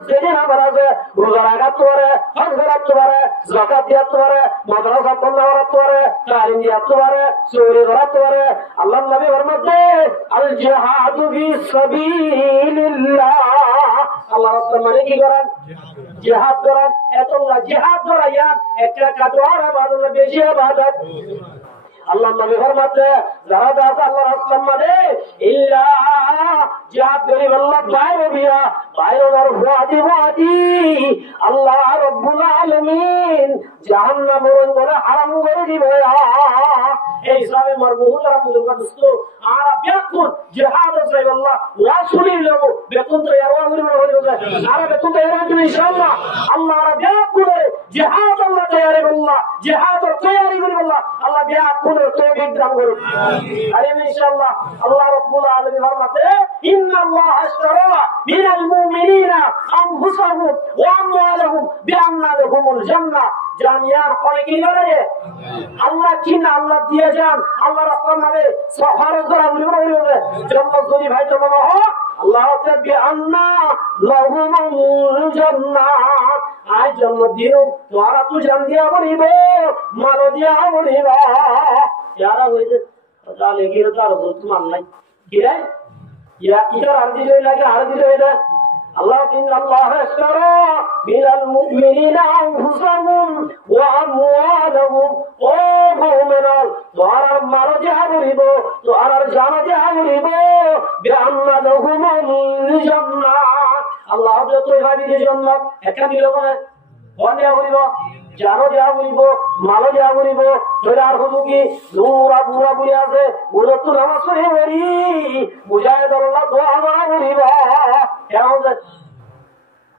যেদিন আবার আছে রোজা রাখতে পারে, হজ করতে পারে, যাকাত দিতে পারে, মাদ্রাসা বন্ধ করতে পারে, তালিম দিতে পারে, চুরি করতে পারে। আল্লাহর নবী ফরমাতে আল জিহাদু ফি সাবিলিল্লাহ, আল্লাহর রাস্তায় মানে কি করেন? জিহাদ করেন। এত জিহাদ করাইয়া একটা কাটোয়ার ইবাদত বেশি ইবাদত। আল্লাহ নবী ফরমাতে যারা দাস আল্লাহর রাস্তায় মানে ইল্লা জিহাদ করি আল্লাহ বাইরে বিয়া বাইরে ওয়াদি আল্লাহ রাব্বুল আলামিন জাহান্নামের করে হারাম করে দিবে। এই হিসাবে মারমুহুত রাব্বুল দোস্ত আর বেকুন জিহাদ আছে আল্লাহ রাসূলি লব বেকুন তো ইয়ার ওয়ারি হয়ে যায় আর বেকুন তো এরা ইনশাআল্লাহ আল্লাহ বেকুন জিহাদ আল্লাহ তৈরি আল্লাহ জিহাদ তৈরি করি আল্লাহ আল্লাহ বেকুন তৌফিক দান করুন আমিন ইনশাআল্লাহ। আল্লাহ রাব্বুল আলামিন ফরমাতে ইন্নাল্লাহ আশতারা মিনাল মুমিনিনা আনফুসাহুম ওয়া আমওয়ালাহুম বিআন্না লাহুমুল জান্নাহ। জানিয়ার পরে কি করে আল্লাহ কিনা আল্লাহ দিয়ে যান আল্লাহ রাস্তায় মানে সফারত করা বলে জান্নাত যদি ভাই তোমার হয় আল্লাহ বিআন্না লাহুমুল জান্নাত। আজ জান্নাত দিও তোরা তো জান দিয়া বলিব মাল দিয়া বলিব यारा হইছে তাহলে কি তার তোমার নাই কি রে ইয়া ইটার আরজি লাগে আরজি এটা আল্লাহ ইন্নাল্লাহ আশতারা মিনাল মুমিনিনা আনফুসাহুম ওয়া আমওয়ালাহুম ও মুমিনাল তোরা মার দিয়া বলিব তোরা জান দিয়া বলিব বিআন্না লাহুমুল জান্নাত। আল্লাহ যত ভাবি দিয়ে জান্নাত একা দিল মানে ওয়া বলিব জানো দেওয়া বলিব মালো দেওয়া বলিব তোর আর হতো কি দৌড়া বুড়া বুড়ি আছে ওরা তো নামাজ পড়ে বেরি বুঝায় দল্লা দোয়া করা বলিব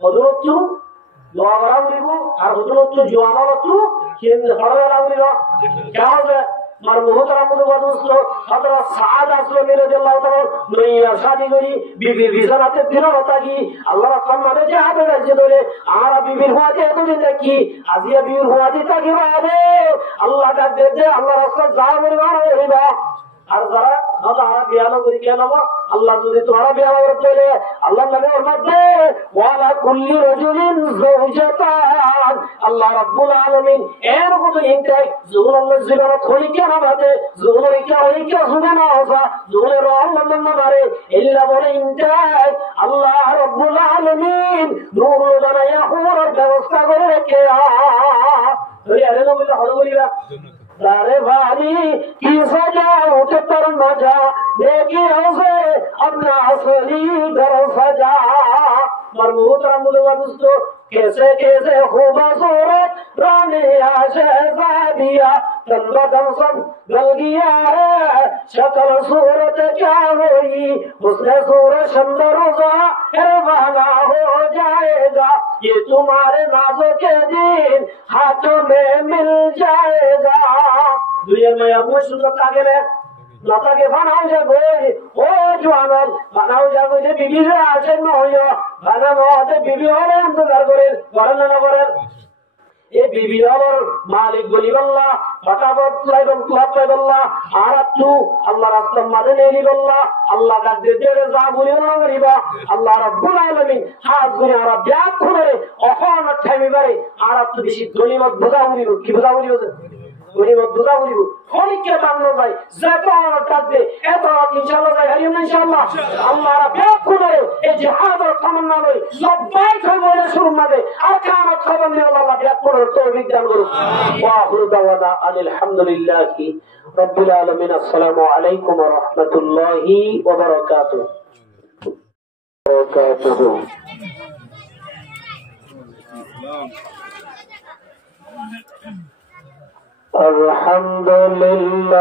হজরতু দোয়া করা বলিব আর হজরতু জোয়ানা লতু হরবেলা বলিব কেমন মার মুহতারাম মুদওয়াদুস্ত হযরত সাদ আসলামী রাদিয়াল্লাহু তাআলা নইয়া শাদি করি বিবির বিছানাতে দিনও থাকি আল্লাহর সম্মানে যে হাতে রাখছে ধরে আর বিবির হুয়াতে এতদিন দেখি আজিয়া বিবির হুয়াতে থাকি বাবা আল্লাহ ডাক দে আল্লাহর রাস্তা যা বলবা হইবা আর যারা আমরা বিয়ানো করি কেন আল্লাহ যদি তোমরা বিয়ানো করতে আল্লাহ নবীর মধ্যে ওয়ালা কুল্লি রাজুলিন যাওজাতান আল্লাহ রাব্বুল আলামিন এর মতো ইনটাই জুনুল্লাহ জীবন থই কেন বাদে জুনুল কি হই কি সুবহান আল্লাহ জুনুল রহমান মারে ইল্লা বলে ইনটাই আল্লাহ রাব্বুল আলামিন নূর বানায়া হুর ব্যবস্থা করে রেখে ধরে আরে নবী হলো বলিবা सारे भारी की सजा उठ पर मजा देखी उसे अपना असली घर सजा मरमूत दोस्तों कैसे कैसे खूबसूरत रानी शहजादिया तन बदन सब गल गया है शक्ल सूरत क्या हुई उसने सूरत सुंदर रवाना हो जाएगा ये तुम्हारे नाजों के दिन हाथों में मिल जाएगा दुनिया में अब सुंदर ताके में लता के बनाओ जाबो ओ जवान बनाओ जाबो যে বিবিরা আছে নয় ভালো নয় বিবি হলে ইন্তজার করেন করেন না করেন এ বিবি হলোর মালিক বলি আল্লাহ ফটাফট লাইবন ক্লাব আল্লাহ আর তু আল্লাহ রাস্তা মাঝে নেলি আল্লাহ আল্লাহ ডাক দে যা বলি না করিবা আল্লাহ রাব্বুল আলামিন হাত গুনে আর ব্যাক করে অহন ঠাইমিবারে আর তু বেশি দলিমত বুঝা বলিব কি বুঝা বলিব গরিবত বুঝা বলিব খনিকে বাংলা যায় যত আমার কাছে এত ইনশাআল্লাহ যায় হারিম ইনশাআল্লাহ আল্লাহ ব্যাক করে এই জিহাদের তামান্না লই সবাই বলে শুরু মাঝে আর কামত খবর নিয়ে আল্লাহ ব্যাক করে তৌফিক দান করুন ওয়া আখিরু দাওয়ানা আলহামদুলিল্লাহি রাব্বিল আলামিন আসসালামু আলাইকুম ওয়া রাহমাতুল্লাহি ওয়া বারাকাতুহু আলহামদুলিল্লাহ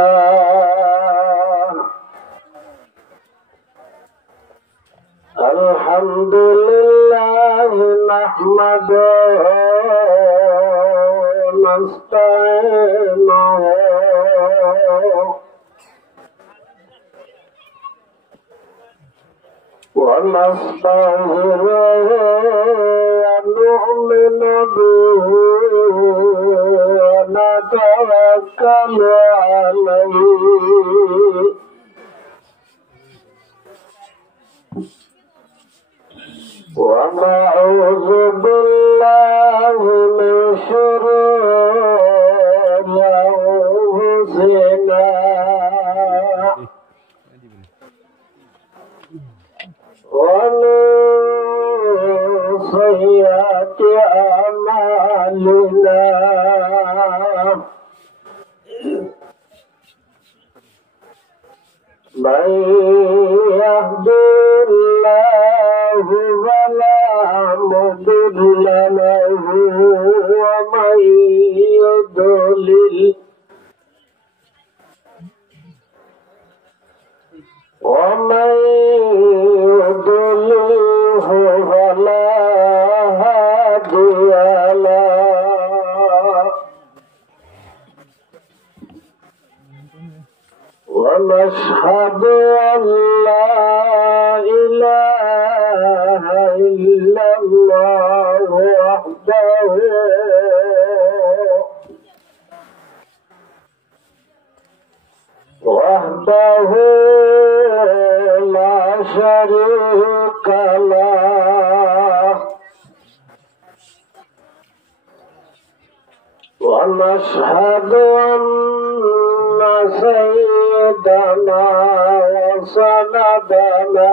নাহমাদুহু নাস্তাঈনুহু ওয়া নাস্তাগফিরুহু ওয়া নু'মিনু বিহি ونتوكل عليه ونعوذ بالله من شرور أنفسنا ومن سيئات أعمالنا من يهدي الله فلا مضل له ومن يضلل فلا هادي له ونشهد أن لا إله إلا الله وحده لا شريك له ونشهد أن سيدنا وسندنا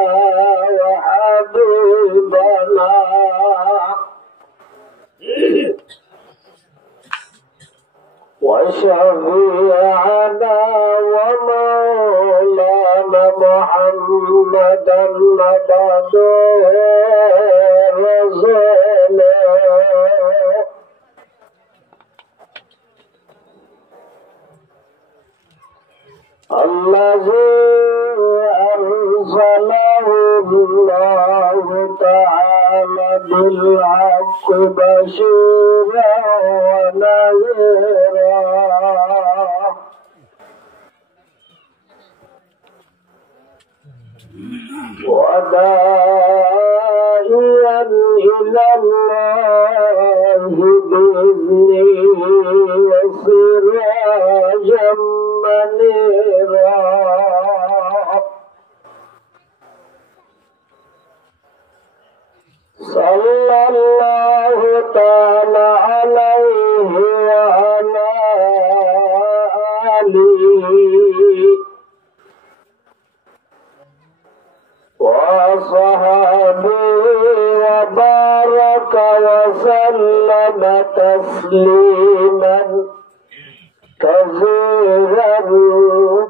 وحبيبنا وشفيعنا ومولانا محمدا عبده ورسوله الذي أرسله الله تعالى بالحق بشيرا ونذيرا وداعيا إلى الله بإذنه وسراجا منيرا صلى الله تعالى عليه وعلى آله وصحبه وبارك وسلم تسليما كثيرا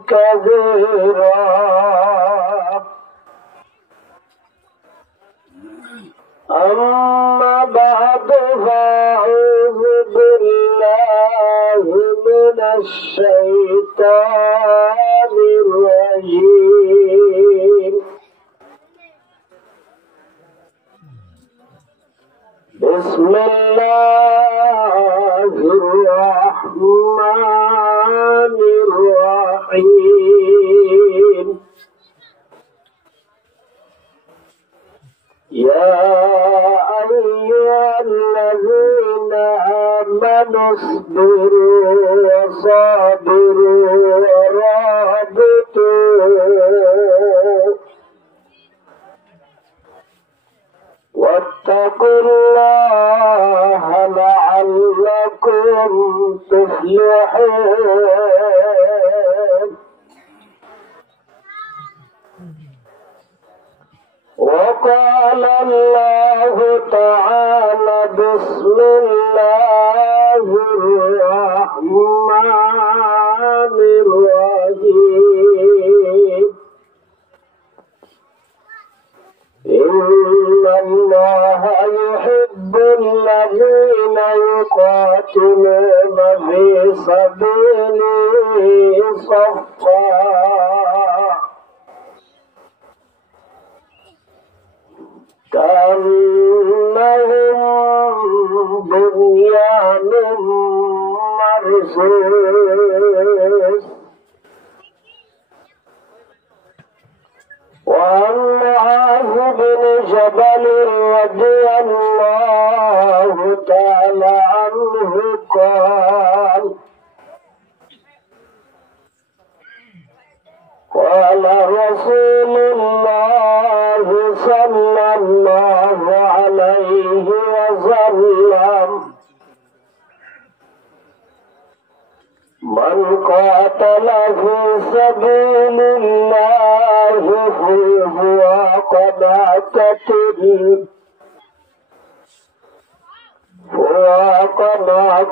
كثيرا أما بعد فأعوذ بالله من الشيطان الرجيم بسم الله الرحمن الرحيم يا أيها الذين آمنوا اصبروا وصابروا ورابطوا واتقوا الله لعلكم تفلحون وقال الله تعالى بسم الله الرحمن الرحيم إن الله يحب الذين يقاتلون في سبيله صفا كأنهم بنيان مرصوص وعن معاذ بن جبل رضي الله تعالى عنه قال قال رسول الله صلى الله وسلم من قاتل في سبيل الله فهو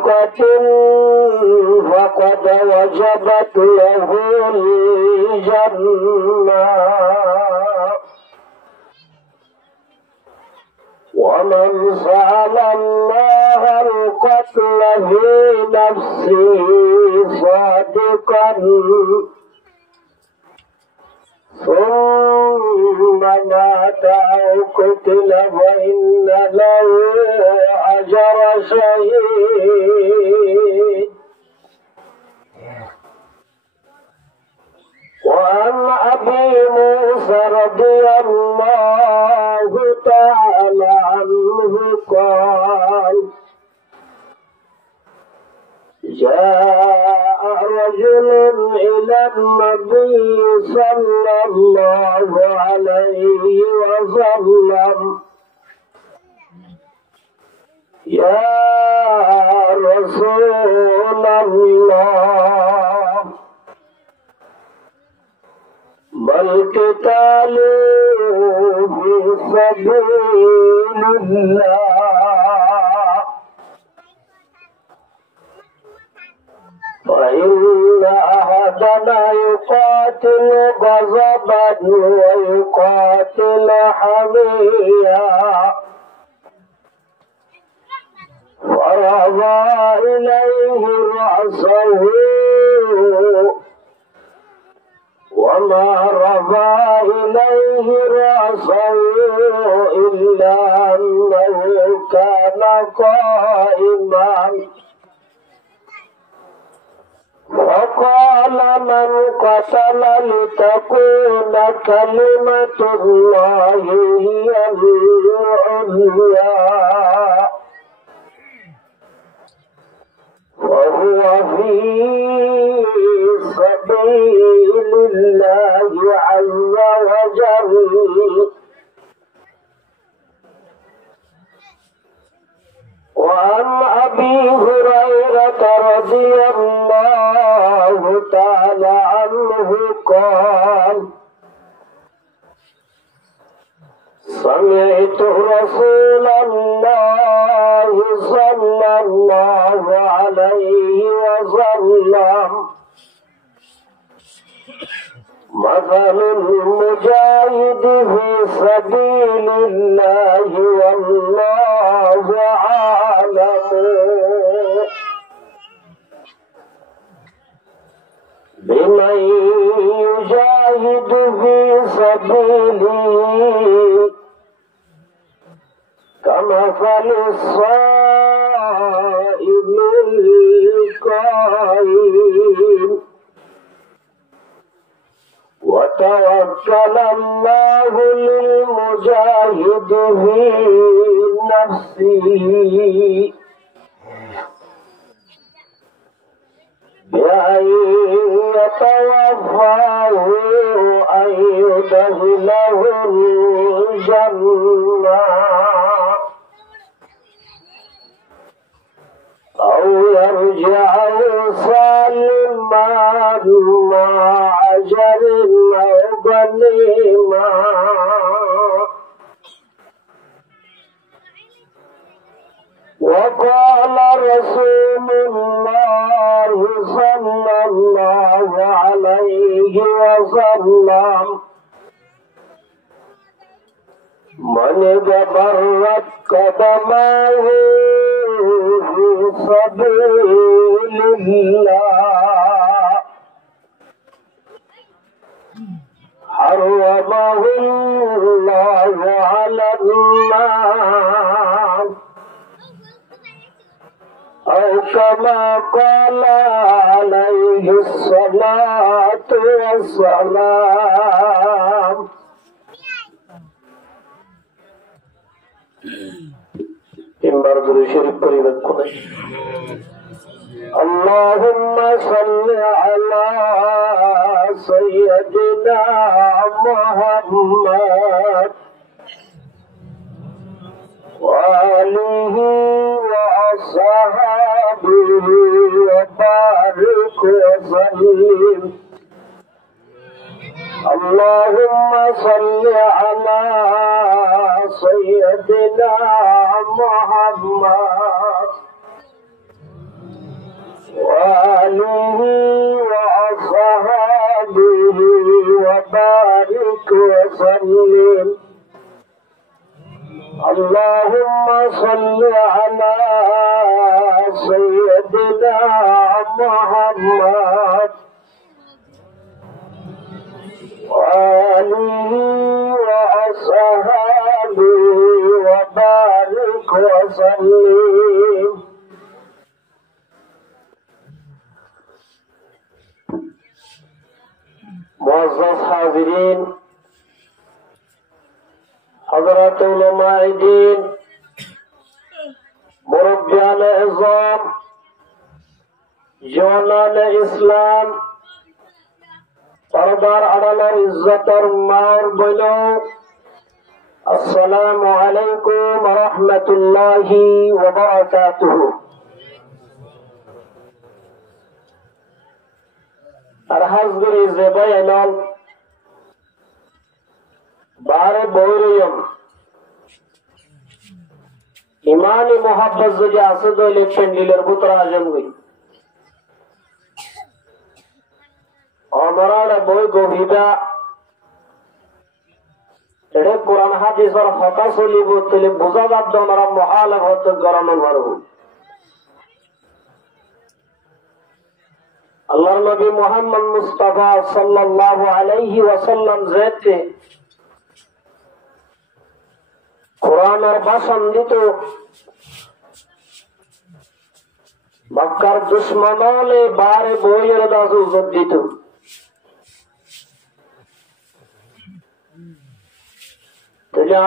قتل فقد وجبت له الجنة ومن سأل الله القتل في نفسه صادقا ثم مات أو قتل فإن له أجر شهيد. وعن أبي موسى رضي الله تعالى عنه قال جاء رجل إلى النبي صلى الله عليه وسلم يا رسول الله ما القتال في سبيل الله فإن أحدنا يقاتل غضبا ويقاتل حميا فرفع إليه رأسه وما رفع إليه رأسه إلا أنه كان قائما فقال من قتل لتكون كلمة الله هي العليا وهو في سبيل الله عز وجل. وعن أبي هريرة رضي الله تعالى عنه قال سمعت رسول الله صلى الله عليه وسلم مثل المجاهد في سبيل الله والله أعلم بمن يجاهد في سبيله كمثل الصائم القائم وتوكل الله للمجاهد في نفسه بأن يتوفاه أن يدخله الجنة أو يرجعه سالما مع أجر أو غنيمة وقال رسول الله صلى الله عليه وسلم من اغبرت قدماه في سبيل الله حرمه الله على النار أو كما قال عليه الصلاة والسلام. اللهم صل على سيدنا محمد وآله اللهم صل على سيدنا محمد وآله وأصحابه وبارك وسلم اللهم صل على سيدنا محمد وآله وأصحابه وبارك وسلم معزز حاضرین حضرات علماء دین مربیان عظام جوانان اسلام পর্দার আড়ালের ইজ্জতের মার বইল আসসালামু আলাইকুম ওয়া রাহমাতুল্লাহি ওয়া বারাকাতুহু। আর হাজরি যে বয়ান বারে বইরয়ম ইমানি মোহাব্বত যদি আছে তো ইলেকশন ডিলের ভিতর আজম গই অমরাড়ে বই গভীরা এটা কোরআন হাদিসের হতা চলিব তাহলে বোঝা যাবে আমরা মহালাভ হতে গরমে মারব। আল্লাহর নবী মুহাম্মদ মুস্তাফা সাল্লাল্লাহু আলাইহি ওয়াসাল্লাম যেতে কোরআনের ভাষণ দিত মক্কার দুশ্মনলে বারে বইয়ের দাস উজত দিত।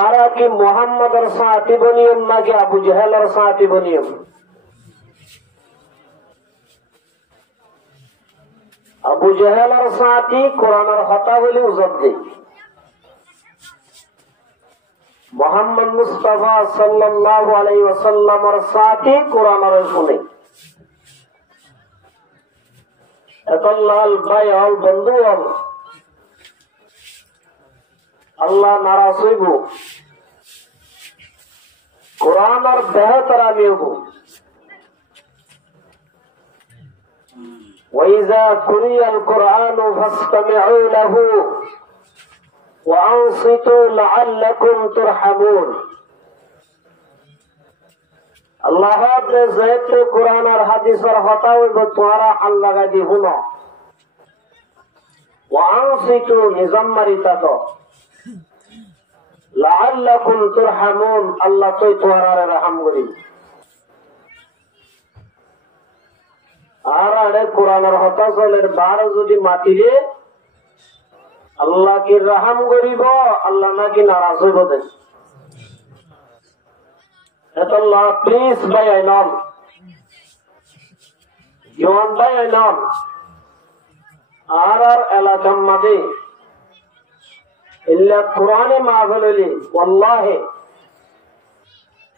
আর কি মোহাম্মদের সাথী বনিয়ম নাকি আবু জাহেলের সাথী বনিয়ম? আবু জাহেলের সাথী কোরআনের হতা বলে উজব দেয়, মোহাম্মদ মুস্তাফা সাল্লাল্লাহু আলাইহি ওয়াসাল্লামের সাথী কোরআনের শুনে। এখন লাল ভাই হল বন্ধু হল আল্লাহ নারাজ হইব, কোরআনের বেহতর আমি হব। وَإِذَا قُرِئَ الْقُرْآنُ فَاسْتَمِعُوا لَهُ وَأَنصِتُوا لَعَلَّكُمْ تُرْحَمُونَ। আল্লাহ যেহেতু কোরআনের হাদিসের হতা হইব তোমরা হাল লাগাই দি শুনো, وَأَنصِتُوا নিজাম মারি থাকো, লাআল্লাকুম তুরহামুন আল্লাহ তো তোমার রহম করি। আর আরে কোরআনের হতা চলের বার যদি মাতিলে আল্লাহ কি রহম করিব, আল্লাহ নাকি নারাজ হইব দেন। আল্লাহ প্লিজ ভাই আইনাম জোয়ান ভাই আইনাম আর এলাকার মাঝে ইল্লা কোরআনে মাহফিল হইলে ওয়াল্লাহি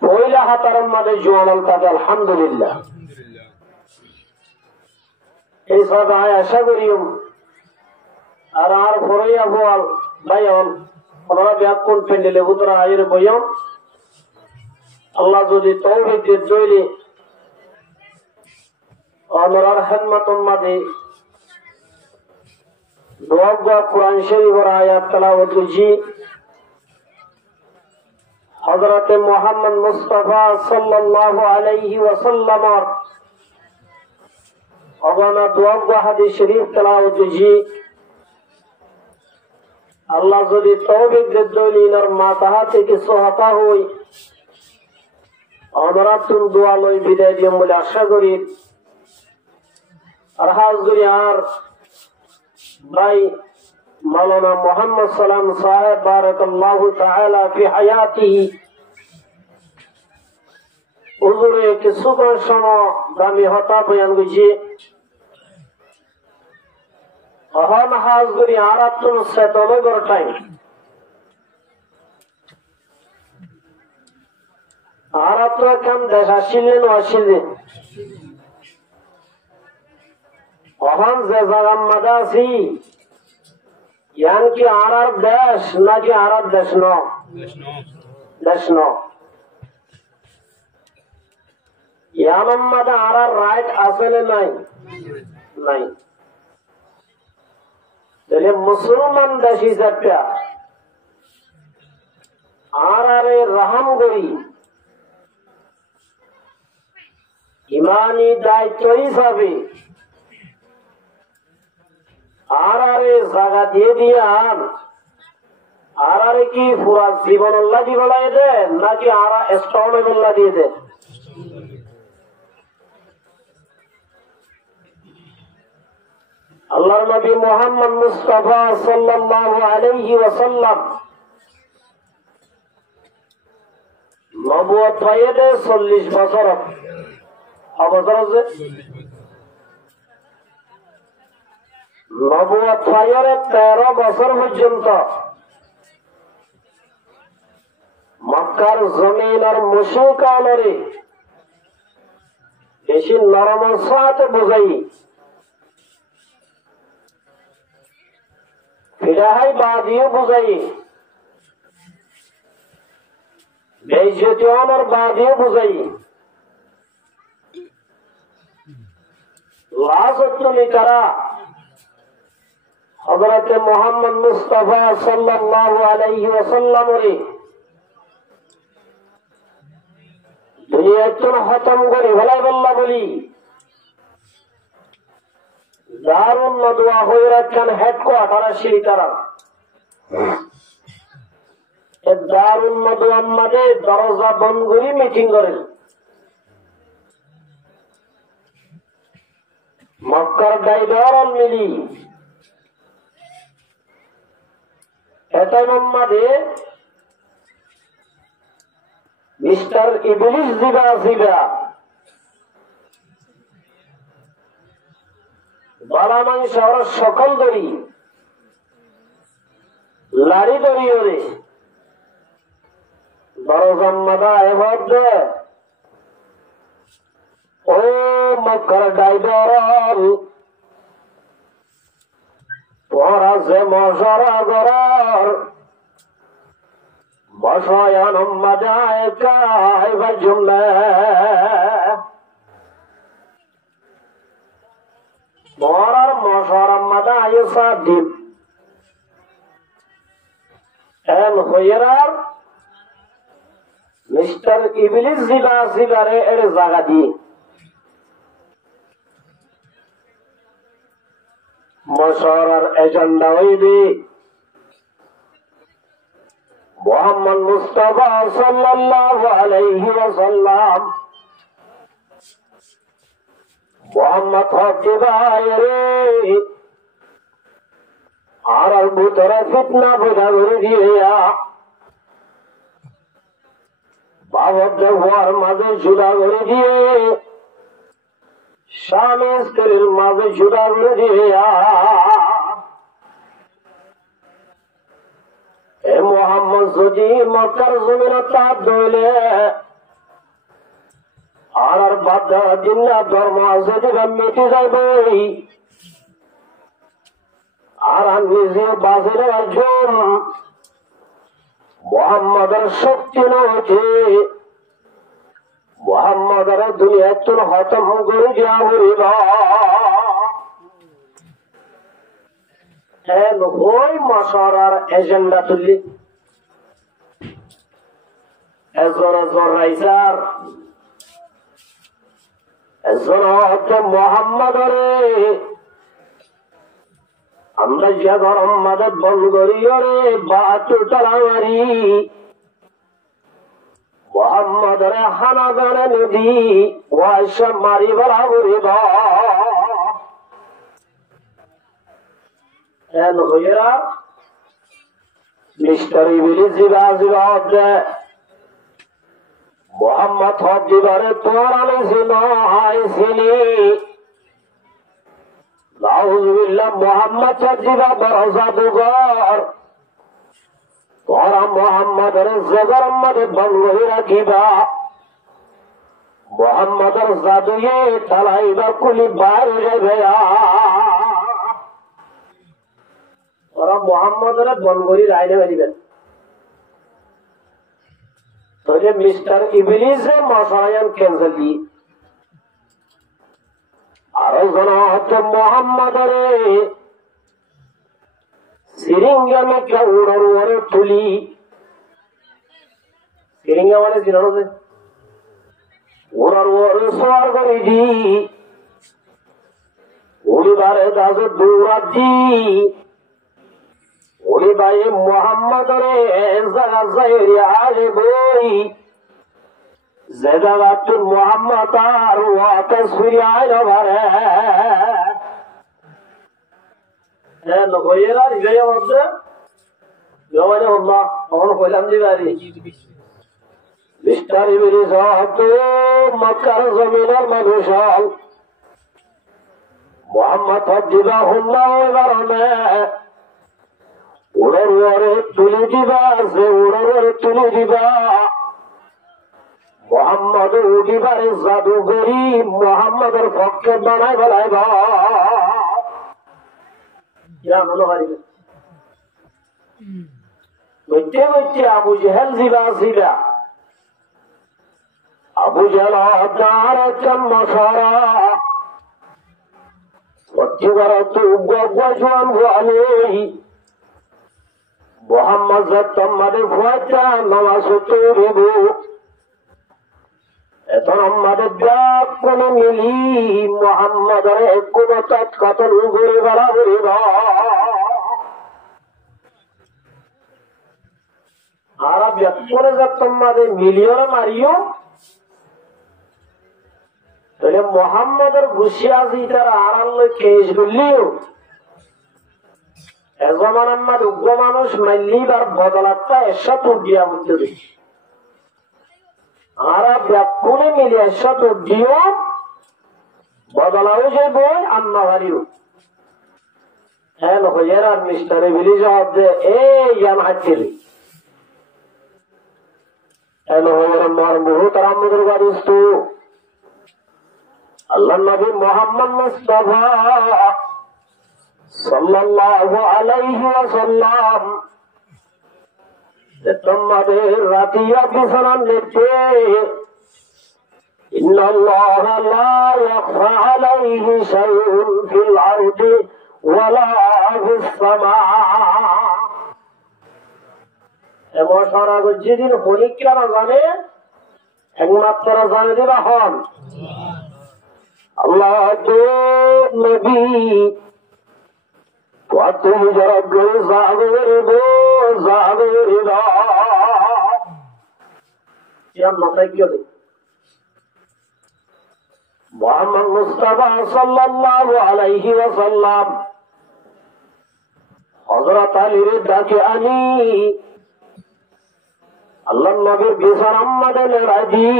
পয়লা হাতার মাঝে জোয়ান থাকে আলহামদুলিল্লাহ। এই সব আশা করিও আর আর ফরইয়া বল ভাই হল ওরা ব্যাকুল পেন্ডেলে উতরা আয়ের বইম আল্লাহ যদি তৌফিক দিয়ে জইলে অনরার হিম্মতর মাঝে দোয়া কোরআন শরীফের আয়াত তেলাওয়াত করছি। হযরত মুহাম্মদ মুস্তাফা সাল্লাল্লাহু আলাইহি ওয়াসাল্লামের অগণা দোয়া হাদিস শরীফ তেলাওয়াত করছি। আল্লাহ যদি তৌফিক দিয়ে জইলে ইনার মাথা থেকে সহাতা হই আমরা তুম দোয়া লই বিদায় দিম বলে আশা করি। আর হাজরি আর ভাই মাওলানা মোহাম্মদ সালাম সাহেব বারাকাল্লাহু তাআলা ফি হায়াতিহি হুজুরে কিছুক্ষণ সময় দামি হতা বয়ান করছি। অহন হাজরি আর আত্ম সেতনগর টাইম আর আপনার কাম দেশ আসিলেন আসিলেন অহন যে জাগাম মাদা আছি ইয়ান কি আর দেশ নাকি আর দেশ ন দেশ ন ইয়ান মাঝে আর রাইট আছে না নাই নাই তাহলে মুসলমান দেশ হিসাবে আর রাহাম করি ইমানি দায়িত্ব হিসাবে আর জায়গা দিয়ে দিয়ান আর কি পুরা জীবন আল্লাহ দিয়ে বলাই দেন নাকি আর স্টল আল্লাহ দিয়ে দেন আল্লাহর নবী মুহাম্মদ মুস্তাফা সাল্লাল্লাহু আলাইহি ওয়াসাল্লাম নবুয়ত পাইয়ে 40 বছর অবসর আছে নবুয়ত পাইয়ে 13 বছর পর্যন্ত মক্কার জমিন আর মুশরিকানরে বেশি নরম সাথে বুঝাই ফিরাহাই বাদিও বুঝাই বেইজ্জতিওয়ানোর বাদিও বুঝাই লাজতনি তারা হযরত মুহাম্মদ মুস্তাফা সাল্লাল্লাহু আলাইহি ওয়াসাল্লামরে দুনিয়া একজন খতম করে ভালাই বল্লা বলি দারুন নদওয়া হয়ে রাখছেন হেডকোয়ার্টার আসি তারা দারুন নদওয়ার মাঝে দরজা বন্ধ করে মিটিং করেন মক্কার ড্রাইভার মিলি এটার মাঝে মিস্টার ইবলিস দিবা দিবা বালা মাংস ওরা সকল ধরি লাড়ি ধরিও রে দরজার মাথা এবার দে ও মক্কার ড্রাইভার তোরা যে মশারা গড়ার বসায়ানম মাজায় কাইবা জুমলে মরার মশারাম মাজায় সাদিম এল হইরার মিস্টার ইবলিস জিবা জিবারে এর জায়গা দিয়ে মশারার এজেন্ডা হইবে মুহাম্মদ মুস্তাফা সাল্লাল্লাহু আলাইহি ওয়াসাল্লাম মুহাম্মদ হকিবায়রে আর ভিতরে ফিতনা বোঝা করে দিয়া বাবদ হওয়ার মাঝে জুদা করে দিয়ে স্বামী স্ত্রীর মাঝে জুদা করে দিয়া মোহাম্মদ যদি মক্কার জমিনে তাপ ধরলে আর বাদ জিন্না ধর্ম যদি মিটে যাবে আর নিজে বাজের একজন মোহাম্মদের শক্তি নয় মোহাম্মদের দুনিয়া একজন হতম করে দেওয়া হইল ওই মশারার এজেন্ডা তুললি একজন একজন রাইসার একজন হচ্ছে মোহাম্মদরে আমরা যে গরম মাদত বন্ধ করি রে বাহাত্তর টালামারি মোহাম্মদরে হানা গানে নদী ওয়াইসা মারি বলা রে বা মিস্টার ইবলিস জিবা জিবা দে মোহাম্মদ হক দিবারে তোর আলাইছিল আইছিলি নাউযুবিল্লাহ মোহাম্মদ হক দিবা বরজা দুগর তোরা মোহাম্মদের জগর মধ্যে বন্ধ রাখিবা মোহাম্মদের জাদুয়ে তালাইবা কুলি বাইরে যাবে ওরা মোহাম্মদের বনগরি রাইনে বেরিবেন তাহলে মিস্টার ইবলিসে মশায়ান ক্যান্সেল দিয়ে আরো জন হচ্ছে মোহাম্মদের সিরিঙ্গামিকা উড়ার ওরে তুলি সিরিঙ্গা মানে জিনানো যে উড়ার ওরে সোয়ার করে দি উড়িবারে দাসে দৌড়াত দি উড়িবাই মোহাম্মদরে জায়গা জায়গা আলে বই যে জায়গা তুই মোহাম্মদ আর ওয়াতে সুরি আইল ভারে নগইয়েরা রিগাইয়া মধ্যে জমানে আল্লাহ তখন কইলাম দিবারি মিস্টার ইবলিস হতো মক্কার জমিনের মানুষ মোহাম্মদ দিবা হুল্লা ওই কারণে উড়ার ওরে তুলি দিবা যে উড়ার ওরে তুলি দিবা মোহাম্মদ উঠিবারে জাদুগরি মোহাম্মদের পক্ষে বানাই বেলাইবা বইতে বইতে আবু জেহেল জিবা জিবা আবু জেহেল মশারা সত্যিকার জোয়ান ভালোই মোহাম্মদ তোমাদের ভুয়াটা নামাজ তৈরিব এখন আমাদের ব্যাগ কোন মিলি মোহাম্মদের কোন তৎকথন করে বেড়া করিব আর ব্যাপরে যে তোমাদের মিলিয়ন মারিও তাহলে মোহাম্মদের ঘুষিয়া তার আড়াল কেস করলিও এজমান আমার উগ্র মানুষ মাল্লিবার বদলাটা একসাথ উঠিয়া উঠতে দেখি আর ব্যাকুনে মিলে একসাথ উঠিও বদলাও যে বই আন্না ভারিও হ্যাঁ হইয়ার আর মিস্টার ইবলিস জবাব দে এই জান হাজিলি হ্যালো হইয়ার মার মুহূর্ত রামদের বাড়িস্তু আল্লাহ নবী মোহাম্মদ মুস্তাফা সাল্লাল্লাহু আলাইহি ওয়াসাল্লাম তোমাদের রাতিয়া বিছানার নিচে ইন্নাল্লাহা লা ইয়াখফা আলাইহি শাইউন ফিল আরদি ওয়ালা ফিস সামা এমন সারা যেদিন হরিকরা জানে একমাত্র জানে দিবা হন আল্লাহ তো নবী তুমি যারা মাথায় কি হবে মোহাম্মদ মুস্তাফা সাল্লাল্লাহু আলাইহি ওয়াসাল্লাম হযরত আলীর ডাকে আনি আল্লাহ নবীর বিছান আমাদের রাজি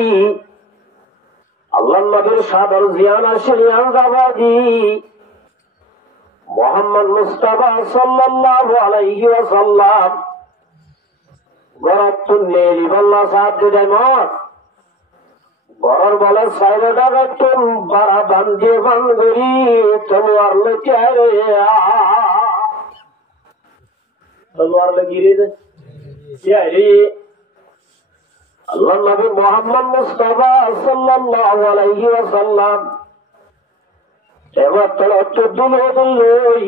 আল্লাহ নবীর সাদর জিয়ানা শিরিয়ান জাবাদি মোহাম্মদ মুস্তাফা সাল্লাল্লাহু আলাইহি ওয়াসাল্লাম গরত নেলি বল্লা সাহায্য দেয় মত গরর বলে সাইরে ডাকা তুম বারা বান্ধে বান্ধরি তলোয়ার লেকে আরে তলোয়ার লেগিয়ে দে আরে আল্লাহ নবী মোহাম্মদ মুস্তাফা সাল্লাল্লাহু আলাইহি ওয়াসাল্লাম এবার তারা দুলে দুলই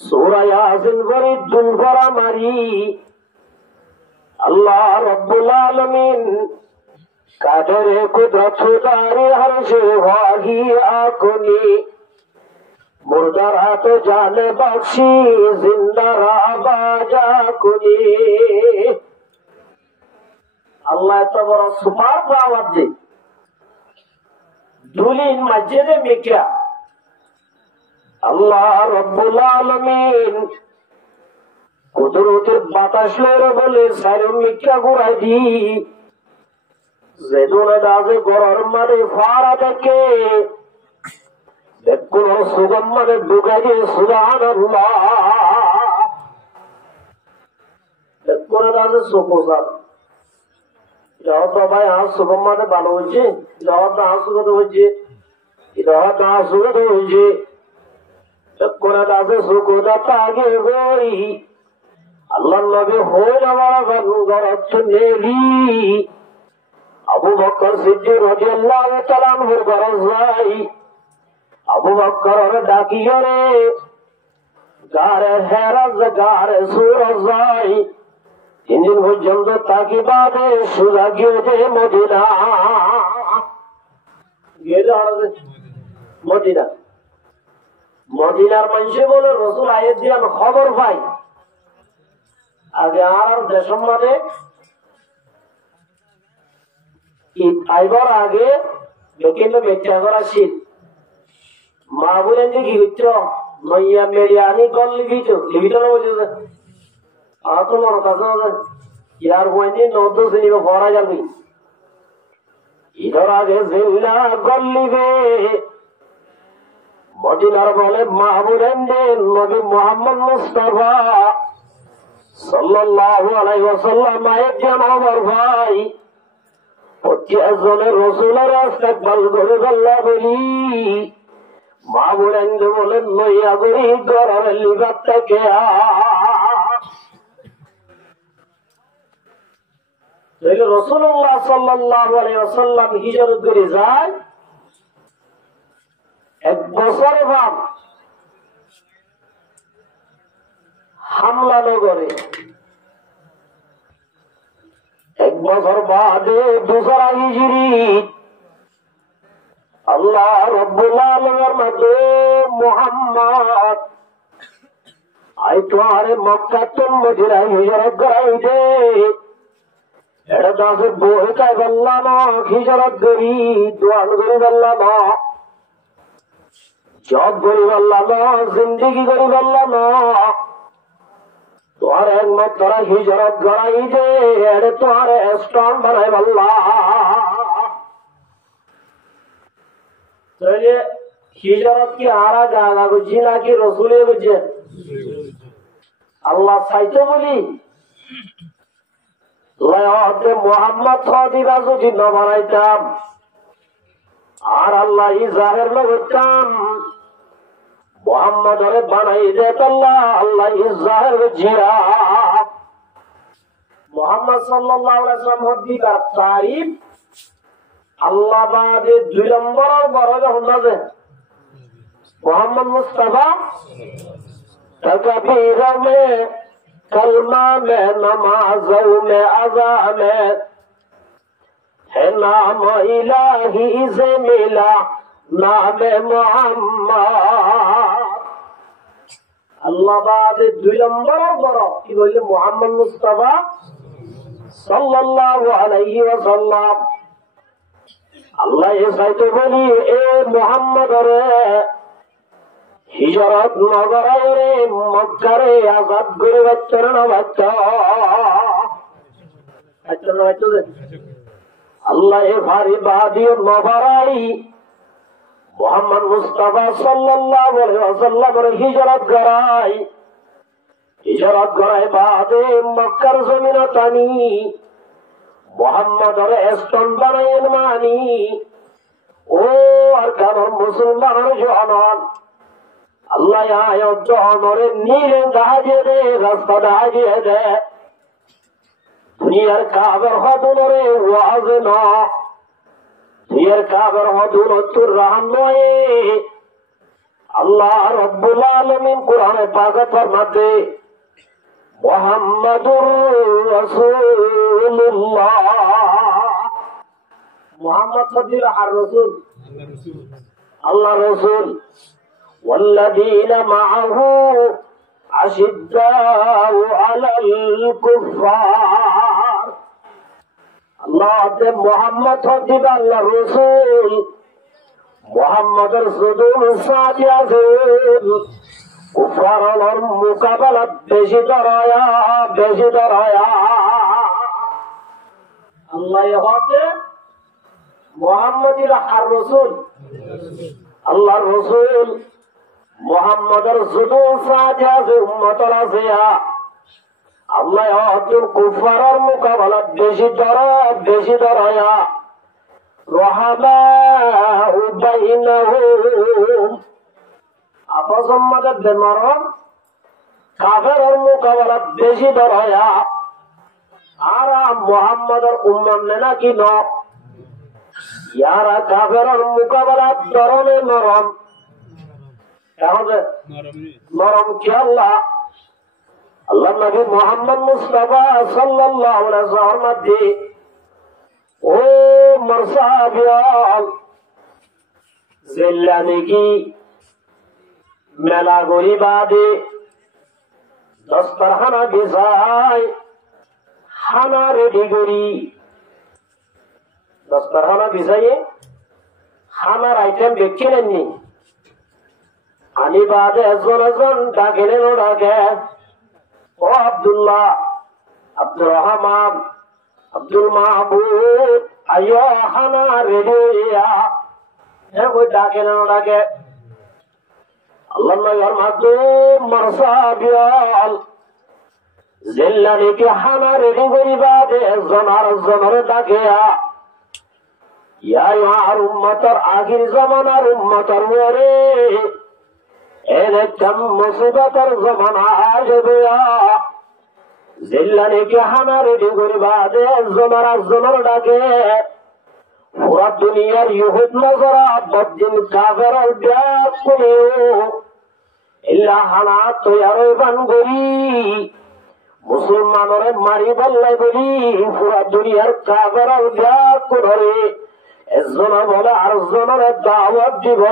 সূরা ইয়াসিন করে দুল ভরা মারি আল্লাহ রাব্বুল আলামিন কাদরে কুদরত দারে হরশে ওয়াহি আকুনি মুর্দারা তো জানে বখশি জিন্দারা বাজা কুনি আল্লাহ এত বড় সুপার পাওয়ার যে দুলিন মসজিদে মেকিয়া আল্লাহ রাব্বুল আলামিন কুদরতের বাতাস লড়ে বলে সাইরে মেকিয়া ঘুরাই দি যেদুনে দাজে গরর মানে ফারা দেখে দেখুন সুগম মানে ঢুকাই দিয়ে সুবহানাল্লাহ দেখুন দাজে সুপোসার ভাই হাঁস সুগম মানে ভালো হয়েছে হাঁস সুগত হয়েছে হয়েছে করে দাসে সুকুদা তাগে গই আল্লাহ নবী হইল আমার গরত নেলি আবু বকর সিদ্দিক রাদিয়াল্লাহু তাআলা আনহুর ঘরে যাই আবু বকর ডাকিও রে গারে হেরাজ গারে সুরজ যাই 3 দিন পর্যন্ত তাকি বাদে সুজা গিয়ে যে মদিনা গেলে মদিনা মদিনার মানুষে বলে রসুল আয়ের দিলাম খবর পাই আগে আর দেশের মানে আইবার আগে কিন্তু বেচা করা শীত মা বলেন যে কি হইত নইয়া মেরিয়ানি কল লিখিত লিখিত না বলছে আর তো মনে কাছে ইয়ার বইনি নদ শ্রেণী পড়া যাবে ইধর আগে জেলা কল লিবে মদিনার বলে মাহবুবেন নবী মুহাম্মদ মুস্তাফা সাল্লাল্লাহু আলাইহি ওয়াসাল্লাম আয়ের আমার ভাই 50 জনের রাসূলের ইস্তেকবাল করে আল্লাহ বলি মাহবুবেন বলেন নইয়া গরি গরার লিবাত থেকে তাহলে রাসূলুল্লাহ সাল্লাল্লাহু আলাইহি ওয়াসাল্লাম হিজরত করে যায় 1 বছর বাদ হামলা নগরে 1 বছর বাদে দুসরা হিজরি আল্লাহ রাব্বুল আলামিনের মধ্যে মুহাম্মদ আই তোমারে মক্কা তো মদিনা হিজরত করাই দে এটা দাসে বহে কাই বললা না হিজরত করি দোয়া করে বললা না জব করি বললা না জিন্দেগি করি বললা না তোমার একমাত্র হিজরত করাই দে এটা তোমার স্ট্রং বানাই বললা তাহলে হিজরত কি আরা জায়গা বুঝি নাকি রসুলে বুঝছে আল্লাহ চাইতো বলি মোহাম্মদ দিবা যদি না বানাইতাম আর আল্লাহ ইজাহের করতাম মোহাম্মদ বানাই দেত আল্লাহ ইজাহের জিরা মোহাম্মদ সাল্লাল্লাহু আলাইহি ওয়াসাল্লাম দিবার তারিফ আল্লাহ বাদে 2 নম্বর বড় যখন আছে মোহাম্মদ মুস্তাফা तकबीर में कलमा में नमाजों में अज़ा में है नाम इलाही से मिला नाम मोहम्मद अल्लाह बाद 2 নম্বর বড় কি বলে মোহাম্মদ মুস্তাফা সাল্লাল্লাহু আলাইহি ওয়াসাল্লাম আল্লাহ এ সাইতে বলি এ মোহাম্মদ রে হিজরত নগরে রে মক্কারে আজাদ করে বাচ্চার না বাচ্চা আল্লাহ এ ভারি বাদিও নবরাই মোহাম্মদ মুস্তাফা সাল্লাল্লাহু আলাইহি ওয়াসাল্লামের হিজরত করায় বাদে মক্কার জমিনে টানি মোহাম্মদের স্টোন বানাইন মানি ও আর কারণ মুসলমানের জনন আল্লাহ আয়াত জনরে নীলে দাহাজে দে রাস্তা দাহাজে দে দুনিয়ার কাবের হদুনরে ওয়াজ না দুনিয়ার কাবের হদুন তোর রাহান নয় আল্লাহ রাব্বুল আলামিন কোরআনে পাকে ফরমাতে মুহাম্মাদুর রাসূলুল্লাহ মুহাম্মদ সাদির আর রাসূল আল্লাহ রাসূল والذين معه أشداء على الكفار الله محمد صدق الله رسول محمد رسول صادق কুফার মোকাবেলা বেশি দরায়া আল্লাহ হবে মুহাম্মদুর আর রাসূল আল্লাহ রাসূল মুহাম্মদের শুধু সাজাজ উম্মতর আছে আল্লাহ হবে কুফারের মোকাবেলা বেশি দরায়া রহামা বাইনাহুম আপসম মাঝে বেনরম কাফের মোকাবেলা বেশি দর হয়া আর মোহাম্মদের উম্মত নাকি ন ইয়ারা কাফের মোকাবেলা ধরনে নরম নরম কি আল্লাহ আল্লাহ নবী মোহাম্মদ মুস্তাফা সাল্লাল্লাহু আলাইহি ওয়াসাল্লাম মধ্যে ও মারসাবিয়াল জিল্লানি কি মেলা গরিবাদে দস্তরখানা বিছাই খানা রেডি করি দস্তরখানা বিছাইয়ে খানার আইটেম দেখিলেননি আনি বাদে একজন ডাকিলেন ওটাকে ও আব্দুল্লাহ আব্দুর রহমান আব্দুল মাহবুব আইয়ো খানা রেডি হইয়া ওই ডাকিলেন ওটাকে আল্লাহ নবীর মাধ্যম মারসাবিয়াল জিল্লানিকে খানা রেডি করিবা দে একজন আর একজনের ডাকিয়া ইয়ার উম্মতের আখির জামানার উম্মতের ওরে একদম মুসিবতের জামানা আসবে জিল্লানিকে খানা রেডি করিবা দে একজন আর একজনের ডাকে পুরা দুনিয়ার ইহুদ নজরা বদিন কাফের ব্যাগ করিও ইল্লা হানা তৈয়ার বান করি মুসলমানের মারি বললাই বলি পুরা দুনিয়ার কাফের ব্যাগ করে একজন বলে আর জনের দাওয়াত দিব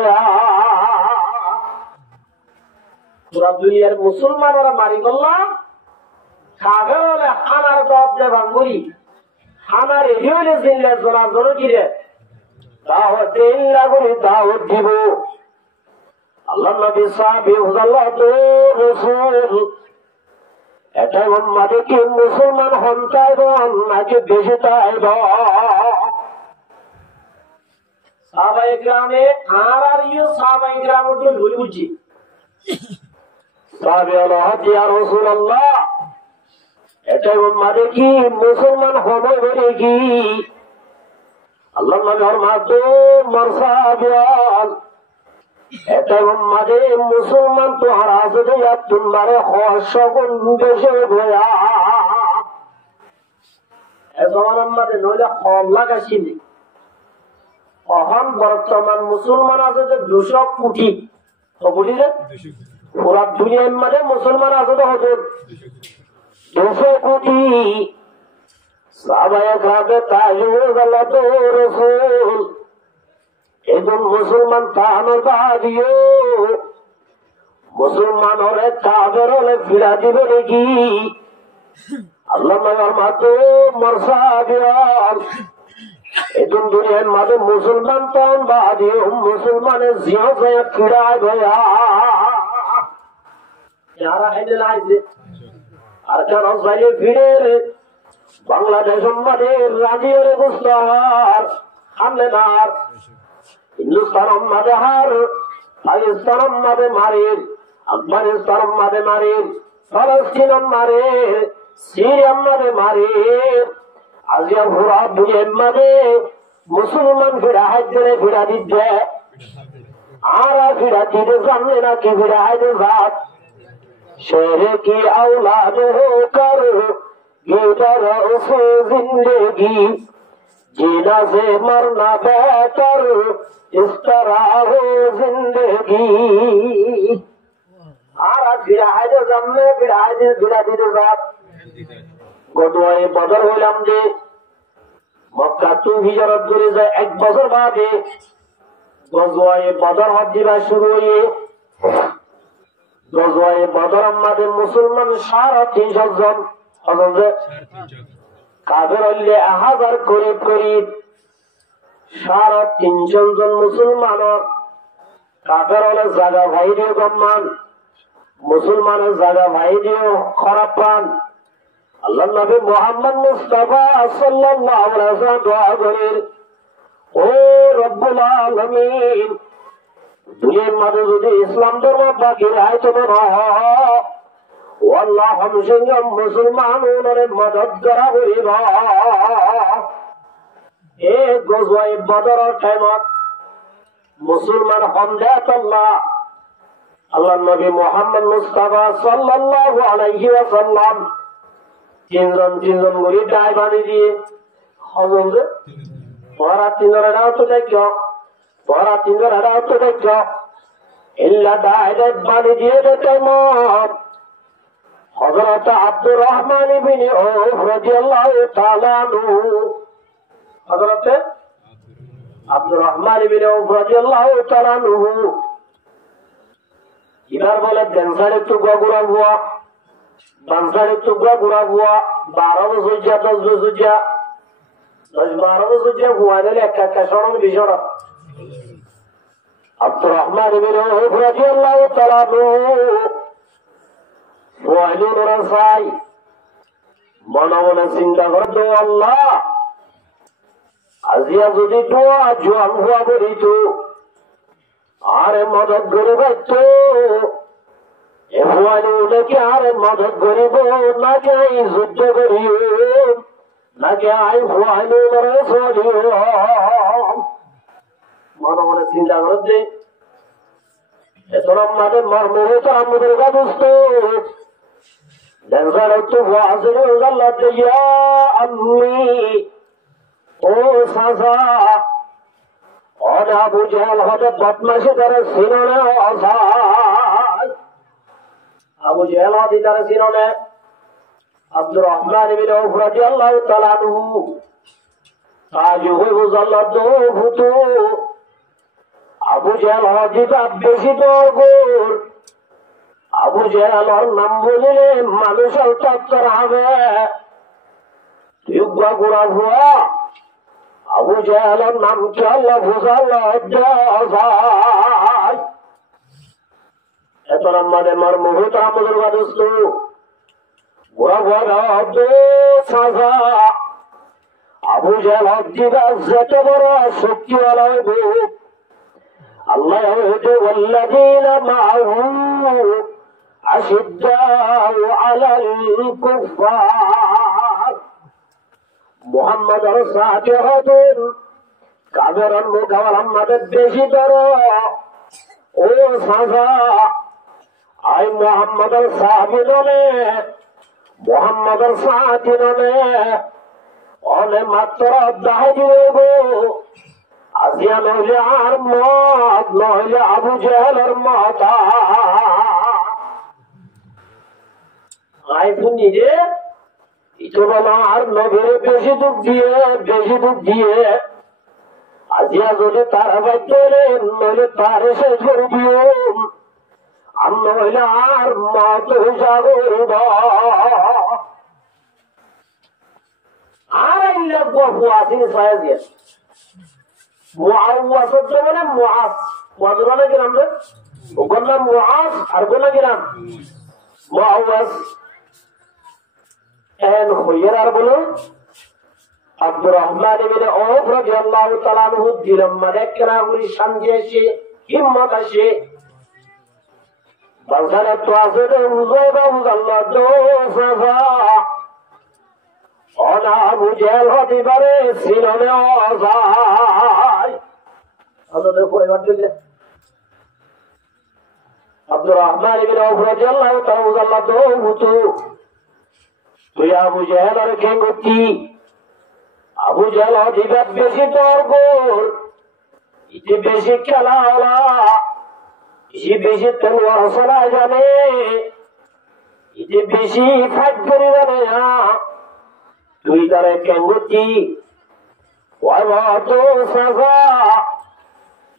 পুরা দুনিয়ার মুসলমানের মারি বললাম কাফের হলে হানার দাওয়াত দেবান করি হানার এগিয়ে হলে জিল্লা জোড়া জোর কিরে দাওয়াত ইল্লা করে দাওয়াত দিব আল্লাহ নবী সাহাবী আল্লাহ রাসূল এটা উম্মতে কি মুসলমান হন চাইব নাকি বেশি চাইব সাহাবায়ে কেরামে আর ইউ সাহাবায়ে কেরাম তো ভুল বুঝি সাহাবী আল্লাহ ইয়া রাসূলুল্লাহ এটা উম্মতে কি মুসলমান হবে বলে কি আল্লাহ নবীর মাধ্যম মারসাবিয়াল এটা উম্মতে মুসলমান তো হারাজে দিয়া তোমারে হর্ষগুণ দেশে গোয়া এজন আমাদের নইলে হল লাগাছিলি অহন বর্তমান মুসলমান আছে যে 200 কোটি কোটি রে পুরা দুনিয়ার মধ্যে মুসলমান আছে তো হচ্ছে 200 কোটি সাহাবায়ে কেরামে তাজুল আল্লাহ তো রাসূল একজন মুসলমান তাহানোর বাদিও মুসলমান হলে কাফের হলে ফিরা দিবে নাকি আল্লাহ নবীর মাধ্যম মারসাবিয়াল একজন দুনিয়ার মাঝে মুসলমান তখন বাদিও মুসলমানের জিয়া যায় ফিরা গয়া যারা হেলে লাইছে আর যারা যাইলে ফিরে বাংলাদেশের মাঝে রাজিয়ারে গুস্তার হামলেদার হিন্দুস্তান মাঝে হার পাকিস্তান মাঝে মারেন আফগানিস্তান মাঝে মারেন ফলস্তিন মারে সিরিয়া মাঝে মারেন আজিয়া ভুরা দুনিয়ার মাঝে মুসলমান ফিরা হাইতে ফিরা দিচ্ছে আর ফিরা দিতে জানলে না কি ফিরা হাইতে যাত শেরে কি औलाद होकर गुजर उसे जिंदगी जीना से मरना बेहतर इस तरह हो जिंदगी আর ফিরাই দে জানলে ফিরাই দিতে যাত গতোয় বদর হইলাম যে মক্কা তু হিজরত করে যায় 1 বছর বাদে গজওয়ে বদর হজ দিবা শুরু হয়ে গজওয়ে বদর আমাদের মুসলমান 350 জন হজে কাফের হইলে 1000 করিব 350 জন মুসলমান কাফের হলে জায়গা ভাই দিয়ে গম্মান মুসলমানের জায়গা ভাই দিয়েও খারাপ পান আল্লাহ নবী মুহাম্মদ মুস্তাফা সাল্লাল্লাহু আলাইহি ওয়াসাল্লাম দোয়া করেন ও রব্বুল আলামিন দুনিয়ার মাঝে যদি ইসলাম ধর্ম বাকি রাখতে না আল্লাহ হামসিংহ মুসলমানের মদদ করা করিব এ গজওয়ে বদরের টাইমত মুসলমান হন্দাত আল্লাহ আল্লাহ নবী মুহাম্মদ মুস্তাফা সাল্লাল্লাহু আলাইহি ওয়াসাল্লাম তিনজন করে ডাই বানিয়ে দিয়ে হজরে ওরা তিনজনেরাও তো দেখো ওরা তিনজনেরাও তো দেখো ইল্লা ডাইরেক্ট বানিয়ে দিয়ে দেখো মত হযরত আব্দুর রহমান ইবনে আউফ রাদিয়াল্লাহু তাআলা আনহু হযরত আব্দুর রহমান ইবনে আউফ রাদিয়াল্লাহু তাআলা আনহু এবার বলে ড্যান্সারের টুকরা ঘুরা বুয়া ডান্সারের টুকরা ঘুরা বুয়া 12 বছর যা 10 বছর যা 10-12 বছর যা বুয়া নিলে একটা স্মরণ বিষয় আব্দুর রহমান ইবনে আউফ রাদিয়াল্লাহু তাআলা আনহু ওয়াইলুন রাসাই মনে মনে চিন্তা করতো আল্লাহ আজিয়া যদি দোয়া জোয়ান হওয়া করিত আরে মদত করিব তো এফওয়াইলুনকে আরে মদত করিব নাকি আই যুদ্ধ করিও নাকি আই ওয়াইলুন রাসাইও মনে মনে চিন্তা করতে এত আমাদের মর্ম হতো আমাদের গাদুস্ত نزلت وعزل وظلت يا أمي وصفا أنا أبو جهل هذا بطمشي درسينونا وصاي أبو جهل هذا درسينونا عبد الرحمن بن عوف رضي الله تعالى عنه فاجوه وظلت فتو أبو جهل هذا بشي دور আবু জেহেলের নাম বলিলে মানুষের চত্বর হবে ঘুরা ভুয়া আবু জেহেলের নাম কি আল্লাহ বুঝাল এত নাম্বারে মার মুহূর্ত আমাদের বাদস্ত ঘুরা ভুয়া সাজা আবু জেহেল দিবা যেত বড় শক্তিওয়ালা হইব আল্লাহ হইতে ওয়াল্লাযীনা মাআহু أشداء على الكفار محمد رسول كابرا مكاولا مدد بشدر او سازا اي محمد الصابرون محمد الصادرون অনে মাত্র দাহি দিব আজিয়া নইলে আর মত নইলে আবু জেহেলের মাতা আইফুন নিজে ইতোবেলা আর নবীরে বেশি দুঃখ দিয়ে আজিয়া যদি তার বাধ্য নইলে তার শেষ করে দিও আর নইলে আর মত হিসাব করব আর ইল্লা গফু আসিন সায়াজিয়া মুআওয়াজ মানে মুআস ওয়াজরানা গ্রাম রে ওগলা মুআস আর গোলা গ্রাম মুআওয়াজ এন হইয়ার বলো আব্দুর রহমান ইবনে আউফ রাদিয়াল্লাহু তাআলা আনহু দিলাম মাদাকরা উনি শান্তি আসে হিম্মত আসে বাজারে তো আছে উজাইবা আল্লাহ দোসা অনা আবু জেহেল হতে পারে সিননে অজাই আল্লাহ কয়বার দিলে আব্দুর রহমান ইবনে আউফ রাদিয়াল্লাহু তাআলা আল্লাহ দোসু তুই আবু জেহেলের কেঙ্গতি আবু জেহেল অধিকার বেশি তর্ক ইতি বেশি খেলা হলা ইতি বেশি তলোয়ার চলাই জানে ইতি বেশি ফাইট করে জানে তুই তারে কেঙ্গতি সাজা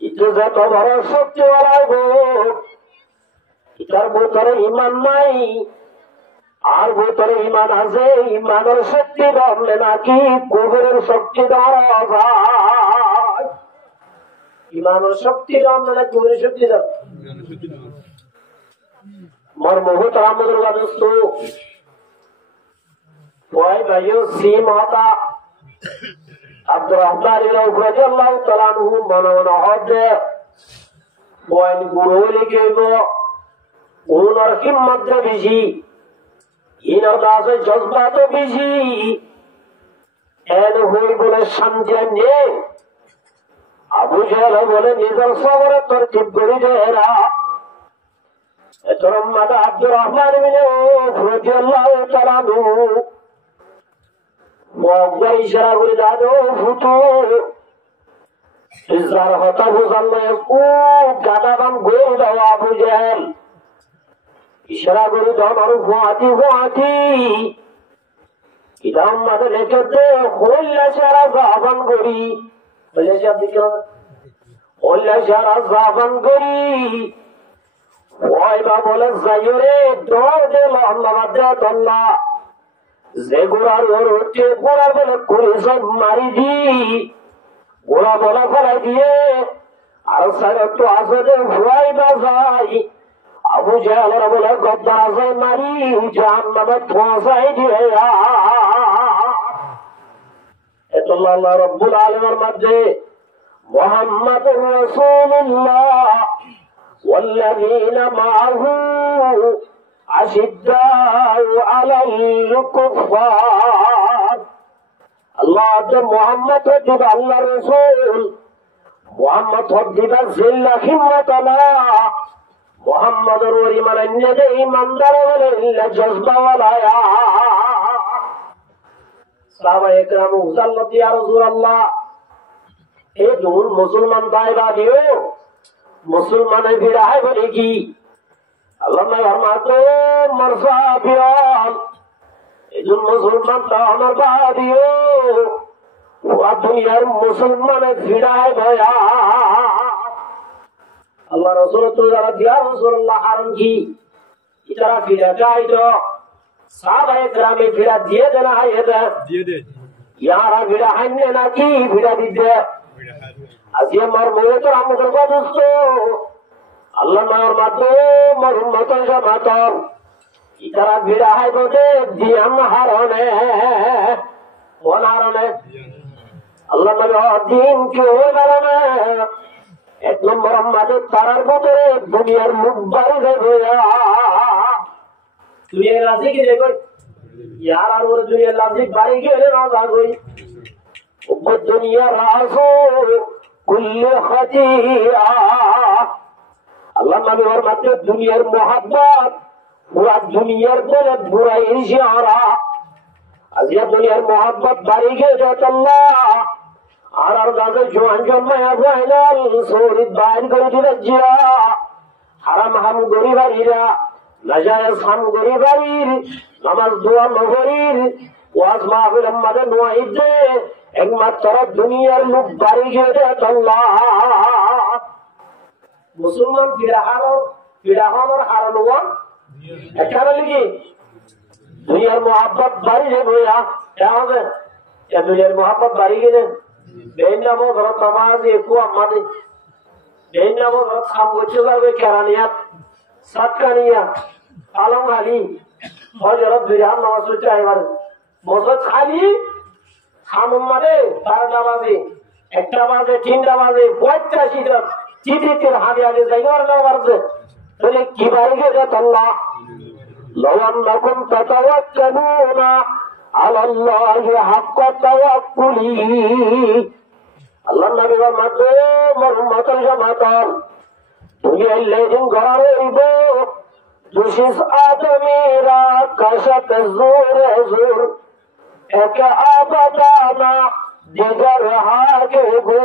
ইতো যত বড় শক্তিওয়ালা ইটার ভিতরে ইমান নাই আর ভিতরে ইমান আছে ইমানের শক্তি ধরলে নাকি কুফরের শক্তি ধরা যায় ইমানের শক্তি ধরলে না কুফরের শক্তি ধর মর্মভূত আমাদের গাদস্ত ওই ভাইও সিম হতা আব্দুর রহমান রাদিয়াল্লাহু তাআলা আনহু মনে হদে ওই গুরু লিখেব ওনার হিম্মত বেশি ইনার দাসে জজবা তো বেশি এন হই বলে শান্তি নেই আবু জেহেল বলে নিজের সবরে তরতিব করে দেরা তরম্মাদা আব্দুর রহমান বিন আউফ রাদিয়াল্লাহু তাআলা আনহু ওয়াগবার ইশারা করে দাদো ফুটো ইজার হতা বুঝাল্লাহ কো গাদাবাম গোল দাও আবু জাহেল ইশারা করে দাও আর ফুয়াতি ইদাম মাদে লেখতে হল্লা সারা জাবান করি বলে শব্দ কি হল্লা সারা জাবান করি ওই বা বলে যাইরে দৌড় দে আল্লাহ বাদে আল্লাহ যে গোড়ার ওর হচ্ছে গোড়া বলে করে সব মারি দি গোড়া বলা ফেলাই দিয়ে আর সারা তো আসলে ভুয়াই বা যাই আবু জাহেল বলে গদ্দার আছে মারি জাহান্নামে পৌঁছাই দিয়ে এত আল্লাহ রাব্বুল আলামিনের মধ্যে মুহাম্মাদুর রাসূলুল্লাহ والذين معه أشداء على الكفار الله محمد هدب الله رسول محمد هدب الزلة خمة الله محمد روري من النجي من درول إلا جذب ولا يا صحابة اكرام صلت يا رسول الله اے دون مسلمان دائبہ دیو মুসলমানের বিরায় বলে কি আল্লাহ ফরমাতো মারফা বিয়াল এজন মুসলমান তা আমার বাদিও পুরা দুনিয়ার মুসলমানের বিরায় ভয়া আল্লাহ রাসূল তো যারা দিয়া রাসূলুল্লাহ হারন কি ইতারা ফিরা যাইতো সাহাবায়ে کرامে ফিরা দিয়ে দেনা হয় এটা দিয়ে দে ইয়ারা ফিরা হান্নে নাকি ফিরা দিতে আজকে আমার মনে তো আমাদের দোস্ত আল্লাহ মার মাতো মরুন মত জামাতর ইতারা ভিড়া হয় বটে দিয়াম হারনে কোন হারনে আল্লাহ মার দিন কেউ বারনে এক নম্বর আমাদের তারার ভিতরে দুনিয়ার মুখ বাড়ি দেবে দুনিয়ার রাজি কি দেখো ইয়ার আর ওর দুনিয়ার রাজি বাড়ি গেলে না যাগই দুনিয়া রাসো كل خطيئة الله نبي فرماتے দুনিয়ার মোহাব্বত পুরা দুনিয়ার বলে বুরাই ইশারা আজিয়া দুনিয়ার মোহাব্বত বাড়ি গেছে আল্লাহ আর গাছে জোয়ান জন্মায়া ফাইনাল শরীর বাইর করে দিলে জিয়া হারাম হাম গরি বাড়িরা নাজায়েজ হাম গরি বাড়ির নামাজ দোয়া নগরীর ওয়াজ মাহফিল আমাদের নোয়াইদ দে একমাত্র দুনিয়ার লোক বাড়ি গেছে আল্লাহ মুসলমান ফিরাহানোর হারানো এখানে লিখি দুনিয়ার মোহাব্বত বাড়ি যাবে হবে দুনিয়ার মোহাব্বত বাড়ি গেলে বেইন নামো ঘর নামাজ একু আমাদের বেইন নামো ঘর খাম করছে যাবে কেরানিয়াত সাতকানিয়া আলম খালি হজরত বিরাম নামাজ হচ্ছে এবার মসজিদ খালি খামুম মানে 12টা বাজে 1টা বাজে 3টা বাজে 85টা চিঠির হাতে আগে যাইবার না বাজে বলে কি বাড়ি গেছে আল্লাহ লাউ আন্নাকুম তাতাওয়াক্কালুনা আলাল্লাহি হাক্কা তাওয়াক্কুলি আল্লাহ নবী ফরমাতে মুহাম্মদুর জামাতার তুমি আল্লাহর ঘরে হইব দুশিস আদমিরা কাশাত জোরে জোর এক আবাদানা দিগার হাগে গো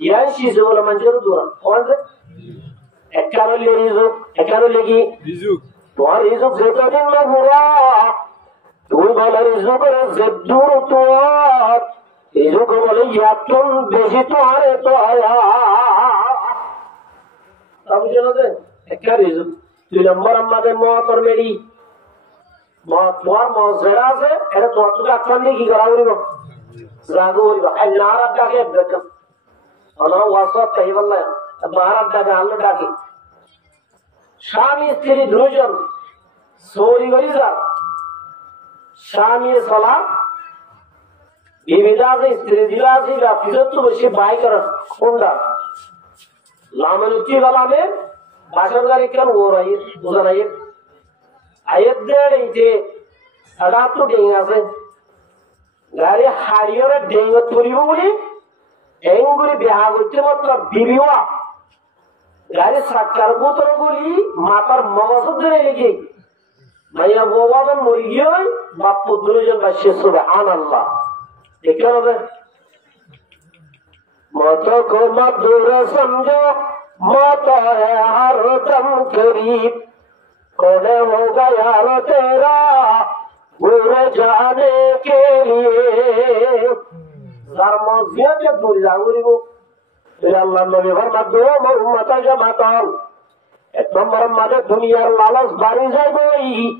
ইয়াশি জোলা মঞ্জুর দুয়া কোনছে একারো রিজুক একারো লাগি রিজুক তোমার রিজুক যেটা দিন না পুরা তুই বলে রিজুকের জেদুর তো রিজুক বলে ইয়াতুন বেশি তো আরে তো আয়া সব জানো যে একার রিজুক দুই নম্বর আমাদের মওয়াতর মেরি তোমার মজেরা আছে এটা তোমার তোকে আত্মান দিয়ে কি করা করিব রাগো করিব আর নারাত ডাকে দেখম অনা ওয়াসত তাই বললা নারাত ডাকে আল্লাহ ডাকে স্বামী স্ত্রী দুজন সৌরি করি যা স্বামী সলা বিবিধা আছে স্ত্রী দিলা আছে বা ফিরত তো বেশি বাই করা কোনটা লামের উচ্চি গলামে বাসর গাড়ি কেন ও রাই বুঝা নাই আয়াত দেড়ে আদা তো ডেঙ্গা আছে গাড়ি হারিয়রে ডেঙ্গা তুলিব বলি এঙ্গুলি বিহা করতে মাত্র বিবিওয়া গাড়ি সাক্কার বোতল করি মাথার মগজ ধরে লেগে মাইয়া বাবা মরি গিয়ে বাপ পুত্র বাসে সুবহানাল্লাহ দেখতে হবে मौत को मधुर समझो मौत है हर दम करीब कौन होगा यार तेरा भूल जाने के लिए जब भूल जाऊंगी वो अल्लाह नबी फरमाते दो उम्मत जमातन एक नंबर मादे दुनियार लालच बारी जाबई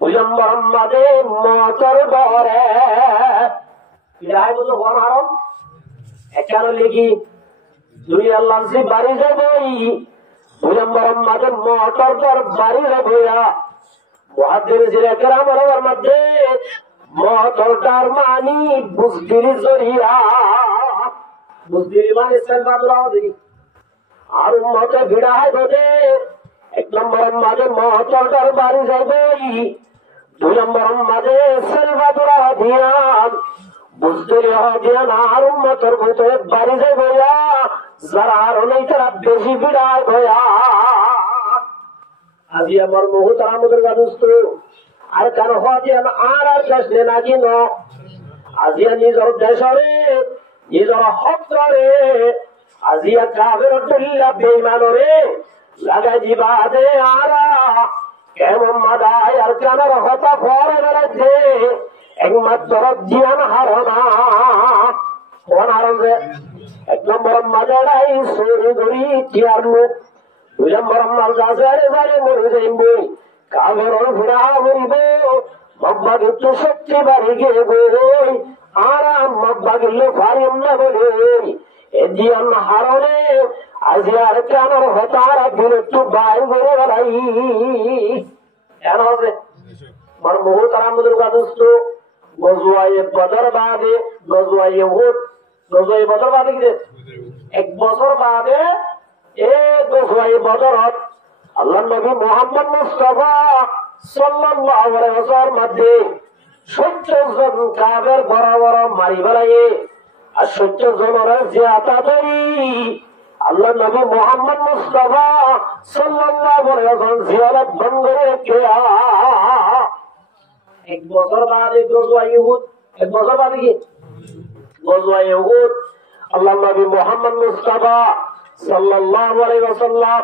दुई नंबर मादे मौतर डर है इलाही तो कौन हारम একানো লেগে দুই আল্লাহ সে বাড়ি যাবই দুই নম্বর মাঝে মোটর দর বাড়ি যাবইয়া মুহাদ্দিস কেরাম বলার মধ্যে মোটরটার মানি বুঝদির জরিয়া বুঝদির মানে সেলবাদুরাও দি আর উম্মতে ভিড়ায় বদে এক নম্বর মাঝে মোটরটার বাড়ি যাবই দুই নম্বর মাঝে সেলবাদুরা দিয়া বুঝতে হবে না আর উন্নতর ভিতরে বাড়ি যায় ভাইয়া যারা আরো নেই তারা বেশি বিড়ায় ভাইয়া আজি আমার বহু তারা আমাদের মানুষ আর কেন হয় আর আর দেশ নাকি ন আজিয়া নিজের দেশরে নিজের হত্রে আজিয়া কাবের টুল্লা বেইমানরে লাগা জিবাদে আরা কেমন মাদায় আর কেন হতা ফরে বেড়াচ্ছে একমাত্র জিয়ান হারনা কোন হারবে এক নম্বর মাজারাই সরি গরি টিয়ার মুখ দুই নম্বর মাজারে বারে মরে যাইবো কাবের ঘোড়া বলব মব্বা কিন্তু শক্তি বাড়ি গিয়ে বই আরাম মব্বা গেল ফারিম না বলে এ জিয়ান হারনে আজি আর কেন হতার দিলে একটু বাইর করে বেড়াই কেন হবে আমার বহু তারা আমাদের মানুষ তো গজওয়ায়ে বদর বাদে গজওয়ায়ে উহুদ গজওয়ায়ে বদর বাদে কি এক বছর বাদে এই গজওয়ায়ে বদরত আল্লাহর নবী মুহাম্মদ মুস্তাফা সাল্লাল্লাহু আলাইহি ওয়াসাল্লামের মধ্যে 70 জন কাফের বড় বড় মারি ফেলায়ে আর 70 জনের জিয়াতা করি আল্লাহর নবী মুহাম্মদ মুস্তাফা সাল্লাল্লাহু আলাইহি ওয়াসাল্লাম জিয়ারত বন্ধ রেখে এক বছর বাদে গজওয়ায়ে উহুদ এক বছর বাদে কি গজওয়ায়ে উহুদ আল্লাহর নবী মুহাম্মদ মুস্তাফা সাল্লাল্লাহু আলাইহি ওয়াসাল্লাম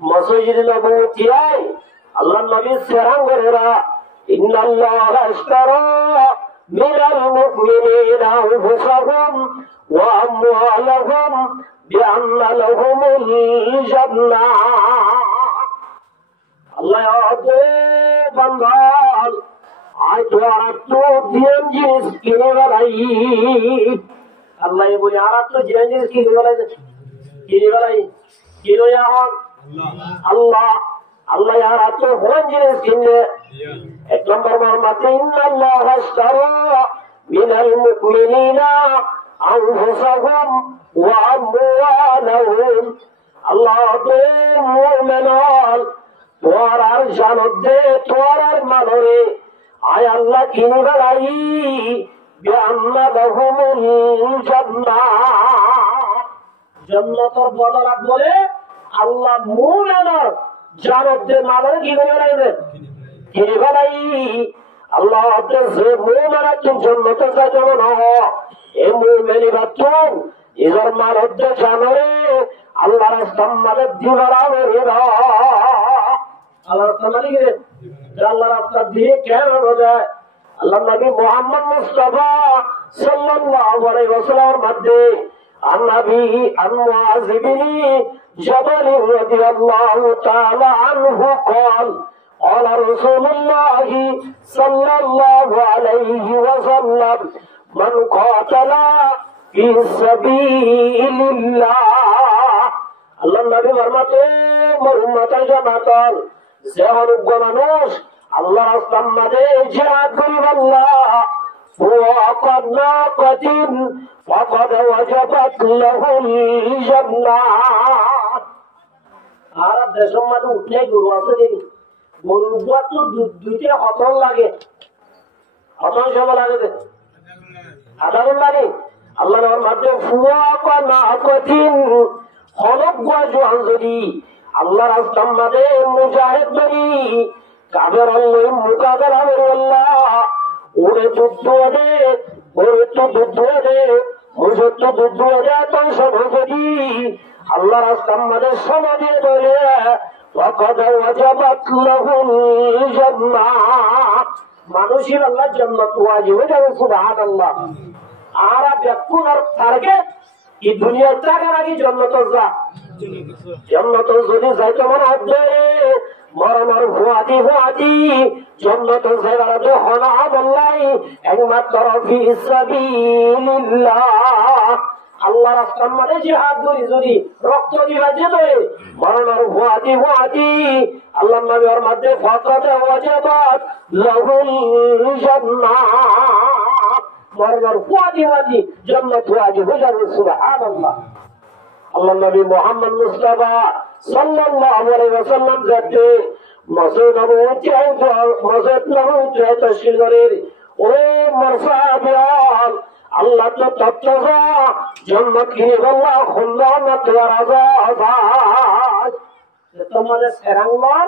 মসজিদ নববীতে আল্লাহর নবী সেরাম করেরা ইন্নাল্লাহা ইশতারা মিনাল মুমিনিনা আনফুসাহুম ওয়া আমওয়ালাহুম বিআন্না লাহুমুল জান্নাহ আল্লাহ আতে বান্দাল আয় তো আর তো দিন জিনিস কিনে বেড়াই আল্লাহ বলে আর তো জিনিস কিনে বেড়াই কিনো এখন আল্লাহ আল্লাহ আর তো কোন জিনিস কিনলে এক নম্বর মারমাতে ইন্নাল্লাহা ইশতারা মিনাল মুমিনিনা আনফুসাহুম ওয়া আমওয়ালাহুম আল্লাহ তো মুমিনাল তোর আর জানতে তোর আর মানরে আয় আল্লাহ কিনে বেড়াই বিআন্না লাহুমুল জান্নাহ জান্নাতের বদলা বলে আল্লাহ মুমিনের জান্নাতের মানরে কি করে বেড়াইবে কিনে বেড়াই আল্লাহ আপনার যে মুমিনের জান্নাতে যাবে না এ মুমিনি বাতুম ইজার মানরে জানরে আল্লাহর রাস্তায় দিবারা মেরে আল্লাহ রাস্তায় গিয়ে আল্লাহর রাস্তা দিয়ে কেন বলে আল্লাহ নবী মুহাম্মদ মুস্তাফা সাল্লাল্লাহু আলাইহি ওয়াসাল্লামের মধ্যে النبي عن معاذ بن جبل رضي الله تعالى عنه قال قال رسول الله صلى الله عليه وسلم من قاتل في سبيل الله الله النبي فرماتے مرمت جماعتان যে অনুজ্ঞ মানুষ আল্লাহ রাস্তার মাঝে জিহাদ করিব আল্লাহ وقد ناقة فقد وجبت له الجنة আর দেশের মাঝে উঠলে গরু আছে দেখি গরুর বুয়া তো দুইটা হতন লাগে হতন সময় লাগে সাধারণ লাগে আল্লাহ মাঝে ফুয়া নাকতিন খলক জোয়ান যদি আল্লাহ রাস্তার মাঝে মুজাহিদ করি কাবের আল্লাহ মোকাবেলা করে আল্লাহ ওরে যুদ্ধ দে ওরে তো যুদ্ধ দে মুজত যুদ্ধ দে তো সব যদি আল্লাহ রাস্তার মাঝে সমাজে বলে মানুষের আল্লাহ জান্নাত ওয়াজিব হয়ে যাবে সুবহানাল্লাহ। আর ব্যক্তি আর টার্গেট এই দুনিয়ার টাকার আগে জান্নাত যা জান্নাত যদি যাইতে মনে হবে মরমর ভুয়াদি ভুয়াদি জান্নাত যাইবার তো হনা বললাই একমাত্র ফি সাবিলিল্লাহ আল্লাহ রাস্তার মাঝে জিহাদ করি যদি রক্ত দিবা যেতে মরণের ভুয়াদি ভুয়াদি আল্লাহ নবীর মধ্যে ফাকাতে ওয়াজিবাত লাহুল জান্নাত মরণের ভুয়াদি ভুয়াদি জান্নাত ওয়াজিব হয়ে যাবে সুবহানাল্লাহ। আল্লাহ নবী মুহাম্মদ মুস্তাফা সাল্লাল্লাহু আলাইহি ওয়াসাল্লাম যাতে মসজিদ নববী তাশকিল করেন ও মারসাবিয়াল আল্লাহ তো তত্ত্ব জান্নাত কিনে আল্লাহ খুলনা না রাজা তোমাদের সেরাঙ্গর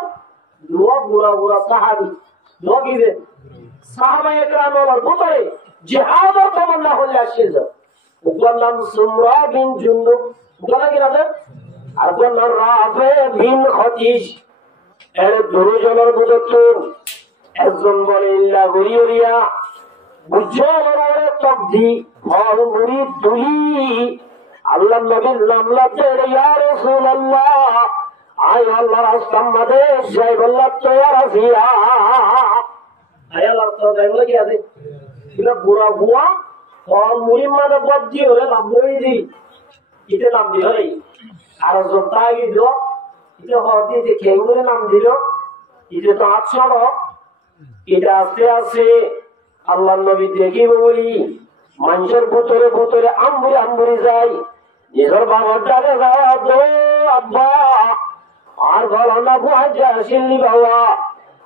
লোক বুড়া বুড়া সাহাবী লোকিরে সাহাবায়ে একরামের ভিতরে জিহাদের তামান্না হলে আসে যায় ওর নাম সুমরা বিন জুনদুব বলা কি রাজা আর ওর নাম রাফে বিন খতিজ এর দুজনের ভিতরে একজন বলে ইল্লা গরিয়রিয়া বুঝানোর তকদি ফল মুড়ি তুলি আল্লাহ নবীর নাম লাগছে ইয়া রাসূলুল্লাহ আয় আল্লাহ রাস্তার মাঝে যাই বললাম তৈয়ার আছি আয় আল্লাহ তো যাইবো কি আছে এটা বুড়া বুয়া ফল মুড়ি মাঝে বদ্দি হলে নাম দি এটা নাম দিল আর জনতা আগে দিল এটা হদি যে কেঙ্গুরে নাম দিল এটা তো আছড় এটা আস্তে আস্তে আল্লাহ নবী দেখিব বলি মানুষের ভুতরে ভুতরে আম্বুরি আম্বুরি যাই নিজের বাবার ডাকে যাওয়া তো আব্বা আর বলো না বুঝা আসেননি বাবা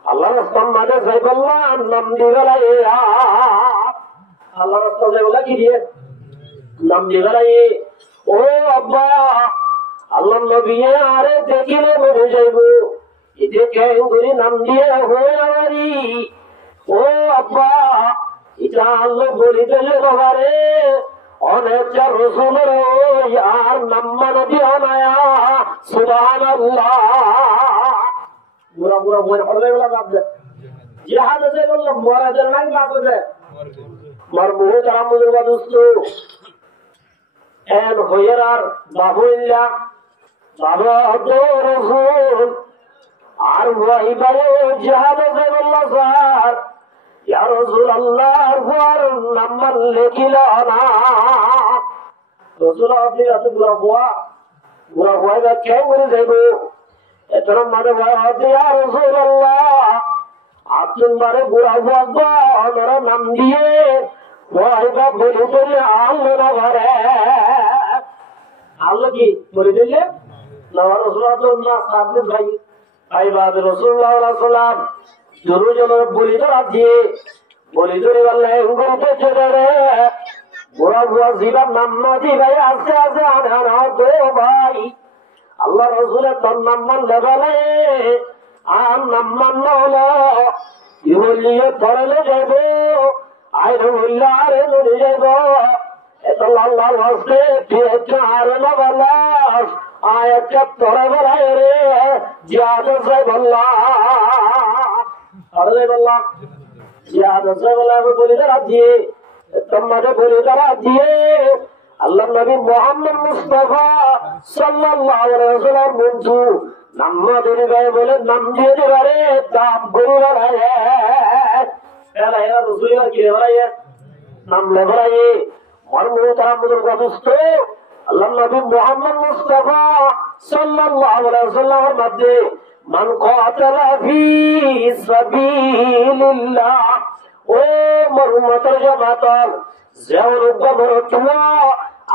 আল্লাহ রাস্তার মাঝে যাই বললাম নাম দিবেলাই আল্লাহ রাস্তা যাই বলা কি দিয়ে নাম দিবেলাই ও আব্বা আল্লাহ নবী আরে দেখিলে মরে যাইব এতে কেঙ্গুরি নাম দিয়ে হয়ে আমারি ও আব্বা এটা আল্লাহ বলি দিলে বাবারে অনেকটা রসুলের আর নাম মানে দিও না সুবহানাল্লাহ বুড়া বুড়া বই হলে বলা ভাবছে জিহাদ আছে বললাম মরাদের নাই বাঁচবে মার বহু তারা মুদের বাদুস্ত এন হইয়ার আর বাবু ইল্লা বাবা হতো রসুল আর ওয়াইবারে জিহাদ আছে বললা স্যার ইয়া রাসূলুল্লাহর পর নাম্বার লিখিল না রাসূল আপনি এতগুলো বুয়া বুয়া কে করে যাইব এতর মানে ভাই ইয়া রাসূলুল্লাহ আপনি মারে বুড়া বুয়া ওনার নাম দিয়ে ওয়াইবা বলে বলে আল্লাহ ঘরে আল্লাহ কি বলে দিলে না রাসূলুল্লাহ সাহেব ভাই ভাই বাদ রাসূলুল্লাহ সাল্লাল্লাহু আলাইহি ওয়াসাল্লাম দুরুজনের বলি ধরা দিয়ে বলি ধরে বললে উঙ্গলতে চলে রে বুড়া বুড়া জিবার নাম না দি ভাই আস্তে আস্তে আনা তো ভাই আল্লাহ রসুলের তোর নাম মানলে বলে আর নাম মান্য হলো ইহলিয়ে ধরলে যাইব আইরে হইলে আরে নড়ে যাইব এত আল্লাহ হস্তে তুই আরে না বলাস আয়াতটা তোরা বলাই রে জিয়াদ সাহেব বললা আরে বললা জিয়াদ সাহেব বলা বলি ধরা দিয়ে তোমাদের বলি ধরা দিয়ে আল্লাহ নবী মুহাম্মদ মুস্তাফা সাল্লাল্লাহু আলাইহি ওয়াসাল্লাম বন্ধু নাম ধরে গায়ে বলে নাম দিয়ে দিবারে দাম গরু রায় এলা এলা রসুলের কি রায় নাম লেবরায় মর্ম তারা মুদের গদস্ত আল্লাহ নবী মুহাম্মদ মুস্তাফা সাল্লাল্লাহু আলাইহি ওয়াসাল্লামের মধ্যে মান কাতালা ফি সাবিলিল্লাহ ও মুহাম্মদের জামাতাল যেমন গবর তোমরা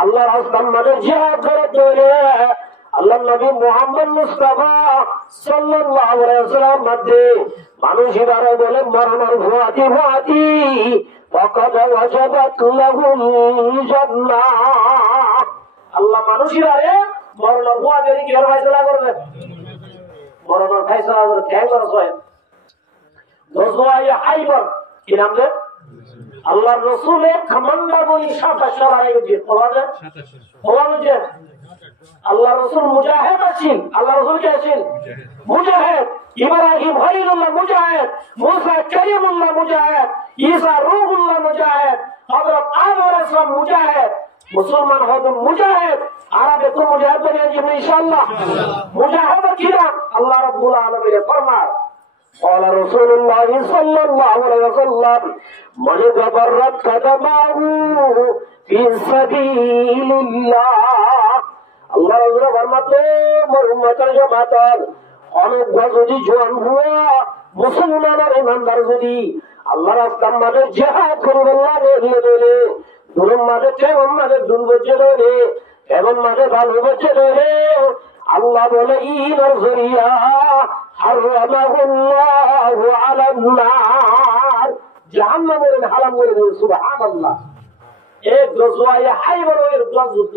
আল্লাহর রাস্তার মধ্যে জিহাদ করে তোলে আল্লাহ নবী মুহাম্মদ মুস্তাফা সাল্লাল্লাহু আলাইহি ওয়াসাল্লামের মধ্যে মানুষেরা বলে মরণের ভুয়াতি ভুয়াতি ফাকাদ ওয়াজাবাত লাহুল জান্নাহ আল্লাহ মানুষেরা মরণের বুয়া দেরি কি ফয়সালা করবে মরণের ফয়সালা করে কে করছে গজওয়ায়ে খাইবার কি নাম রে আল্লাহর রাসূলের কমান্ডার বলি 27 সাল আগে যে বলা যে আল্লাহ রাসূল মুজাহিদ আছেন আল্লাহ রাসূল কে আছেন মুজাহিদ ইব্রাহিম খলিলুল্লাহ মুজাহিদ মুসা কালিমুল্লাহ মুজাহিদ ঈসা রূহুল্লাহ মুজাহিদ হযরত আদম আলাইহিস সালাম মুজাহিদ মুসলমান হযরত মুজাহিদ আরবে তো মুজাহিদ বলে ইনশাআল্লাহ মুজাহিদ কিরা আল্লাহ রাব্বুল আলামিন ফরমান قال رسول الله صلى الله عليه وسلم من تبرد قدمه في سبيل الله الله رسول فرماتے মোর উম্মতের জামাতার অনেক যদি জোয়ান হুয়া মুসলমানের ইমানদার যদি আল্লাহর রাস্তার মাঝে জিহাদ করে আল্লাহ দিয়ে দিলে দুরম মাঝে কেমন মাঝে দুন বজে ধরে কেমন মাঝে ভালো বজে ধরে আল্লাহ বলে ইনার জরিয়া হারামাহুল্লাহু আলান নার জাহান্নামের হারাম করে দিয়েছে সুবহানাল্লাহ এক গজওয়ায়ে হাইবরের যুদ্ধ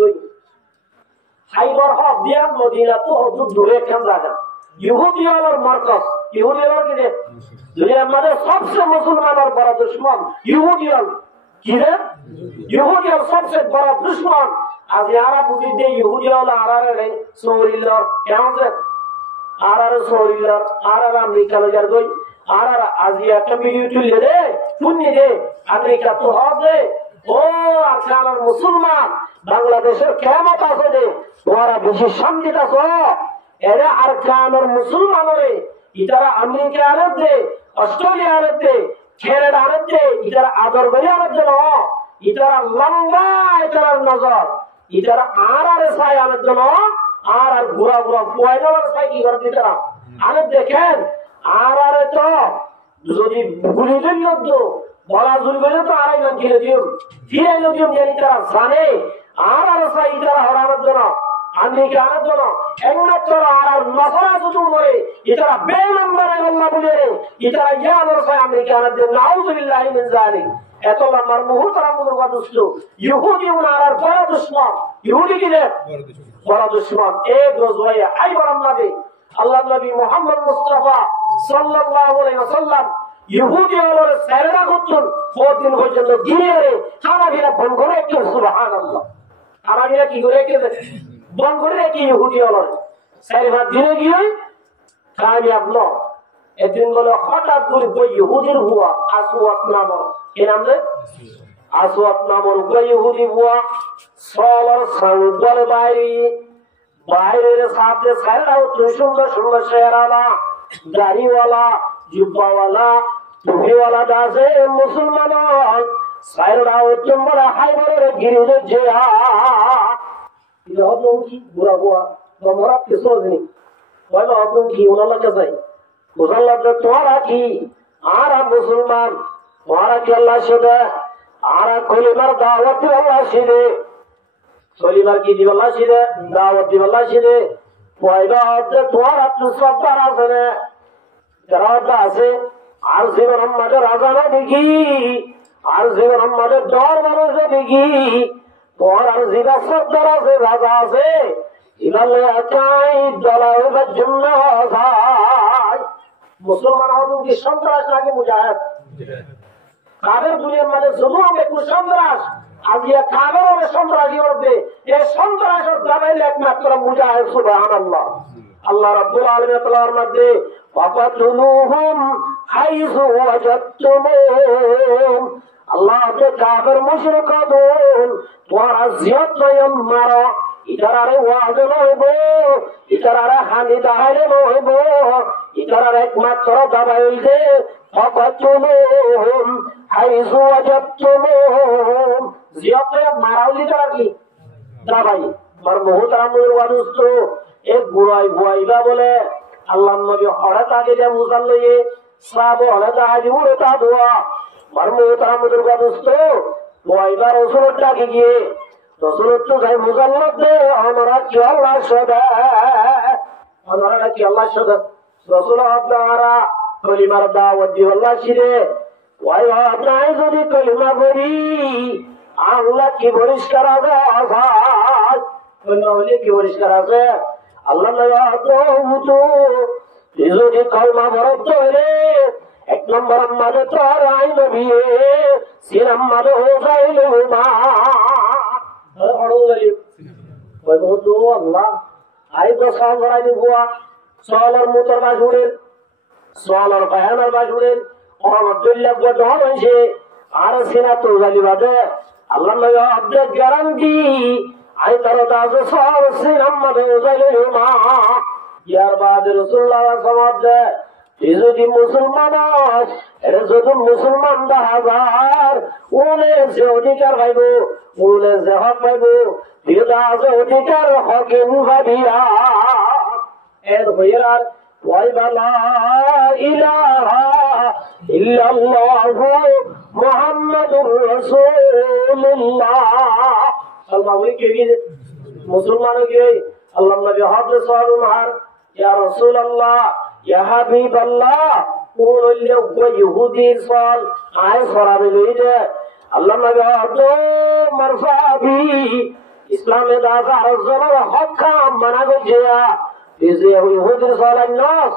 হাইবার হক দিয়া মদিনা তো হদুদ দূরে কেন জায়গা ইহুদিয়ার মার্কাজ ইহুদিয়ার কি রে দুনিয়ার মধ্যে সবচেয়ে মুসলমানের বড় দুশমন ইহুদিয়ার কি রে ইহুদিয়ার সবচেয়ে বড় দুশমন আজ ইয়ারা বুঝি দে ইহুদিয়ার আরারে সৌরিল্লাহ কেমন রে আরারে সৌরিল্লাহ আরারে আমেরিকা লজার গই আরারে আজিয়া কমিউনিটি লে শুনি দে আমেরিকা তো হবে ও আজকালের মুসলমান বাংলাদেশের কেমত আছে দে তোরা বেশি শান্তিতে আছো এরা আর কানের মুসলমানরে ইতারা আমেরিকা আরবে অস্ট্রেলিয়া আরবে কানাডা আরবে ইতারা আদর করে আরবে না ইতারা লম্বা ইতারা নজর ইতারা আরারে সাই আরবে না আর ঘুরা ঘুরা পয়দার সাই কি করে ইতারা আরে দেখেন আরারে তো যদি গুলি দিন তো বলা জুরি করে তো আড়াই লাখ কিনে দিও ফিরে দিও জানি তারা জানে আরারে সাই ইতারা হরানোর জন্য আমেরিকা আনার জন্য একমাত্র আর নসরা শুধু করে ইতারা বেনম্বরে আল্লাহ বলে ইতারা ইয়ানোর সাই আমেরিকা আনার জন্য নাউযুবিল্লাহি মিন যালিক এত লম্বার মুহূর্তরা মুদুরবা দুষ্ট ইহুদি উনার বড় দুশমন ইহুদি কি রে বড় দুশমন এক গজওয়ায়ে আইবার আমাদের আল্লাহ নবী মুহাম্মদ মুস্তাফা সাল্লাল্লাহু আলাইহি ওয়াসাল্লাম ইহুদি ওর সারা করতেন 4 দিন পর্যন্ত গিয়ে খানাগিরা বন্ধ করে কি সুবহানাল্লাহ খানাগিরা কি করে কি বন্ধ করে কি ইহুদি ওর সারা দিনে গিয়ে কামিয়াব ন একদিন বলে হঠাৎ করে ওই ইহুদির হুয়া আসওয়াত নামক কি নাম রে আসওয়াত নামক ওই ইহুদি হুয়া সলর সংবল বাইরের সাথে সারা তো সুন্দর সুন্দর শেরালা দাড়িওয়ালা জুব্বাওয়ালা টুপিওয়ালা দাসে মুসলমান সাইরা উত্তম বড় হাইবারের গিরিজে জিয়া ইলাহু কি বুড়া বুয়া তোমরা কিছু নেই ওই আপনি কি ওনালা কাছে মুসলমান তোরা কি আর মুসলমান তোরা কি আল্লাহ শুদে আর কলিমার দাওয়াত আল্লাহ শুদে কলিমার কি দিব আল্লাহ শুদে দাওয়াত দিব আল্লাহ শুদে পয়দা হতে তোরা তো সব আছে না যারা আছে আর জীবন আমাদের রাজানা দেখি আর জীবন আমাদের দর মানুষ দেখি তোর আর জীবা সর্দার আছে রাজা আছে ইলালে একাই দলাইবার জন্য মুসলমান হতুন কি সন্ত্রাস নাকি মুজাহিদ কাদের দুনিয়ার মানে শুধু হবে কুসন্ত্রাস আজিয়া কাদের হবে সন্ত্রাসী করবে এই সন্ত্রাসের দাবাইলে একমাত্র মুজাহিদ সুবহানাল্লাহ আল্লাহ রাব্বুল আলামিন তাআলার মধ্যে ফাকাতুলুহুম হাইযু ওয়াজাদতুমুহুম আল্লাহ কে কাফের মুশরিকদের তোরা জিয়াত মারো ইতারারে ওয়াজ লইব ইতারারে হানি দাহারে লইব ইতারারে একমাত্র দাবাইল দে ফাকাতুলুহুম হাইযু ওয়াজাদতুমুহুম জিয়াত মারাউলি তারা কি দাবাই মার মুহতারামের ওয়াদুস্ত এক বুড়াই বুয়াইবা বলে আল্লাহ নবী হঠাৎ আগে যে মুসাল লইয়ে সাব হঠাৎ আগে উড়ে তা দোয়া মার মুহতারামের ওয়াদুস্ত বুয়াইবা রসুলের ডাকে গিয়ে রসুলের তো যাই মুসাল মধ্যে আমরা কি আল্লাহ সদা আমরা কি আল্লাহ সদা রসুল আপনারা কলিমার দাওয়াত দিব আল্লাহ শিরে ওই আপনাই যদি কলিমা করি আল্লাহ কি পরিষ্কার আছে অন্য হলে কি পরিষ্কার আছে? আল্লাহ যদি কলমা বরফ হইলে 1 নম্বর আমাদের তোর আই নবী সিনাম মাদে হয়ে যাইল মা আল্লাহ আই তো সল ধরাই দিব সলের মুতর বাসুরের সলের বায়ানের বাসুরের অনদুল্লাহ গঠন হয়েছে আর সিনা তো জালি বাদে আল্লাহ নবী অর্ধেক গ্যারান্টি আই তার দাস সব সিনাম মাদে যাইল মা ইয়ার বাদ রাসূলুল্লাহ সমাজ যদি মুসলমান এটা যদি মুসলমান 10,000 উনে যে অধিকার পাইব উনে যে হক পাইব দিদা যে অধিকার হকিম ভাবিয়া এর হইয়ার ওয়াইবালা ইলাহা ইল্লাল্লাহু মুহাম্মাদুর রাসূলুল্লাহ সালমান কে মুসলমান কে আল্লাহ নবী হযরত সাল্লাল্লাহু ইয়া রাসূলুল্লাহ ইয়া হাবিবাল্লাহ ওরলে ইহুদির সাল আয় সরাবে লইলে আল্লাহ নবী হযরত মারফাবি ইসলামে দাসা আরজনের হক কাম মানা গজিয়া যে ইহুদির সাল নাস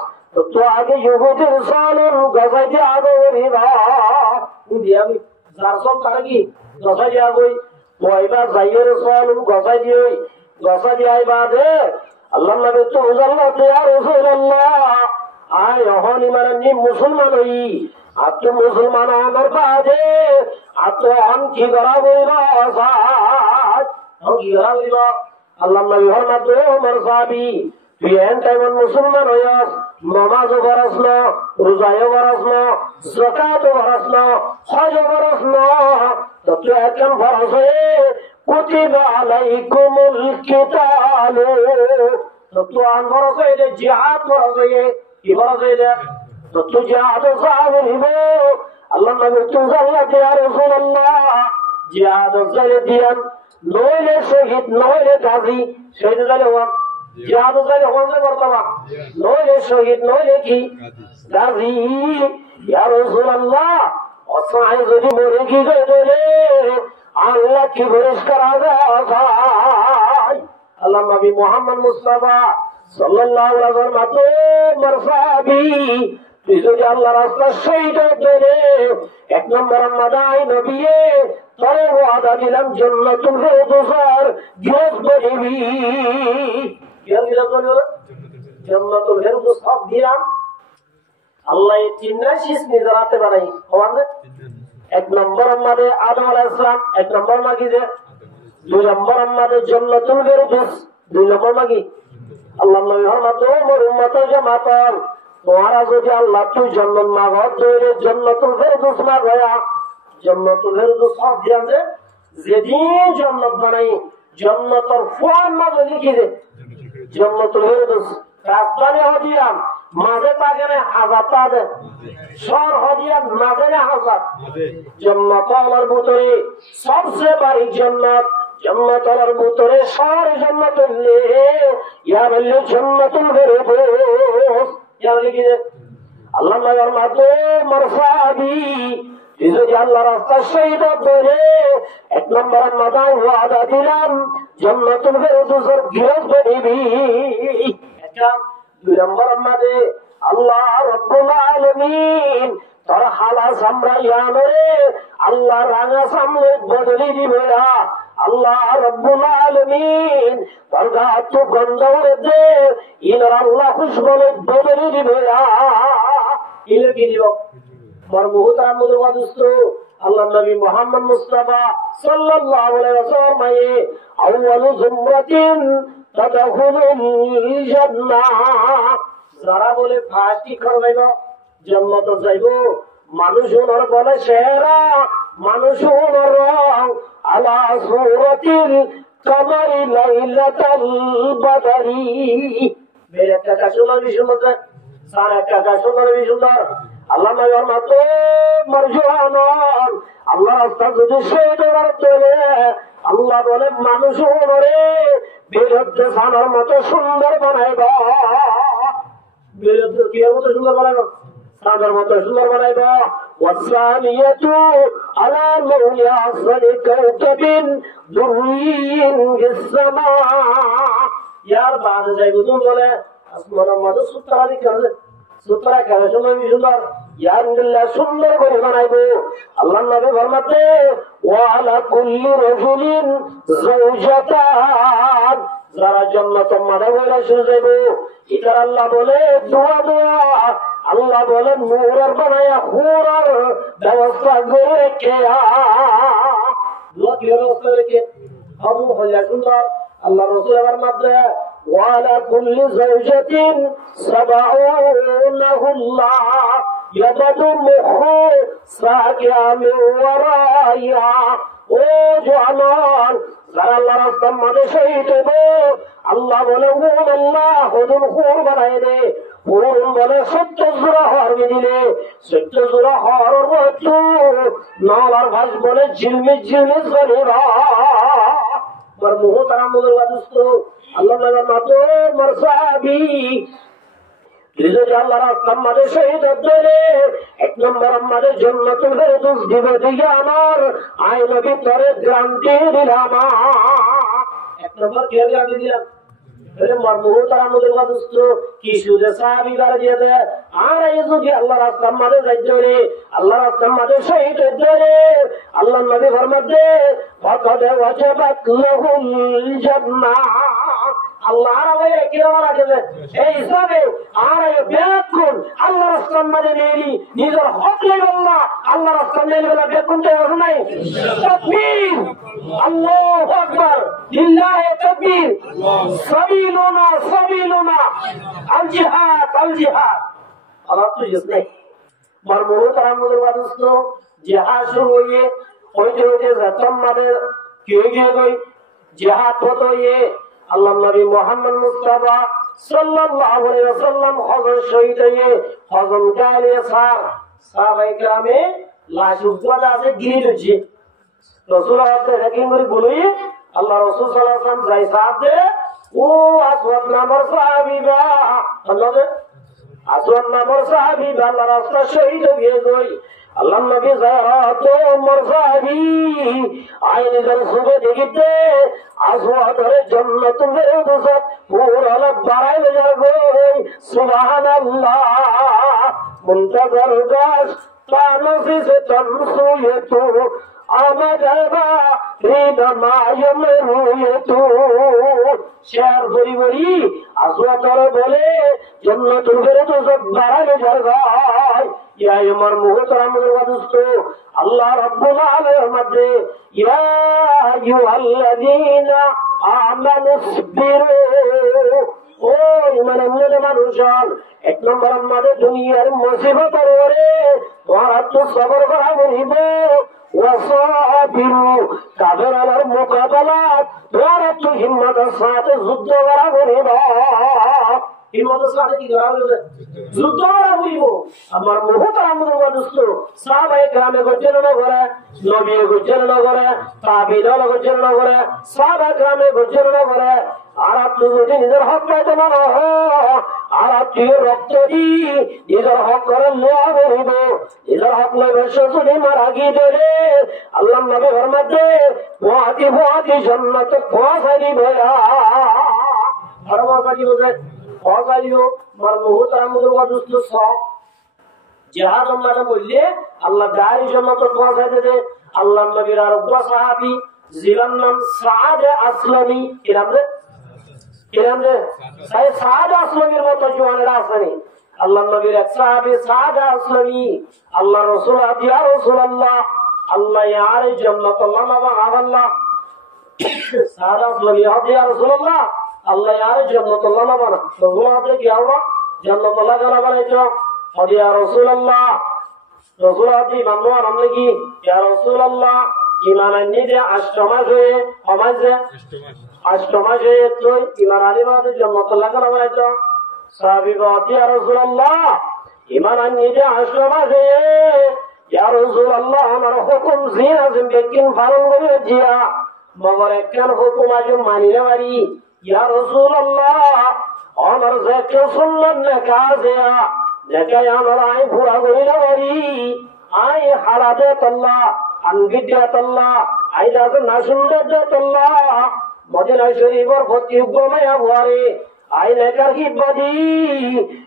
তো আগে ইহুদির সালের গজাইতে আগে রিবা উদিয়ামি জারসল তারকি গজাই আগই ওইবা যাইয়ের সাল গজাই দিই গজা দিয়াই বাদে আল্লাহ নবী তো আল্লাহ ইয়া রাসূলুল্লাহ আয় হন ইমান নি মুসলমান হই আত মুসলমান আমার বাদে আত আম কি করা বইবা সাজ আম কি করা বইবা আল্লাহ নবী ফরমাত ওমর সাহাবী তুই এন টাইম মুসলমান হইয়াস নামাজ পড়াসনা রোজা পড়াসনা যাকাত পড়াসনা হজ পড়াসনা তো তুই একজন ফরজ হয়ে কুতিবা আলাইকুমুল কিতালু তো আন ফরজ হয়ে জিহাদ ফরজ হয়ে কি ফরজ হয়ে তো তুই জিহাদ সাহেব হিবো আল্লাহ নবী তো জাল্লাত ইয়া রাসূলুল্লাহ জিহাদ জালে দিয়ান নইলে শহীদ নইলে গাজী শহীদ জালে হওয়া জিহাদ জালে হওয়া বর্তমান নইলে শহীদ নইলে কি গাজী ইয়া রাসূলুল্লাহ অসহায় যদি মরে কি গেলে আল্লাহ কি পরিষ্কার আল্লাহ নবী মুহাম্মদ মুস্তাফা সাল্লাল্লাহু আলাইহি ওয়াসাল্লাম মারফাবি তুই যদি আল্লাহ রাস্তায় শহীদ হয়ে 1 নম্বর মাদাই নবী তোরে ওয়াদা দিলাম জান্নাতুল ফেরদৌসের গেট বলিবি কি দিলাম জান্নাতুল ফেরদৌস সব দিলাম আল্লাহ চিন্না শেষ নিজারাতে বানাই হওয়ার 1 নম্বর আমাদের আদম আলাইহিস সালাম 1 নম্বর মাগি যে 2 নম্বর আমাদের জান্নাতুল ফেরদৌস 2 নম্বর মাগি আল্লাহ নবী ফরমাতো মোর উম্মতের জামাতার তোমরা যদি আল্লাহ তুই জান্নাত মাগো তোরে জান্নাতুল ফেরদৌস মাগয়া জান্নাতুল ফেরদৌস সব দিয়াছে যেদিন জান্নাত বানাই জান্নাতের ফোয়ার মাঝে লিখি দে জান্নাতুল ফেরদৌস রাজধানী হদিয়াম মাঝে পাগেনে হাজার তাদের সর হদিয়াম মাঝে হাজার জান্নাত আল্লাহর ভিতরে সবচেয়ে বড় জান্নাত জান্নাতের ভিতরে সর জান্নাতুল ইয়া বললে জান্নাতুল ফেরদৌস ইয়া লিখি দে আল্লাহ নবীর মাঝে মারফাবি যদি আল্লাহ রাস্তায় শহীদ হয়ে 1 নম্বর মাদায় ওয়াদা দিলাম জান্নাতুল ফেরদৌসের গিলাস বনিবি 2 নম্বর মাঝে আল্লাহ রাব্বুল আলামিন তোর হালা সামরাইয়ানে আল্লাহ রাঙা সামনে বদলি দিবে না আল্লাহ রাব্বুল আলামিন তোর গাত গন্ধরে দে ইনার আল্লাহ খুশবু বদলি দিবে না ইলে কি দিও মরমুহতারাম মুদুয়া দোস্ত আল্লাহ নবী মুহাম্মদ মুস্তাফা সাল্লাল্লাহু আলাইহি ওয়াসাল্লাম আউয়ালু জুমরাতিন তাদখুলুল জান্নাহ যারা বলে ফাস্টি করবেন জান্নাতে যাইব মানুষ ওনার বলে সেরা মানুষ ওনার রং আলা সুরাতিল কামারি লাইলাতাল বাদরি মেরে কাকা সুন্দর সুন্দর সারা কাকা সুন্দর সুন্দর আল্লাহ নবীর মাতো মারজুয়ানন আল্লাহ রাস্তা যদি শহীদ হয়ে আল্লাহ বলে মানুষ ওরে বিরুদ্ধে সানার মতো সুন্দর বানাইব বিরুদ্ধে কি মতো সুন্দর বানাইব সানার মতো সুন্দর বানাইব والثانية على مولى أصل كوكب دري في السماء यार बाद जाएगा तुम बोले আসমান আমাদের সূত্রা দিকে সূত্রা কেন সময় সুন্দর यार আল্লাহ সুন্দর করে বানাইবো আল্লাহ নবী ফরমাতে ওয়ালা কুল্লি রাজুলিন যাওজাতান যারা জান্নাত মাদা বলে যাইবো এটা আল্লাহ বলে দোয়া আল্লাহ বলে নূরের বানায়া হুরার ব্যবস্থা করে রেখে দোয়া কি ব্যবস্থা রেখে আবু হইয়া সুন্দর আল্লাহ রাসূল ফরমাতে ওয়ালা কুল্লি যাওজাতিন সাবাউনাহুল্লাহ ইয়াদাদু মুখু সাকিয়া মিন ওয়ারাইয়া ও জামান যারা আল্লাহর রাস্তায় মাঝে শহীদ হবে আল্লাহ বলে ও আল্লাহ হুজুর হুর বানায় দে হুর বলে 70 জোড়া হর দিলে 70 জোড়া হর বস্তু নালার ভাস বলে ঝিলমিল ঝিলমিল জরিরা पर मुहतरम दोस्तों अल्लाह नबी मातो मरसाबी রিজো আল্লাহর রাস্তা মাঝে শহীদ হয়ে এক নম্বর আমাদের জান্নাতুল ফেরদৌস দিব দিয়ে আমার আয় নবী তোরে গ্যারান্টি দিলাম এক নম্বর কি গ্যারান্টি দিলাম আরে মুহতরম दोस्तों কি সুদে সাহাবী গার দিয়ে দেয় আর এই যদি আল্লাহর রাস্তা মাঝে যাইতে রে আল্লাহর রাস্তা মাঝে শহীদ হয়ে আল্লাহ নবী ফরমাতে ফাকাদ ওয়াজাবাত লাহুল জান্নাহ আল্লাহ আরে কি বলা যায় এই হিসাবে আর এই বেকুন আল্লাহর রাস্তার মধ্যে নেলি নিজের হক লাগে আল্লাহর রাস্তার নেলি বলা বেকুন তো হয় নাই তাকবীর আল্লাহু আকবার লিল্লাহি তাকবীর সাবিলুনা আল জিহাদ আল্লাহ তো জিসনে মারমুরু তারামুদের বাদুস্তো জিহাদ শুরু হয়ে হইতে জাতম মাদের কি হয়ে গই জিহাদ হতো ये अल्लाह नबी मोहम्मद मुस्तफा सल्लल्लाहु अलैहि वसल्लम हजर शहीद हुए हजम के लिए साहबाए किरामे लाश उठवादा से गिर जी रसूल आपने रकिंग করে বলি আল্লাহ রাসূল সাল্লাল্লাহু আলাইহি ওয়াসাল্লাম যাই সাহেব দে ও আসওয়াদ নামর সাহাবী বা আল্লাহ দে আসওয়াদ নামর সাহাবী বা আল্লাহ রাসূল শহীদ হয়ে গই আল্লাহ নবী যারাত ওমর সাহাবী আইনে জল সুবে দেখিতে আসওয়াদের জান্নাতুল ফেরদৌস পুরা বাড়াই যাবে সুবহানাল্লাহ মুনতাজার গাছ তানফি সে তনসুয়ে তো আমাজাবা রিদমায়ম রুয়ে তো শের বড়ি বড়ি আসওয়াদের বলে জান্নাতুল ফেরদৌস বাড়াই যাবে ইয়া আমার মুহতারাম दोस्तों আল্লাহ রাব্বুল আলামিন মধ্যে ইয়া আইয়ুহাল্লাযীনা আমানু সবিরু ও ইমানের মানুষজন এক নম্বর আমাদের দুনিয়ার মুসিবত পড়ে তোমরা তো সবর করা বলিব ওয়াসাবিরু কাফেরদের মোকাবেলায় তোমরা তো হিম্মতের সাথে যুদ্ধ করা বলিব হিম্মতের সাথে কি করা বলিব যুদ্ধ করা বলিব আমার মুহতারাম दोस्तों সাহাবায়ে কেরামে গজলনা করে নবী গজলনা করে তাবিঈন গজলনা করে সাহাবায়ে কেরামে গজলনা করে আর আপনি যদি নিজের হক পাইতে না আর আপনি রক্ত দি নিজের হক করে নেওয়া বলিব নিজের হক নয় যদি মারা গিয়ে দেবে আল্লাহ নবী ফরমাতে ওয়াদি জান্নাত পৌঁছাই দিবে আর ওয়াদি বলে পৌঁছাই দিও মার মুহতারাম दोस्तों সব জিহাদ আমরা বললে আল্লাহ দারি জান্নাত পৌঁছাই দেবে আল্লাহ নবীর আর সাহাবী জিলার নাম সাদ আসলামী কিরাম রে সাদ আসলামীর মতো জওয়ানেরা আসেনি আল্লাহ নবীর এক সাহাবী সাদ আসলামী আল্লাহ রাসূল ইয়া রাসূলুল্লাহ আল্লাহ ইয়ার জান্নাত আল্লাহ আল্লাহ সাদ আসলামী ইয়া রাসূলুল্লাহ আল্লাহ ইয়ার জান্নাত আল্লাহ রাসূল আপনি কি আল্লাহ জান্নাত আল্লাহ জানা বানাইছো ইয়া রাসূলুল্লাহ রাসূল আপনি মানবো আমরা কি ইয়া রাসূলুল্লাহ ঈমান আনি যে আষ্টমাসে সমাজে আষ্টমাসে তো ঈমান আনি মানে জান্নাত আল্লাহ জানা বানাইছো সাহাবী বলে ইয়া রাসূলুল্লাহ ঈমান আনি যে আষ্টমাসে ইয়া রাসূলুল্লাহ আমার হুকুম জিনা জিন্দেগি পালন করে জিয়া মগর একখান হুকুম আজ মানি না পারি ইয়া রাসূলুল্লাহ আমার যাকে সুন্নাত লেখা আছে লেখা আমার আই পুরা করি না পারি আই হারাদে তল্লা আনগিদ্যা তল্লা আইদাস না সুন্দর তল্লা মদিনা শরীফর প্রতিজ্ঞ মায়া ভুয়ারে আই নেকার কি বাদি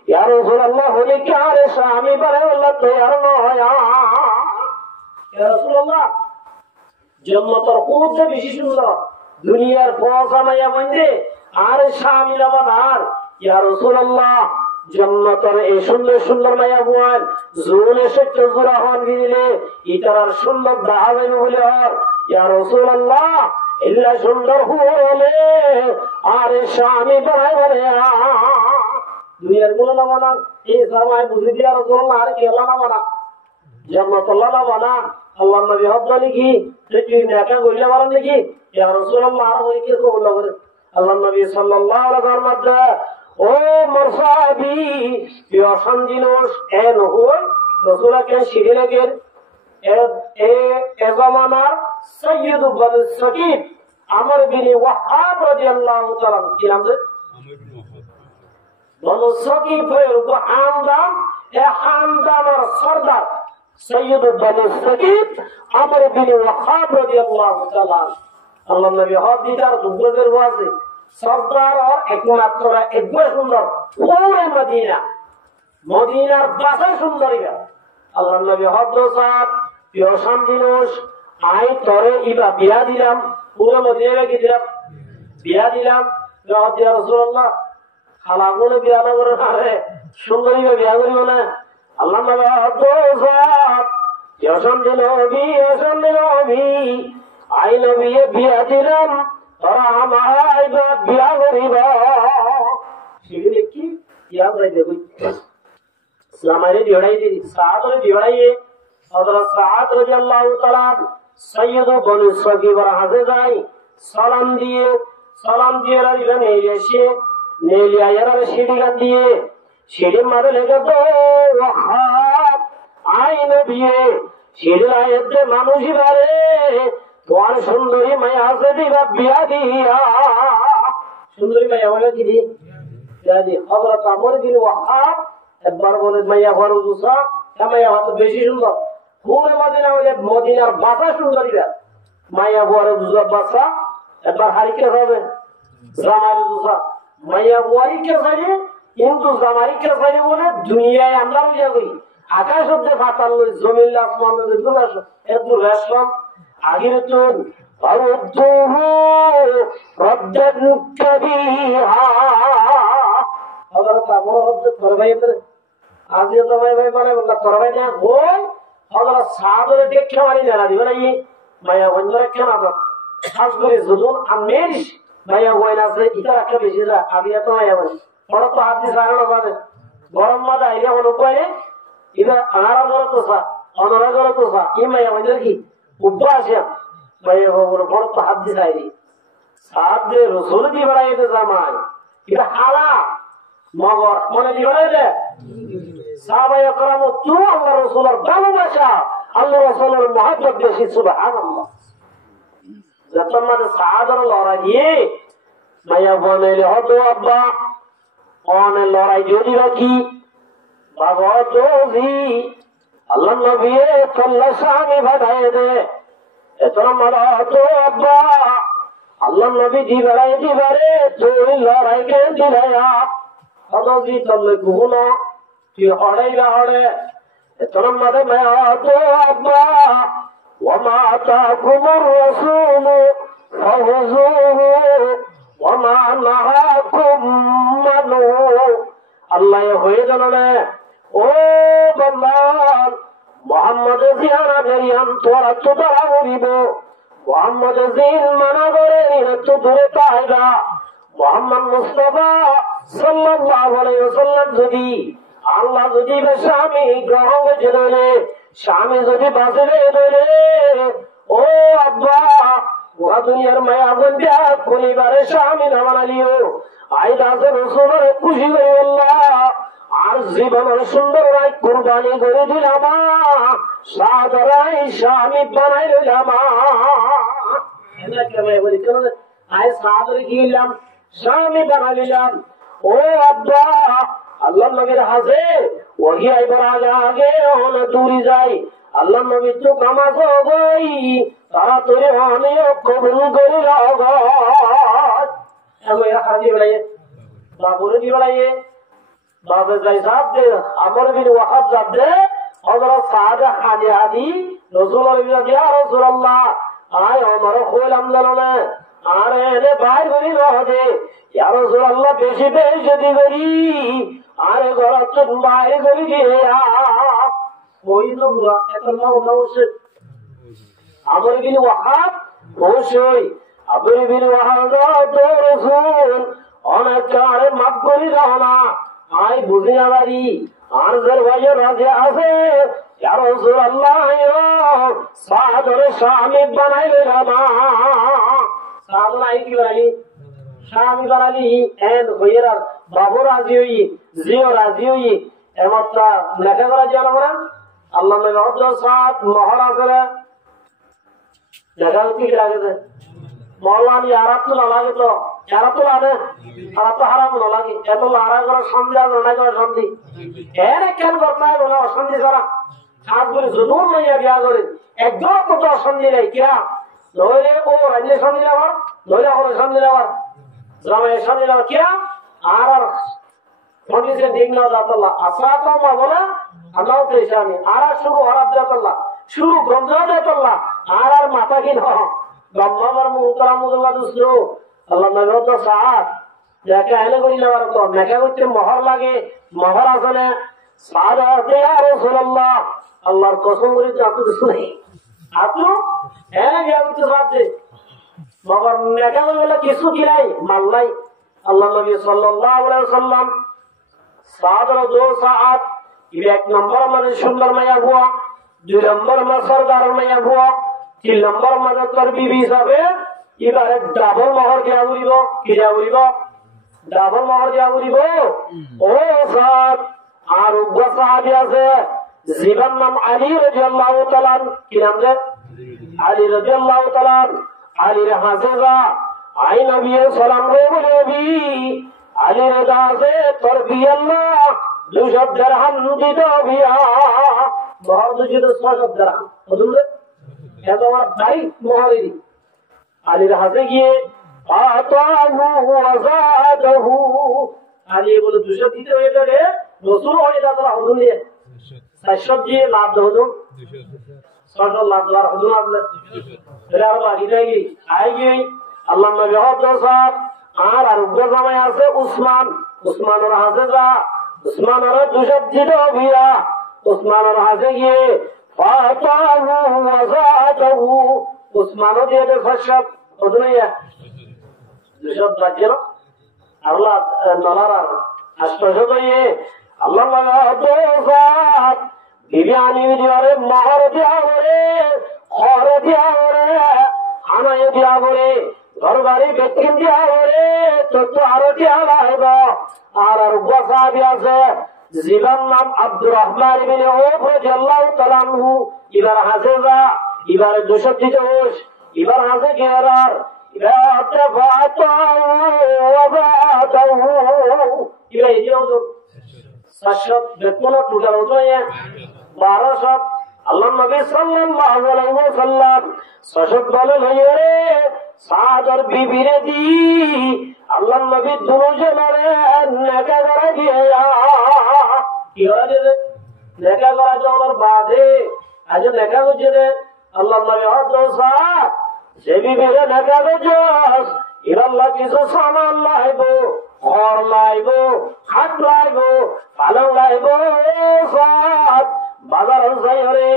ইয়া রাসূলুল্লাহ হলি কারে স্বামী পারে আল্লাহ তৈয়ার নয় ইয়া রাসূলুল্লাহ জান্নাতের খুব বেশি সুন্দর দুনিয়ার পয়সা মায়া বন্ধে আর স্বামী লাভার ইয়া রাসূলুল্লাহ জান্নাতের এই সুন্দর সুন্দর মায়া বুয়ান জুনে সত্য জোড়া হন গিলে ইতার সুন্দর দাহাবে বলে আর ইয়া রাসূলুল্লাহ ইল্লা সুন্দর হলে আর স্বামী বানাই বলে দুনিয়ার গুলো না বানা এই সময় বুঝি দিয়া রাসূলুল্লাহ আর কি আল্লাহ না বানা জান্নাতুল্লাহ না বানা আল্লাহ নবী হযরত লিখি তুই নেকা গইলা বানান নাকি ইয়া রাসূলুল্লাহ আর ওই কি কবুল করে আল্লাহ নবী সাল্লাল্লাহু আলাইহি ওয়াসাল্লাম ও মুরসাবি ইয়া সঞ্জিনোস এ নহু রাসূলকে শিখে লাগের এ জামানার সৈয়দ বনু সাকিব আমর বিন ওয়াহাব রাদিয়াল্লাহু তাআলা কি নাম যে বনু সাকিবের হামদাম এ হামদামের সরদার সৈয়দ বনু সাকিব আমর বিন ওয়াহাব রাদিয়াল্লাহু তাআলা আল্লাহ নবী হদিদার দুগজের ওয়াজে সরদার আর একমাত্র একবার সুন্দর পুরো মদিনা মদিনার বাসা সুন্দরিয়া আল্লাহ নবী হযরত প্রিয় শান্তিনোস আই তরে ইবা বিয়া দিলাম পুরো মদিনায় কি দিলাম বিয়া দিলাম ইয়া রাসূলুল্লাহ খালাগুলো বিয়া না করে আরে সুন্দরী বিয়া করিব না আল্লাহ নবী হযরত প্রিয় শান্তিনবী আই নবী বিয়া দিলাম তোরা আমায় বিয়া করিব সেগুলি কি বিয়া করাইবে ইসলামারে বিড়াই দি সাদরে বিড়াইয়ে হযরত সাদ রাদিয়াল্লাহু তাআলা সৈয়দ বনু সাকিবর হাজে যাই সালাম দিয়ে রাইবেন এসে নেলিয়া এর সিঁড়ি গান দিয়ে সিঁড়ি মারে লেগে তো ওয়াহাব আই নবী সিঁড়ি আইতে মানুষই বারে তোমার সুন্দরী মায়া আছে দিবা বিয়া দিয়া সুন্দরী মায়া বলে কি দি বিয়া দি হযরত আমর বিন ওয়াহাব একবার বলে মাইয়া ঘর উজুসা মাইয়া হত বেশি সুন্দর পুরো মদিনা হইলে মদিনার বাসা সুন্দরীরা মাইয়া ঘর উজুসা বাসা একবার হারিকে হবে জামাই উজুসা মাইয়া ওয়ারিকে সাইলে কিন্তু জামাইকে সাইলে বলে দুনিয়ায় আমরা বুঝা করি আকাশ অব্দে ফাটাল জমিন আসমান দূর আসো এত দূর আসলাম আগের তো فردوه ردا كبيرا حضرت عمر حضرت فرمائے آج یہ تو میں بنے بندہ فرمائے نہ ہو حضرت صحابہ دیکھ کے والی جانا دی بنائیے میں وندر کے نہ خاص করে জুলুন আমেরিশ ভাইয়া ওয়াইলা সে ইটা রাখা বেশি যা আবিয়া তো ভাইয়া বলে বড় তো হাত দিয়ে সারানো যাবে গরম মাদা আইয়া হলো কয়ে ইটা আনারা বড় তো সা অনরা বড় তো সা এই মাইয়া ওইদের কি উদ্বাসিয়া ভাইয়া বড় বড় তো হাত দিয়ে সাইরি সাহাব দে রাসূল দি বাড়াইতে জামাই এটা হালা মগর মনে দি বাড়াইতে সাহাবায়ে کرام তো আল্লাহর রাসূলের ভালোবাসা আল্লাহর রাসূলের মহব্বত বেশি সুবহানাল্লাহ যতমানে সাহাদার লড়াইয়ে মায়া বনেলে হতো আব্বা অনে লড়াই যদি রাখি বাবা দোজি আল্লাহ নবী সাল্লাল্লাহু সামনে বাড়ায় দে এতরা মারা হতো আব্বা আল্লাহ নবী দিবারে তুই লড়াই কে দিলায়া হদজি তলে গুনা তুই হড়াইলা হড়ে এতরা মারে মায়া হতো আব্বা وما آتاكم الرسول فخذوه وما نهاكم عنه আল্লাহ হয়ে জানালে ও বান্দা মুহাম্মদ জিয়ারা করিয়াম তোরা তো তারা বলিব মুহাম্মদ জিন মানা করে তো দূরে তাইবা মুহাম্মদ মুস্তাফা সাল্লাল্লাহু আলাইহি ওয়াসাল্লাম যদি আল্লাহ যদি স্বামী গ্রহণ করে স্বামী যদি বাঁচে রে ও আব্বা ওরা দুনিয়ার মায়া বন্ধা পরিবারের স্বামী না বানালিও আই দাসে রসুলের খুশি করে আল্লাহ আর জীবনের সুন্দর রায় কুরবানি করে দিলাম সাদরাই স্বামী বানাই দিলাম আই সাদরে কি দিলাম স্বামী বানাই দিলাম ও আব্বা আল্লাহ নবীর হাজে ওহি আইবার আগে অনেক দূরে যাই আল্লাহ নবী তো কামাজ গই তারা তোরে আমিও কবুল করি বাবুরে দি বেড়াইয়ে বাবু যাই সাপ দে আমার বিন ওয়াহাব সাপ দে হযরত সাদ হাদি হাদি রাসূলুল্লাহ ইয়া রাসূলুল্লাহ আয় আমার কইলাম জানো না আরে এনে বাইর করি রহদে ইয়া রাসূলুল্লাহ বেশি বেশি দি করি আরে ঘর তো বাইর করি দিয়া ওই তো বুড়া এত নাও নাওছে আমার বিন ওয়াহাব অবশ্যই আমার বিন ওয়াহাব তো রাসূল অনেক কারে মাফ করি দাও না আই বুঝি না বাড়ি আর যার ভাইয়ের রাজে আছে ইয়া রাসূলুল্লাহ সাদরে স্বামী বানাইলে না সামলাই কি বানালি স্বামী বানালি এন্ড হইয়ার বাবু রাজি হই জিও রাজি হই এমতটা লেখা করা যায় না আল্লাহ নবী হযরত সাদ মহারাজের লেখা কি লাগে মৌলানি আরাত তো লাগে তো আরাত তো লাগে আরাত তো হারাম না লাগে এত লারা করে সন্ধ্যা না করে সন্ধি এর কেন করতে হয় বলে অসন্ধি ছাড়া খাস করে জুনুন লইয়া বিয়া করে একদম কত অসন্ধি নেই কিরা নইলে ও রাজ্যে সন্ধি নেওয়ার নইলে ওখানে সন্ধি নেওয়ার জামাই সন্ধি নেওয়ার কিরা আর ফটিসে দিক না দাতাল্লাহ আসরা তো মা বলে আল্লাহ তো ইসলামী আর শুরু হরাব দাতাল্লাহ শুরু গন্ধ দাতাল্লাহ আর মাথা কি না ব্রহ্মার মুহতারামুল্লাহ দুসরো আল্লাহ নবী তো সাদ যাকে আইলে করি নেওয়ার তো মেকা করতে মোহর লাগে মোহর আছে না সাদ আছে ইয়া রাসূলুল্লাহ আল্লাহর কসম করে তো আপনি শুনে আপনি এনে বিয়া করতে সাথে মগর মেকা বলে কিছু কি নাই মাল নাই আল্লাহ নবী সাল্লাল্লাহু আলাইহি ওয়াসাল্লাম সাদর দো সাআত এক নম্বর মানে সুন্দর মায়া হুয়া দুই নম্বর মানে সরদার মায়া হুয়া তিন নম্বর মানে তোর বিবি হিসাবে এবারে ডাবল মোহর দেওয়া উড়িব কি দেওয়া উড়িব ডাবল মোহর দেওয়া উড়িব ও সাদ আর উগ্র সাহাবী আছে জীবন নাম আলী রাদিয়াল্লাহু তাআলা কি নাম রে আলী রাদিয়াল্লাহু তাআলা আলীর হাজেজা আই নবী সালাম রে বলেবি আলী রাজা আছে তোর বিয়াল্লাহ 200 দিরহাম দিত বিয়া মোহর দুজিত 600 দিরহাম বুঝলে এত আমার ভাই মোহরি আলীর হাতে গিয়ে আলী বলে 200 দিতে হয়ে যাবে রসুল হয়ে যাবে হুজুর নিয়ে 400 দিয়ে লাভ হজুর 600 লাভ দেওয়ার হুজুর আপনার এরা আর বাকি যাই আই আল্লাহ নবী হযরত আর উগ্র জামাই আছে উসমান উসমানের হাতে যা উসমানের 200 দিতে বিয়া উসমানের হাতে গিয়ে উসমানও দিয়ে 500 অধুনাইয়া 200 বাজে না আল্লাহ নলার আশপাশে দিয়ে আল্লাহ বিরিয়ানি দিয়ারে মহর দিয়া করে খর দিয়া করে আনায় দিয়া করে ঘর বাড়ি বেতন দিয়া করে তত আরো দিয়া লাগব আর সাহাবী আছে জীবন নাম আব্দুর রহমান ইবনে আওফ রাদিয়াল্লাহু তাআলা আনহু এবার হাজেজা এবার 200 দিতে হোস এবার হাজে গেরার এবার তাফাতু ওয়া বাতাহু এবার এই যে 700 বেতন টোটাল হয়ে 1200 আল্লাহ নবী সাল্লাল্লাহু আলাইহি ওয়াসাল্লাম 600 বলে লইয়ে রে সাদর বিবিরে দি আল্লাহ নবী দুজনের নেকা করে দিয়ে কি হয়ে নেকা করা যাওয়ার বাদে আজ নেকা করছে রে আল্লাহ নবী হযরত যে বিবিরে নেকা করছে এর আল্লাহ কিছু সামান লাইবো ঘর লাইবো খাট লাইবো পালং লাইবো সাত বাজার যাই রে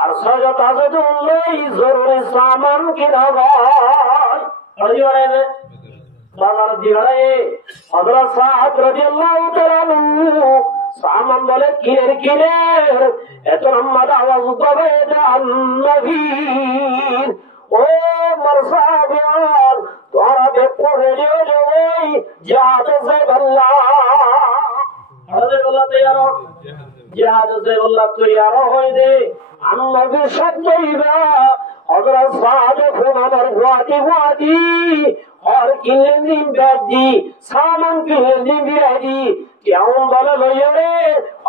আর সজত আছে লই জরুরি সামান কিনা ভাই পড়িওরে বাজার দিওরে হযরত সাদ রাদিয়াল্লাহু তাআলা সামান বলে কিনের এত রহমত আওয়াজ করে নবী ও মারসাবিয়াল তোরা দেখো রেডিও জয় জিহাদ সে আল্লাহ আরে বলা তৈয়ার জিহাদ সে আল্লাহ তৈয়ার হই দে নবী সত্যইবা হযরত সাদ ফুনার ওয়াদি और किले दिन बैठी सामान किले दिन बिरादी কেমন বলে লইয়া রে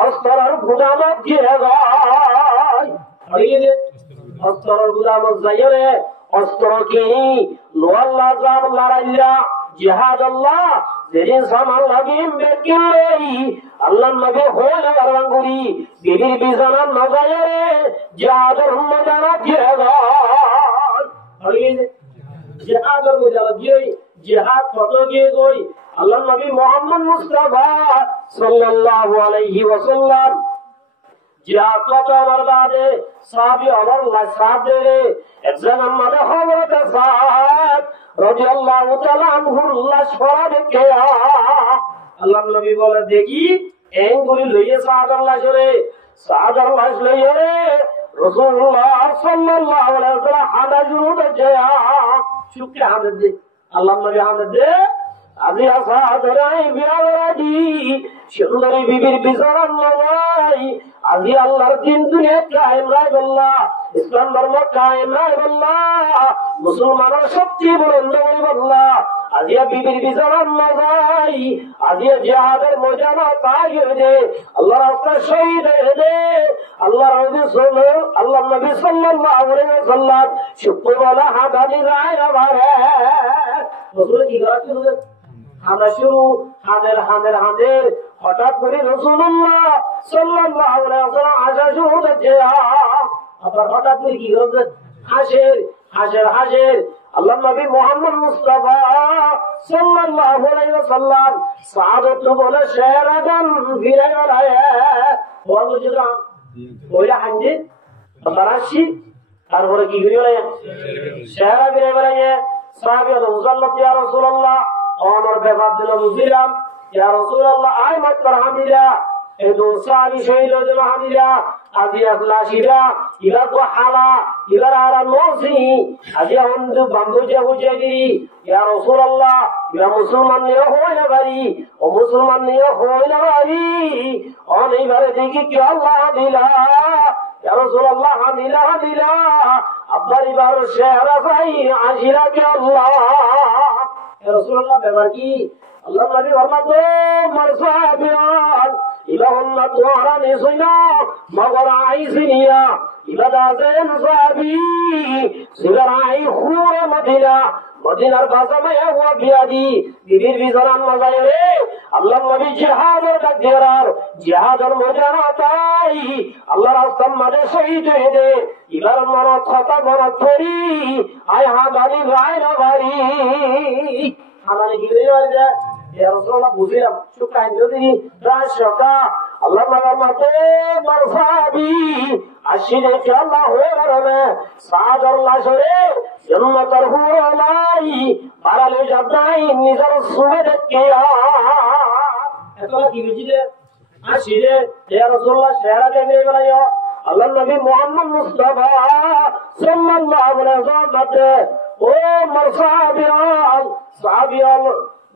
অস্তরার গুদামত গিয়ে গায় হইয়ে অস্ত্রর গুলামত যাইরে অস্ত্র কিনি লোয়াল্লাহ জাম লড়াইয়া জিহাদ আল্লাহ যেদিন সামান লাগিম বেকিলেই আল্লাহ নবী হইলে বারবাঙ্গুরি বিবির বিছানা না যাইরে জিহাদের ময়দানে দিয়ে গয় হইয়ে জিহাদের ময়দানে গিয়ে জিহাদ কত গিয়ে গই আল্লাহ নবী মুহাম্মদ মুস্তাফা সাল্লাল্লাহু আলাইহি ওয়াসাল্লাম জিহাদ কত আমার বাদে সাহাবী আমার সাহাব দে একজন আমাদের হযরত সাদ রাদিয়াল্লাহু তাআলা আনহুর লাশ পড়া দেখে আল্লাহ নবী বলে দেখি এই গুলি লইয়ে সাদার লাশ রে সাদার লাশ লইয়ে রে রাসূলুল্লাহ সাল্লাল্লাহু আলাইহি ওয়াসাল্লাম হাদা জুরুদ যে শুকরে হামদ দে আল্লাহ নবী হামদ দে আজি আসাদরাই বিয়ারাদি সুন্দরী বিবির বিছানার নয় আজি আল্লাহর দিন দুনিয়া কায়েম রাখল্লাহ ইসলাম ধর্ম কায়েম রাখল্লাহ মুসলমানের সবচেয়ে বড় বল্লাহ আজিয়া বিবির বিছানার নয় আজিয়া জিহাদের ময়দানে তাই দে আল্লাহর রাস্তায় শহীদ হয়ে দে আল্লাহর আল্লাহ নবী সাল্লাল্লাহু আলাইহি ওয়াসাল্লাম শুক্রবেলা হাদানি রায় রাবারে রাসূল কি করেছিল আমরা শুরু হাদের হঠাৎ করে রাসূলুল্লাহ সাল্লাল্লাহু আলাইহি ওয়াসাল্লাম আসা শুরু হচ্ছে আবার হঠাৎ করে কি হচ্ছে হাসের আল্লাহ নবী মুহাম্মদ মুস্তাফা সাল্লাল্লাহু আলাইহি ওয়াসাল্লাম সাহাবত বলে শেরাগান ফিরে গেলায় বল যেটা ওইটা হাঁদি বারাসি তারপরে কি করিও শেরা ফিরে গেলায় সাহাবী রাসূলুল্লাহ ইয়া রাসূলুল্লাহ আমার ব্যাপার দিল বুঝলাম ইয়া রাসূলুল্লাহ আয় মত হামিলা এই দোসারি শহীদ হয়ে হামিলা আজি আসলাশিরা ইলা তো হালা ইলা আরা নসি আজি অন্ধ বাম্বুজে বুঝেগিরি ইয়া রাসূলুল্লাহ ইয়া মুসলমান নিয়ে হয় না বাড়ি ও মুসলমান নিয়ে হয় না বাড়ি অনেকবারে দেখি কি আল্লাহ দিলা ইয়া রাসূলুল্লাহ হামিলা আব্বার ইবার শেহরা ভাই আজিরা কে আল্লাহ রাসূলুল্লাহ ব্যাপার কি আল্লাহ নবী ফরমাতো মারসাবিয়ান ইলাহুল্লাহ তোরা নিসইনা মগর আইসিনিয়া ইবাদাতেন সাবি সিরাই খুরে মদিনার বাসামায় হুয়া বিয়াদি বিবির বিছানার মজায় রে আল্লাহ নবী জিহাদের কাজেরার জিহাদের ময়দানে তাই আল্লাহ রাস্তার মাঝে শহীদ হয়ে দে এবার মনত কথা মনত করি আয় হাদানি রায় না বাড়ি হাদানি কি হয়ে যায় ইয়া রাসূলুল্লাহ বুঝিলাম শুকাই যদি রাত সকা আল্লাহ মাতে মারফাবি আশিরে কি আল্লাহ হয়ে গেলে সাদর লাশরে জান্নাতের হুরালাই পারালে যাই নিজের সুবে দেখিয়া এত কি বুঝিলে আশিরে ইয়া রাসূলুল্লাহ শেহরা দেবে বলাইও আল্লাহ নবী মুহাম্মদ মুস্তাফা সাল্লাল্লাহু আলাইহি ওয়াসাল্লাম ও মারফাবিয়াল সাহাবিয়াল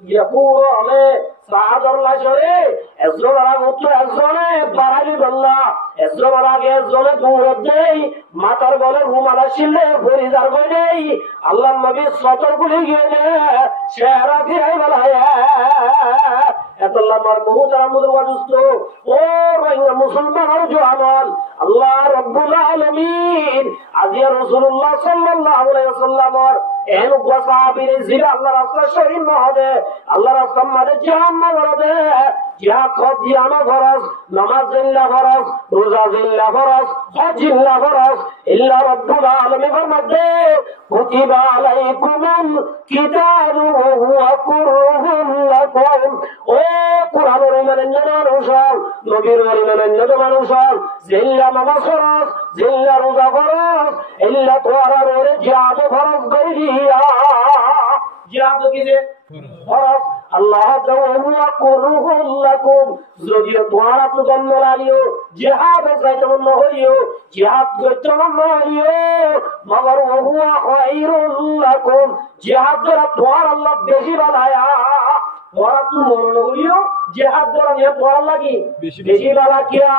يقول عليه سعد الله شري ازرو راغوت ازرو বাড়ালি বল্লা ازرو রাগে ازرو দূর দেই মাতার বলে রুমালা শিলে ফরিজার গই আল্লাহর নবী সতর গুলি গিয়ে শেহরা ফিরাই বলায়া এতল্লাহ মার মুহতারাম মুদওয়াদুস্ত ও রহিম মুসলমানের জওয়ান আল্লাহ রাব্বুল আলামিন আজিয়া রাসূলুল্লাহ সাল্লাল্লাহু আলাইহি ওয়াসাল্লামর এন সাহাবীরে জিরা আল্লাহর রাস্তায় শহীদ না হবে আল্লাহর রাস্তার মাঝে জাহান্নাম হবে জিহাদ জিয়ানা ফরজ নামাজ জিল্লা ফরজ রোজা জিল্লা ফরজ হজ জিল্লা ফরজ ইল্লা রাব্বুল আলামিন ফরমাতে কুতিবা আলাইকুমুল কিতাবু ওয়া কুরহুম লাকুম ও কুরআনের মানন্যদ মানুষাল নবীর মানন্যদ মানুষাল জিল্লা নামাজ ফরজ জিল্লা রোজা ফরজ ইল্লা তোয়ারার ওরে জিহাদ ফরজ করে দিয়া জিহাদ কিসে ফরজ আল্লাহ তাআলা কুরহুল লাকুম যদিও তোমরা তো জন্ম লালিও জিহাদ যাইতে মন হইও জিহাদ করতে মন হইও মগর হুয়া খায়রুল লাকুম জিহাদ দ্বারা তোমার আল্লাহ বেশি বালায়া তোমরা তো মন হইও জিহাদ দ্বারা নিয়ে তোমরা লাগি বেশি বালা কিয়া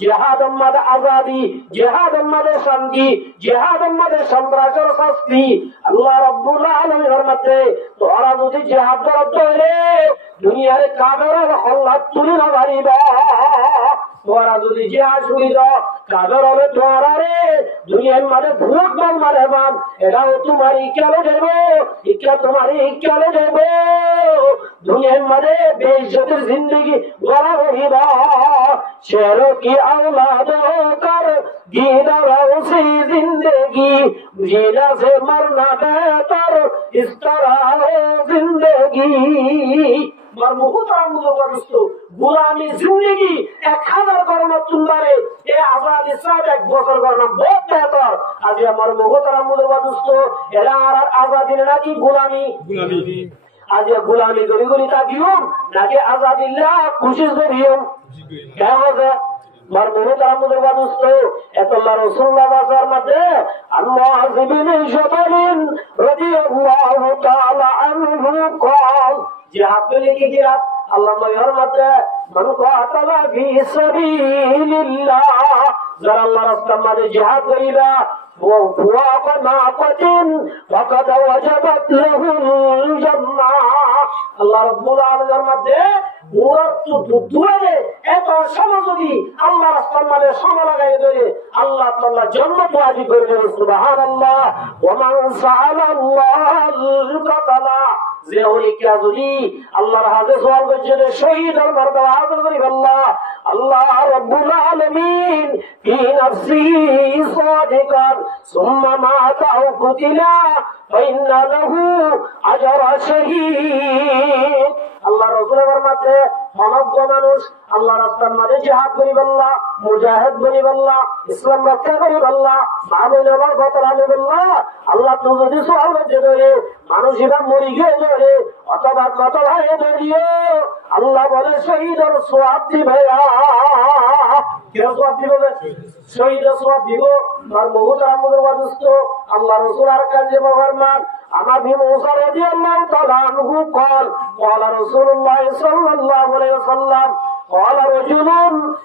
জিহাদ আমাদের আজাদি জিহাদ আমাদের শান্তি জিহাদ আমাদের সন্ত্রাসের শাস্তি আল্লাহ রাব্বুল আলামিন ফরমাতে তোরা যদি জিহাদ করতে রে দুনিয়ার কাফেররা আল্লাহ তুলি না পারিবা ওরা যদি জিহাদ শুনিল কাদের হবে তোরা রে দুনিয়ার মাঝে ভূত বল মারে বান এটাও তোমার ইকালে দেব ইকা তোমার ইকালে দেব দুনিয়ার মাঝে বেইজ্জতের জিন্দগি গড়া রহিব शेरों की औलादों कर गीला उसी जिंदगी जीना से मरना बेहतर इस तरह है जिंदगी गुलामी जिंदगी 1000 करना तुम्हारे ये आजादी सब 1 বছর करना बहुत बेहतर आज हमारे मुहतरम दोस्त एरा आजादी ना की गुलामी आज गुलामी गरी गरी ताकियो ना के आजादी ला कोशिश करियो क्या है मार मुहतरम दोस्त एतल्ला रसूलुल्लाह बाजार मध्य अल्लाह बिन जबलिन रदियल्लाहु ताआला अन्हु قال जिहाद पे लेके गिरा अल्लाह मगर मध्य मन को अतला फी सबीलिल्लाह जरा अल्लाह रास्ता में जिहाद करीबा वो फुआक नाक़तिन फक़द वजबत लहुल जन्ना अल्लाह रब्बुल आलमीन मध्य মুরাত্তু দুদুয়ে এত সমজদি আল্লাহ রাস্তার মধ্যে সময় লাগাই ধরে আল্লাহ তাআলা জান্নাত ওয়াজিব করে দেন সুবহানাল্লাহ ওয়া মান সাআলাল্লাহুল কাতালা যে ওই কাজুরি আল্লাহর হাতে সওয়াল করছে শহীদ আর মারদাওয়া হাসিল করি আল্লাহ আল্লাহ রাব্বুল আলামিন ফি নাফসিহি সাদিকান সুম্মা মাতাহু কুতিলা ফাইন্না লাহু আজরা শহীদ আল্লাহ রাসূলের ফরমাতে অনগ্য মানুষ আল্লাহ রাস্তার মাঝে জিহাদ করি আল্লাহ মুজাহিদ বনি আল্লাহ ইসলাম রক্ষা করি আল্লাহ মানব আমার কথা আল্লাহ আল্লাহ তো যদি সওয়াল করছে রে মানুষ এটা মরি গিয়ে ধরে অথবা কত ভাই ধরিও আল্লাহ বলে শহীদের সওয়াব দিবে কেন সওয়াব দিবে শহীদের সওয়াব দিব আর মুহতারাম দোস্ত আল্লাহ রাসূল আর কাজে ফরমান عن ابي موسى رضي الله تعالى عنه قال قال رسول الله صلى الله عليه وسلم قال رجل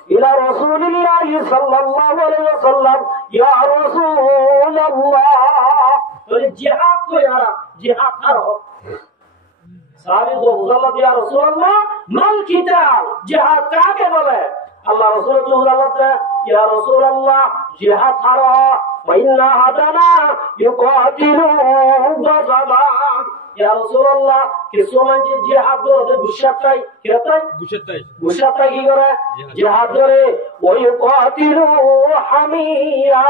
الى رسول الله صلى الله عليه وسلم يا رسول الله الجهاد को यार जिहाद करो सारे को बुझाला या रसूल अल्लाह मल किताल जिहाद काके बोले अल्लाह रसूल बुझाला या रसूल अल्लाह जिहाद करो वइन्ना हदाना युकातिलु गज़बा या रसूल अल्लाह किसो म्हणजे जिहाद করে গুশাতাই কেতাই গুশাতাই কি করে জিহাদ করে ওই युकातिलु হামিয়া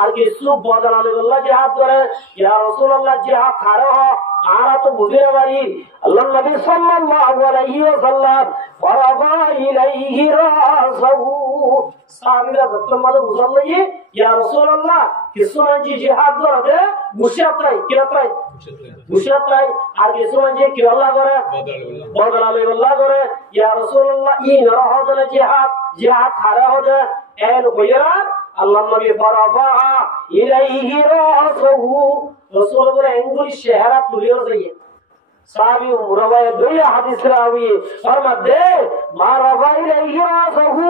আর কিছু বদলালে আল্লাহ জিহাদ করে ইয়া রাসূলুল্লাহ জিহাদ খারো আরা তো বুঝিয়ে পারি আল্লাহ নবী সাল্লাল্লাহু আলাইহি ওয়াসাল্লাম ওয়ারাবা ইলাইহি রাসাহু সাহাবীরা বর্তমানে বুঝালে ইয়া রাসূলুল্লাহ কিছু মানে জিহাদ করে গুশাতাই কেতাই গুশাতাই আর কিছু মানে কি আল্লাহ করে বদলালে আল্লাহ করে ইয়া রাসূলুল্লাহ ইন রাহাদাল জিহাদ খারা হবে এর হইয়ার আল্লাহ নবী ফরাফা ইলাইহি রাসুহু রাসূল বলে এঙ্গুলি চেহারা তুলিও যাইয়ে সাহাবী মুরাওয়ায়ে দুই হাদিস রাওয়ী ফরমাতে মা রাফা ইলাইহি রাসুহু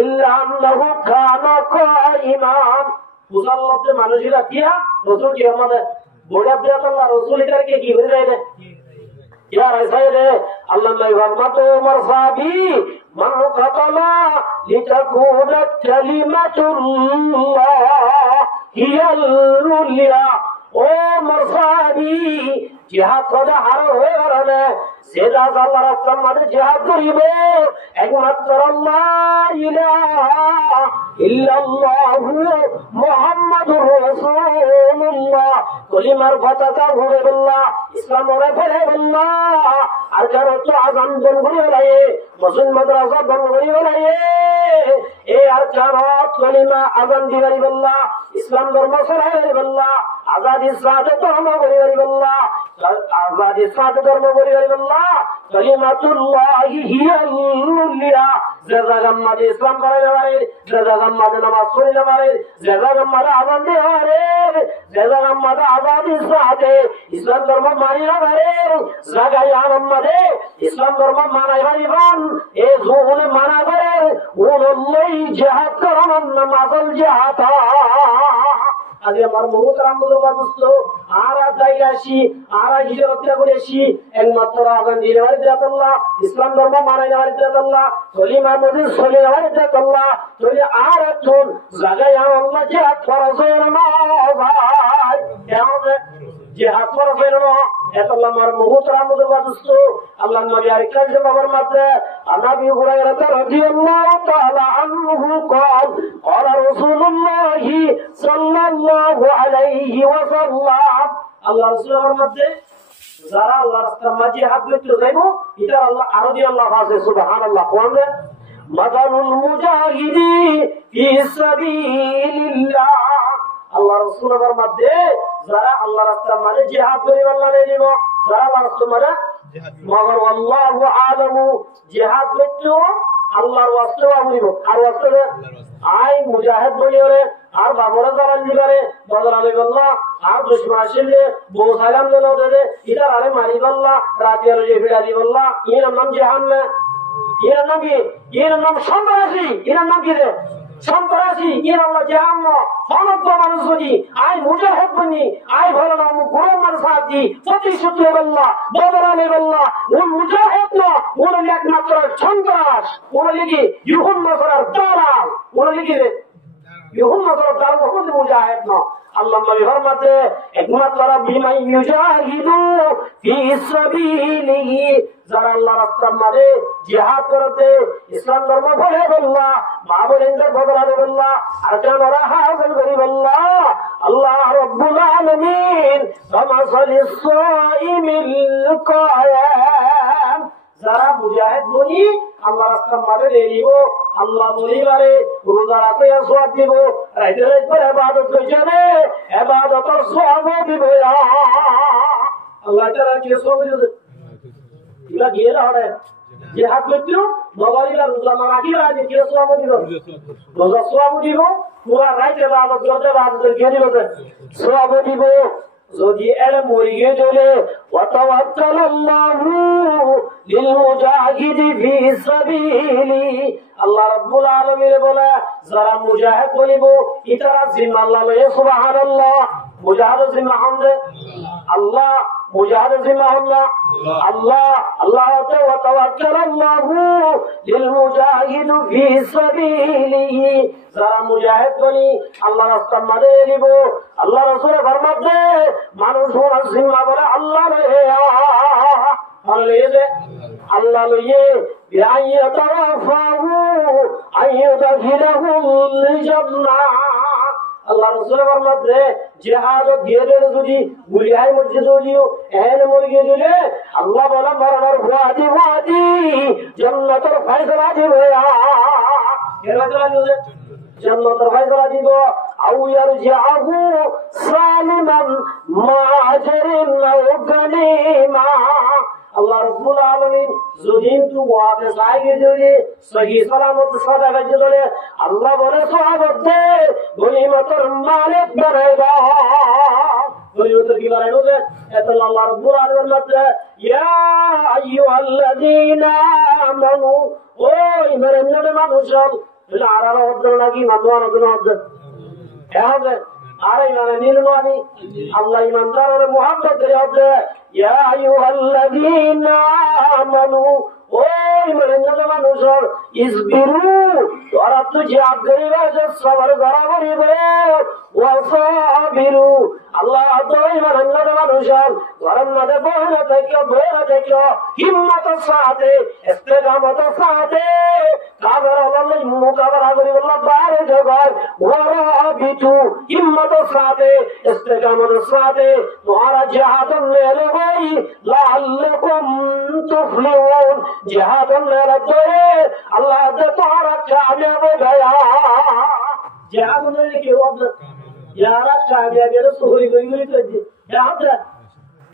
ইল্লা আন্নাহু কানা কাইমান মুসাল্লাতে মানুষরা কিয়া রাসূল কি আমাদের বড় প্রিয় আল্লাহ রাসূল এটাকে কি হয়ে যায় या ऐसा है अल्लाह ने फरमाते उमर साहबी मन कतला लितकून कलिमतुल्लाह हियल उलिया ओ उमर साहबी जिहाद করে হার হয়ে গেলে সেটা আল্লাহর রাস্তার মধ্যে জিহাদ করিবে একমাত্র আল্লাহ ইলাহা ইল্লাল্লাহু মুহাম্মাদুর রাসূলুল্লাহ কলিমার পতাকা ঘুরে বললা ইসলাম ওরে ফেলে বললা আর কারো তো আযান বন্ধ করে লাগে মুসলিম মাদ্রাসা বন্ধ করে লাগে এই আর কারো কলিমা আযান দিবারি বললা ইসলাম ধর্ম ছড়াই বললা আজাদি সাদত ধর্ম করে বললা আজাদি সাদত ধর্ম করে বললা কালিমাতুল্লাহি হিয়াল উলিয়া জাযাগাম মাদে ইসলাম করে পারে জাযাগাম মাদে নামাজ পড়ে পারে জাযাগাম মাদে আযান দিয়ে পারে জাযাগাম মাদে আজাদি সাদে ইসলাম ধর্ম মানি না পারে জাগায় আরাম মাদে ইসলাম ধর্ম মানাই পারিবান এ জোনে মানা করে ওললাই জিহাদ করন নামাজল জিহাদ আজ আমার মুহতারাম দোস্ত আরা দাইরাসি আরা হিজরত করেছি একমাত্র আজান দিলে আল্লাহ ইসলাম ধর্ম মানাই না আল্লাহ কলিমা মদিন সলে আল্লাহ তবে আর একজন জায়গায় আল্লাহ জিহাদ ফরজ হইল না ভাই কেমন জিহাদ ফরজ হইল না আল্লাহ মার মুহতারাম মুদবাদুস্ত আল্লাহ নবী আরেকটা যে বাবার মাঝে নবী হুরায়রা রাদিয়াল্লাহু তাআলা আনহু قال قال رسول الله صلى الله عليه وسلم আল্লাহ রাসূলের মধ্যে যারা আল্লাহর রাস্তায় মাঝে হাত ধরতে যাইবো এটা আল্লাহ আরো দিয়ে আল্লাহ আছে সুবহানাল্লাহ কোন মাদালুল মুজাহিদি ফি সাবিলিল্লাহ আল্লাহ রাসূলের মধ্যে যারা আল্লাহর রাস্তায় মাঝে জিহাদ করে আল্লাহ নেব যারা আল্লাহর রাস্তায় মাঝে মগর আল্লাহু আলামু জিহাদ করতে আল্লাহর ওয়াস্তে বলিব আর ওয়াস্তে আই মুজাহিদ বলিওরে আর বাবরা জালাল দিবারে বদল আলী আল্লাহ আর দুশমন আসলে বহু সালাম দেলো দে ইদার আরে মারি আল্লাহ রাতে আলো যে ফিরা দি আল্লাহ এর নাম জাহান না এর নাম কি এর নাম সন্ত্রাসী এর নাম কি রে সন্ত্রাসী এর আল্লাহ জাহান না অনন্ত মানুষ বলি আই মুজাহিদ বনি আই ভালো নাম গোরম মানুষ আদি প্রতিশোধ আল্লাহ বদল আলী আল্লাহ ও মুজাহিদ না ওর একমাত্র সন্ত্রাস ওর লাগি ইহুন মাসরার দালাল ওর লাগি রে ইহুন মাসরার দালাল বহুত মুজাহিদ না আল্লাহ নবী ফরমাতে একমাত্র বিমান ইউজাহিদু ফি সাবিলিহি যারা আল্লাহর রাস্তায় মারে জিহাদ করতে ইসলাম ধর্ম ফলে আল্লাহ মা বোনদের বদলা দেব আল্লাহ আর যারা হাসিল করিব আল্লাহ আল্লাহ রাব্বুল আলামিন কামাসালিস সাইমিল কায়াম যারা মুজাহিদ বনি আল্লাহ রাস্তায় মারে দেব আল্লাহ বলিবারে রোজা রাখে সওয়াব দিব রাতে রাতে ইবাদত করে ইবাদতের সওয়াব দিব আল্লাহ তাআলা কি সওয়াব দিব ইলা দিয়ে দাও জিহাদ করতে মোবাইল আর রোজা রাখি রাতে কি সওয়াব দিব রোজা সওয়াব দিব পুরা রাতে ইবাদত করতে ইবাদত করে দিব সওয়াব দিব যদি এর মরিয়ে চলে ওয়াতাওয়াক্কাল আল্লাহু লিল মুজাহিদি ফি সাবিলি আল্লাহ রাব্বুল আলামিন বলে যারা মুজাহিদ বলিব ইতারা জিম্মা আল্লাহ লয়ে সুবহানাল্লাহ মুজাহিদ জিম্মা হামদে আল্লাহ মুজাহিদ জিম্মা আল্লাহ আল্লাহ আল্লাহ ওয়াতাওয়াক্কাল আল্লাহু লিল মুজাহিদি ফি সাবিলি যারা মুজাহিদ বলি আল্লাহ রাস্তায় মারে দিব আল্লাহ রাসূল ফরমাতে মানুষ ওরা জিম্মা বলে আল্লাহ রে আল্লাহ লইয়ে বিআইয়াতাওয়াফাহু আইয়ুদাখিলাহুল জান্নাহ আল্লাহ রাসূল ফরমাতে জিহাদ দিয়ে যদি গুলিয়ায় মসজিদ হলিও এহেন মরিয়ে দিলে আল্লাহ বলে মরণের ওয়াদি ওয়াদি জান্নাতের ফয়সালা দিবে জান্নাতের ফয়সালা দিব আও ইয়ারজিআহু সালিমান মা আজরিন আও গানিমা আল্লাহ রাব্বুল আলামিন যদি তু ওয়াদে সাইগে দিলে সহি সালামত সাদাকা দিলে আল্লাহ বলে সাহাবতে গনিমতের মালিক বানাইবা গনিমতের কি বানাইবো এত আল্লাহ রাব্বুল আলামিন বলে ইয়া আইয়ুহাল্লাযীনা আমানু ও ইমানের মানুষজন এটা আরারা হদ্দ নাকি মাদওয়ান হদ্দ হদ্দ এহাজে আর ইমানে নিলমানি আল্লাহ ইমানদারের মুহাব্বত করে হদ্দ ইয়া আইয়ুহাল্লাযীনা আমানু ও ইমানের মানুষজন ইসবিরু তোরা তো জিহাদ করিবে যে সবর করা করিবে ওয়াসাবিরু আল্লাহ তো ইমানের মানুষজন গরম মধ্যে বহরে থেকে হিম্মতের সাথে ইস্তেকামতের সাথে কাবের আল্লাহ মুকাবিলা করি আল্লাহ বাইরে জগৎ ওয়ারাবিতু হিম্মতের সাথে ইস্তেকামতের সাথে তোমারা জিহাদ মেলে ভাই লাআল্লাকুম তুফলিহুন জিহাদ মেলে তোরে আল্লাহ দে তোমারা কামিয়াব গয়া জিহাদ মেলে কি হবে यारा कामयाबी रे सोरी गई तो याद है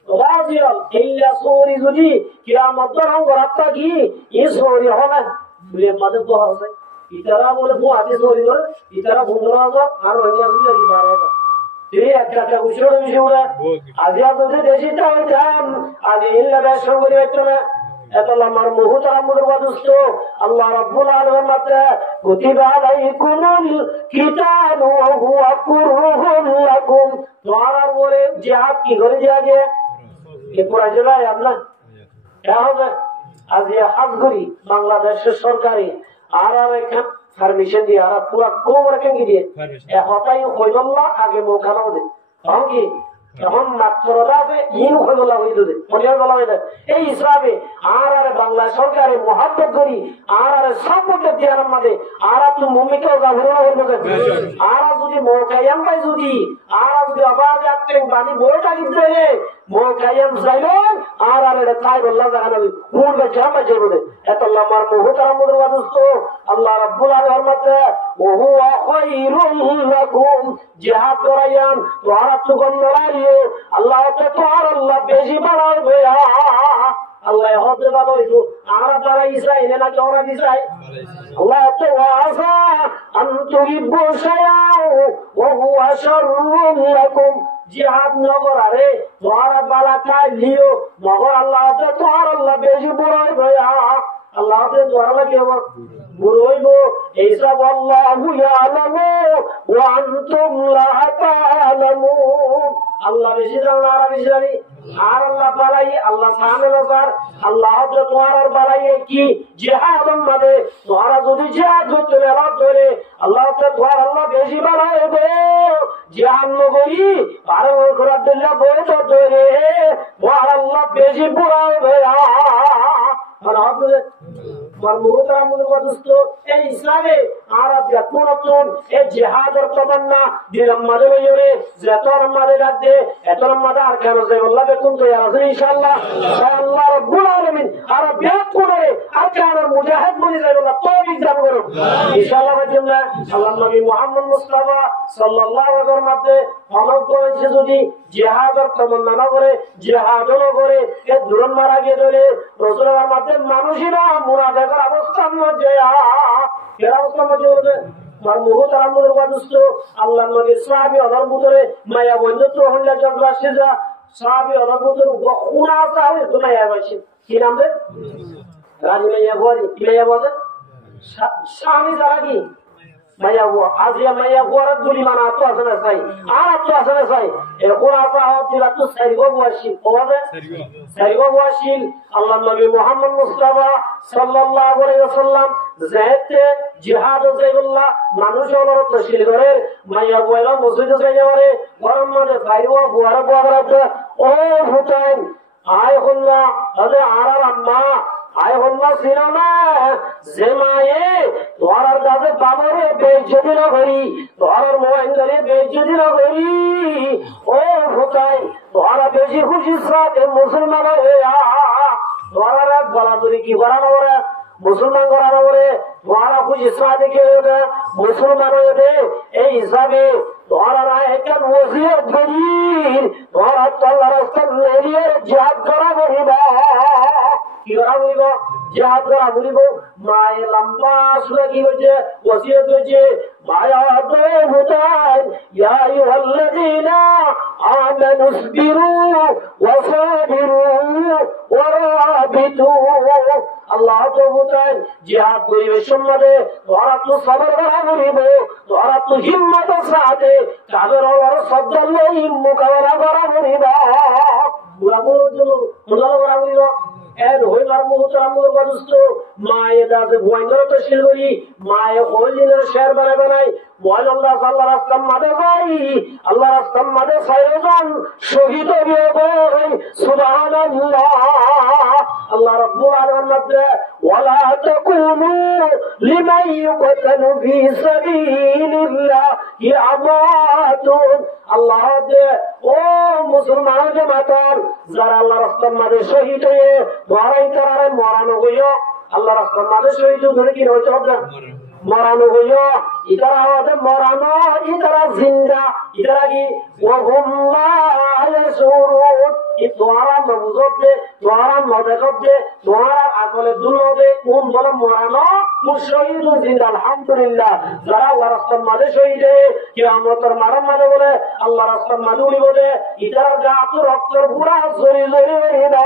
राजियल इल्ला सोरी जुदी कियामत पर हम राता की ये सोरी होना बुले मदद तो है इतरा बोले वो आते सोरी बोले इतरा भूंगरा तो और वही जुदी की बात है तेरे अच्छा कुछोड़ विषय आज या तो देशी टाइम आज इल्ला बैठो बोले इतना এতলা আমার মুহতারামুল ওয়াদুস্ত আল্লাহ রাব্বুল আলামিন মাতে কুতিবা আলাইকুমুল কিতাবু ওয়া হুয়া কুরহুন লাকুম তোমার উপরে জিহাদ কি করে যাবে এ পুরা জেলায় আমরা হবে আজ এই হাজগুড়ি বাংলাদেশের সরকারি আর এখান পারমিশন দিয়ে আর পুরা কোম রাখেন কি দিয়ে হতাই হইল্লা আগে মোখানাও দে কি তখন মাত্র আছে ইন হইল্লা হইল দে পরিবার বলা হয়ে এই হিসাবে আর বাংলা সরকারে মহাব্বত করি আর সাপোর্ট দিয়ে আমাদের আর তুই মম্মিকেও গাভরু হইল আর যদি মোকাইয়াম পাই যদি আর যদি আবাজ আটকে বাণী বইটা কিন্তু মোকাইয়াম চাইলেন আর এটা তাই বললাম জানাবি উড়বে জামা যাবে এত আমার মুহতারামুল ওয়াদুস্ত আল্লাহ রাব্বুল আলামিন মাতে ওহু খায়রুল লাকুম জিহাদ করায়ান তোরা তো গন্ডারিও আল্লাহ তে তোর আল্লাহ বেশি বাড়াবে আল্লাহ হতে ভালো হইতো আমরা তারা ইসরাইল না কি ওরা ইসরাইল আল্লাহ তো ওয়াসা আন তুহিব্বু শাইআ ওয়া হুয়া শাররুল লাকুম জিহাদ নগর আরে তোরা বালা খাই লিও মগর আল্লাহ তে তোর আল্লাহ বেশি বাড়াবে আল্লাহ তে তোর লাগে বুড়াইবো এইসব আল্লাহু ইয়ালামু ওয়া আনতুম লা তা'লামুন আল্লাহ বেশি জানে আর বেশি জানি আর আল্লাহ বালাই আল্লাহ সামনে নজর আল্লাহ তো তোমার বালাই কি জিহাদ মানে তোমরা যদি জিহাদ করতে লাভ করে আল্লাহ তো তোমার আল্লাহ বেশি বালাই হবে জিহাদ নগরী আর ওই ঘোড়া দিল্লা বই তো ধরে তোমার আল্লাহ বেশি বুড়া হবে আর আপনাদের মুহতারামুল ওয়াদুস্ত এই ইসলামে আরব ইয়াকুনতুন এই জিহাদের তামান্না দিলাম মাঝে লইরে যতর মাঝে রাখতে এতর মাঝে আর কেন যে আল্লাহ বেকুন তো আছে ইনশাআল্লাহ আল্লাহ রাব্বুল আলামিন আরব ইয়াকুনে আর কেন মুজাহিদ বলি যায় আল্লাহ তৌফিক দান করুন ইনশাআল্লাহ বাজিল্লাহ আল্লাহ নবী মুহাম্মদ মুস্তাফা সাল্লাল্লাহু আলাইহি ওয়াসাল্লাম মধ্যে ফলো করেছে যদি জিহাদের তামান্না না করে জিহাদ না করে এই দুরন মারা গিয়ে ধরে রাসূলের মধ্যে মানুষিরা মুনাফিকের অবস্থান মধ্যে এর অবস্থান মধ্যে বলবে আর মুহতারামুল ওয়াদুস্ত আল্লাহ নবীর সাহাবী ওদের ভিতরে মায়া বন্ধুত্ব হইলা জগলা সেজা সাহাবী ওদের ভিতরে খুনা আছে তো মায়া আছে কি নাম রে রাজি মায়া বলি কি মায়া বলে স্বামী যারা কি মায়া হুয়া আজিয়া মায়া হুয়ার দুলি মানা তো আছে না চাই আর তো আছে না চাই এর কোনা আছে দিলা তো সাইগো ওয়াশিল ওয়াবে সাইগো ওয়াশিল আল্লাহ নবী মুহাম্মদ মুস্তাফা সাল্লাল্লাহু আলাইহি ওয়াসাল্লাম যেতে জিহাদ যাইবুল্লাহ মানুষ অনুরোধ শিল করে মায়া বয়লা মসজিদে যাইতে পারে গরম মধ্যে ফাইরো হুয়ার বড়তে ও হুতাইন আয় হল্লা আরে আরার আম্মা আয় হল্লা সিনানা জেমায়ে তোরার দাদে বাবারে বেইজ্জতি না করি তোরার মোবাইলে বেইজ্জতি না করি ও হুতাইন তোরা বেশি খুশি সাথে মুসলমান হয়ে তোরা বলাদুরি কি করা না ওরা মুসলমান করা না ওরে তোরা খুশি সাথে কে হবে মুসলমান হয়ে এই হিসাবে তোরা একটা ওসিয়ত করি তোরা আল্লাহর রাস্তায় নেরিয়ে জিহাদ করা বলিবা কি করা বলিব জিহাদ করা বলিব মায়ে লম্বা আসলে কি হচ্ছে ওসিয়ত হচ্ছে মায়া তো হুতাই ইয়া আইয়ুহাল্লাযীনা আমানু ইসবিরু ওয়া সাবিরু ওয়া রাবিতু আল্লাহ তো হুতাই জিহাদ করিবে সম্মানে তোরা তো সবর করা বলিব তোরা তো হিম্মতের সাথে তাদের আল্লাহর সদ্দল নেই মোকাবেলা করা বলিবা বুড়া বুড়োর জন্য মোকাবেলা করা বলিব এর হইবার মুহতারামুল ওয়াদুস্ত মায়ে দাদে ভয়ঙ্কর তো শিলগরি মায়ে হইলিনের শের বানাবে নাই বল আল্লাহ আল্লাহ রাস্তার মাঝে যাই আল্লাহ রাস্তার মাঝে সাইরোজন শহীদ হবে সুবহানাল্লাহ আল্লাহ রাব্বুল আলামিন মধ্যে ওয়ালা তাকুনু লিমান ইউকতালু ফি সাবিলিল্লাহ ইয়ামাতুন আল্লাহ দে ও মুসলমান জামাতার যারা আল্লাহ রাস্তার মাঝে শহীদ হয়ে ধরাই তারারে মরানো হইও আল্লাহ রাস্তার মাঝে শহীদ ধরে কি হইতে হবে মরানো হইও ইতারা আমাদের মরানো ইতারা জিন্দা ইতারা কি তোমারা মজুব দে তোমারা মদেকব দে তোমারা আকলে দুলো দে কোন বলে মরানো মুশহিদুন জিন্দা আলহামদুলিল্লাহ যারা আল্লাহর রাস্তার মাঝে শহীদে কিয়ামতের মাঠের মাঝে বলে আল্লাহর রাস্তার মাঝে উনি বলে ইতারা জাত রক্তের পুরা জরি জরি হইলা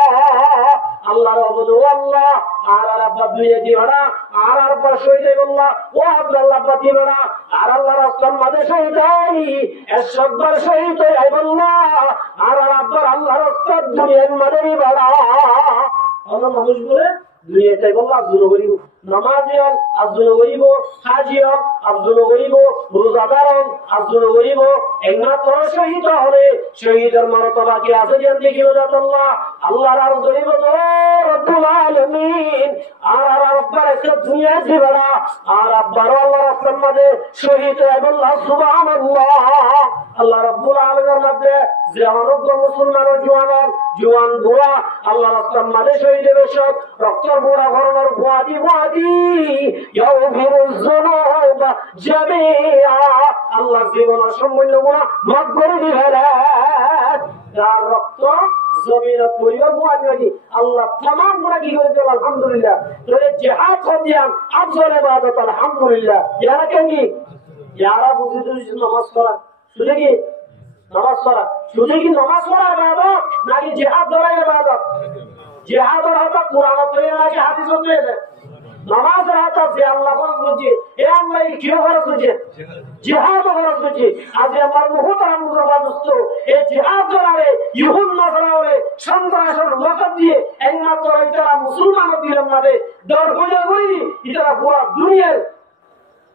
আল্লাহর বলে ও আল্লাহ আর আব্বা দুনিয়া দিওনা আর আব্বা শহীদে বললা ও আল্লাহ আব্বা দিওনা আর আল্লাহর রাস্তার মাঝে শহীদ হই এসবার শহীদ হই বললা আর আব্বার আল্লাহর রাস্তার দুনিয়ার মাঝে বাড়া আল্লাহ মানুষ বলে দুনিয়াতে বললা আব্দুল গরিব নামাজিয়ান আব্দুল গরিব হাজিয়ান আব্দুল গরিব রোজাদারন আব্দুল গরিব একমাত্র শহীদ হলে শহীদের মর্তবা কি আছে জানতে কি আল্লাহ আল্লাহর আর গরিব তো রব্বুল আলামিন আর আব্বার একটা দুনিয়া দিবেনা আর আব্বার আল্লাহর রাস্তার মধ্যে শহীদ হয়ে আল্লাহ সুবহানাল্লাহ আল্লাহ রব্বুল আলামিনের মধ্যে যে অনগ্র মুসলমানের জওয়ান বুড়া আল্লাহর রাস্তার মধ্যে শহীদ হবে সব রক্তের বুড়া ঘরনার বুয়াদি ইয়াগফিরুয যুনুব জামিআ আল্লাহ জীবনের সম্পূর্ণ গুনাহ মাফ করে দিবেন যার রক্ত জমিনে পড়িও বুয়াদি আল্লাহ तमाम গুনাহ কি করে দেন আলহামদুলিল্লাহ তোরে জিহাদ করিয়াম আফজল ইবাদত আলহামদুলিল্লাহ ইয়ারা কেঙ্গি ইয়ারা বুঝি তুই নামাজ পড়া শুনে কি নামাজ পড়া শুনে কি নামাজ পড়া ইবাদত নাকি জিহাদ ধরা ইবাদত জিহাদ হতা কুরআন তৈরি নাকি হাদিস তৈরি নামাজ রাতা যে আল্লাহ ফরজ করেছে এ আল্লাহ কি ফরজ করেছে জিহাদ ফরজ করেছে আজ আমার মুহতারাম মুসলমানস্ত এই জিহাদ ধরে ইহুন নজরাওরে সন্ত্রাসের লকব দিয়ে একমাত্র এটারা মুসলমান দিলেন মানে দর হয়ে গই এটারা পুরো দুনিয়ার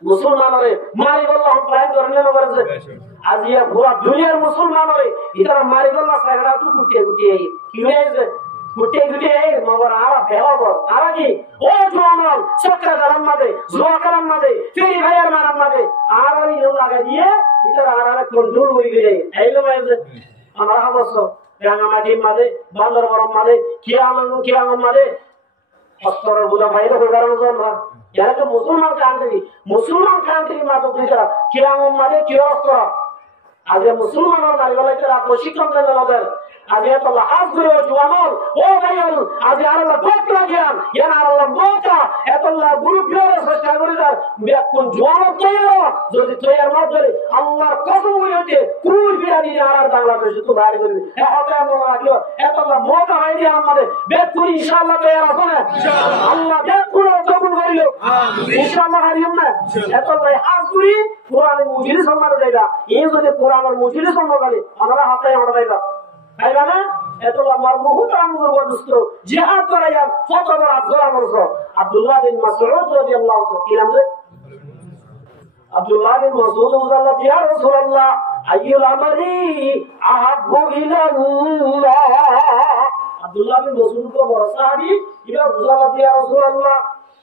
মুসলমানরে মারি আল্লাহ প্রায় করনে করেছে আজ ইয়া পুরো দুনিয়ার মুসলমানরে এটারা মারি আল্লাহ সাইরা তো কুটিয়ে কুটিয়ে কি হয়েছে গুটে গুটে মগর আরা বেহবর আরা কি ও জওয়ান চক্র গরম মাদে জোয়া গরম মাদে ফেরি ভাইয়ার মারাম মাদে আরানি জল লাগা দিয়ে ইতার আরারে কন্ট্রোল হই গেলে এইলো মাইছে আমরা অবশ্য রাঙামাটি মাদে বান্দর গরম মাদে কিয়াম মাদে অস্তরের বুদা বাইরে হয়ে গেল না যারা তো মুসলমান কান্ট্রি মাদে দুইটা কিয়াম মাদে কি অস্তর আজ মুসলমানের নারীগুলোকে প্রশিক্ষণ দেন ওদের আজ এত লাহাজ করে জওয়ান ও ভাইয়াল আজ আল্লাহ বক লাগিয়ান ইয়ান আল্লাহ বকা এতল্লাহ গুরু বিয়ারে চেষ্টা করে দার কোন জওয়ান তৈরি যদি তৈরি না করে আল্লাহর কসম হইতে কুল বিয়ারি আর বাংলাদেশে তো বাইরে করবে এ হবে আমরা রাখলো এতল্লাহ মোটা হয় দিয়ে আমাদের বেদ করি ইনশাআল্লাহ তৈরি আছে না আল্লাহ বেদ করে কবুল করিল আমিন ইনশাআল্লাহ হারিম না এতল্লাহ হাজ করি কোরআনের মুজিদ সম্মানে যাইবা এই যদি কোরআনের মুজিদ সম্মানে আমরা হাতে আমরা যাইবা আইবানা এত আমার মুহতারাম মুরগদস্ত জিহাদ করাইয়া কত বড় আফজল আমরস আব্দুল্লাহ বিন মাসউদ রাদিয়াল্লাহু তাআলা কি নাম আব্দুল্লাহ বিন মাসউদ রাদিয়াল্লাহু ইয়া রাসূলুল্লাহ আইয়ুল আমালি আহাব্বু ইলাল্লাহ আব্দুল্লাহ বিন মাসউদ কো বড় সাহাবী ইয়া রাসূলুল্লাহ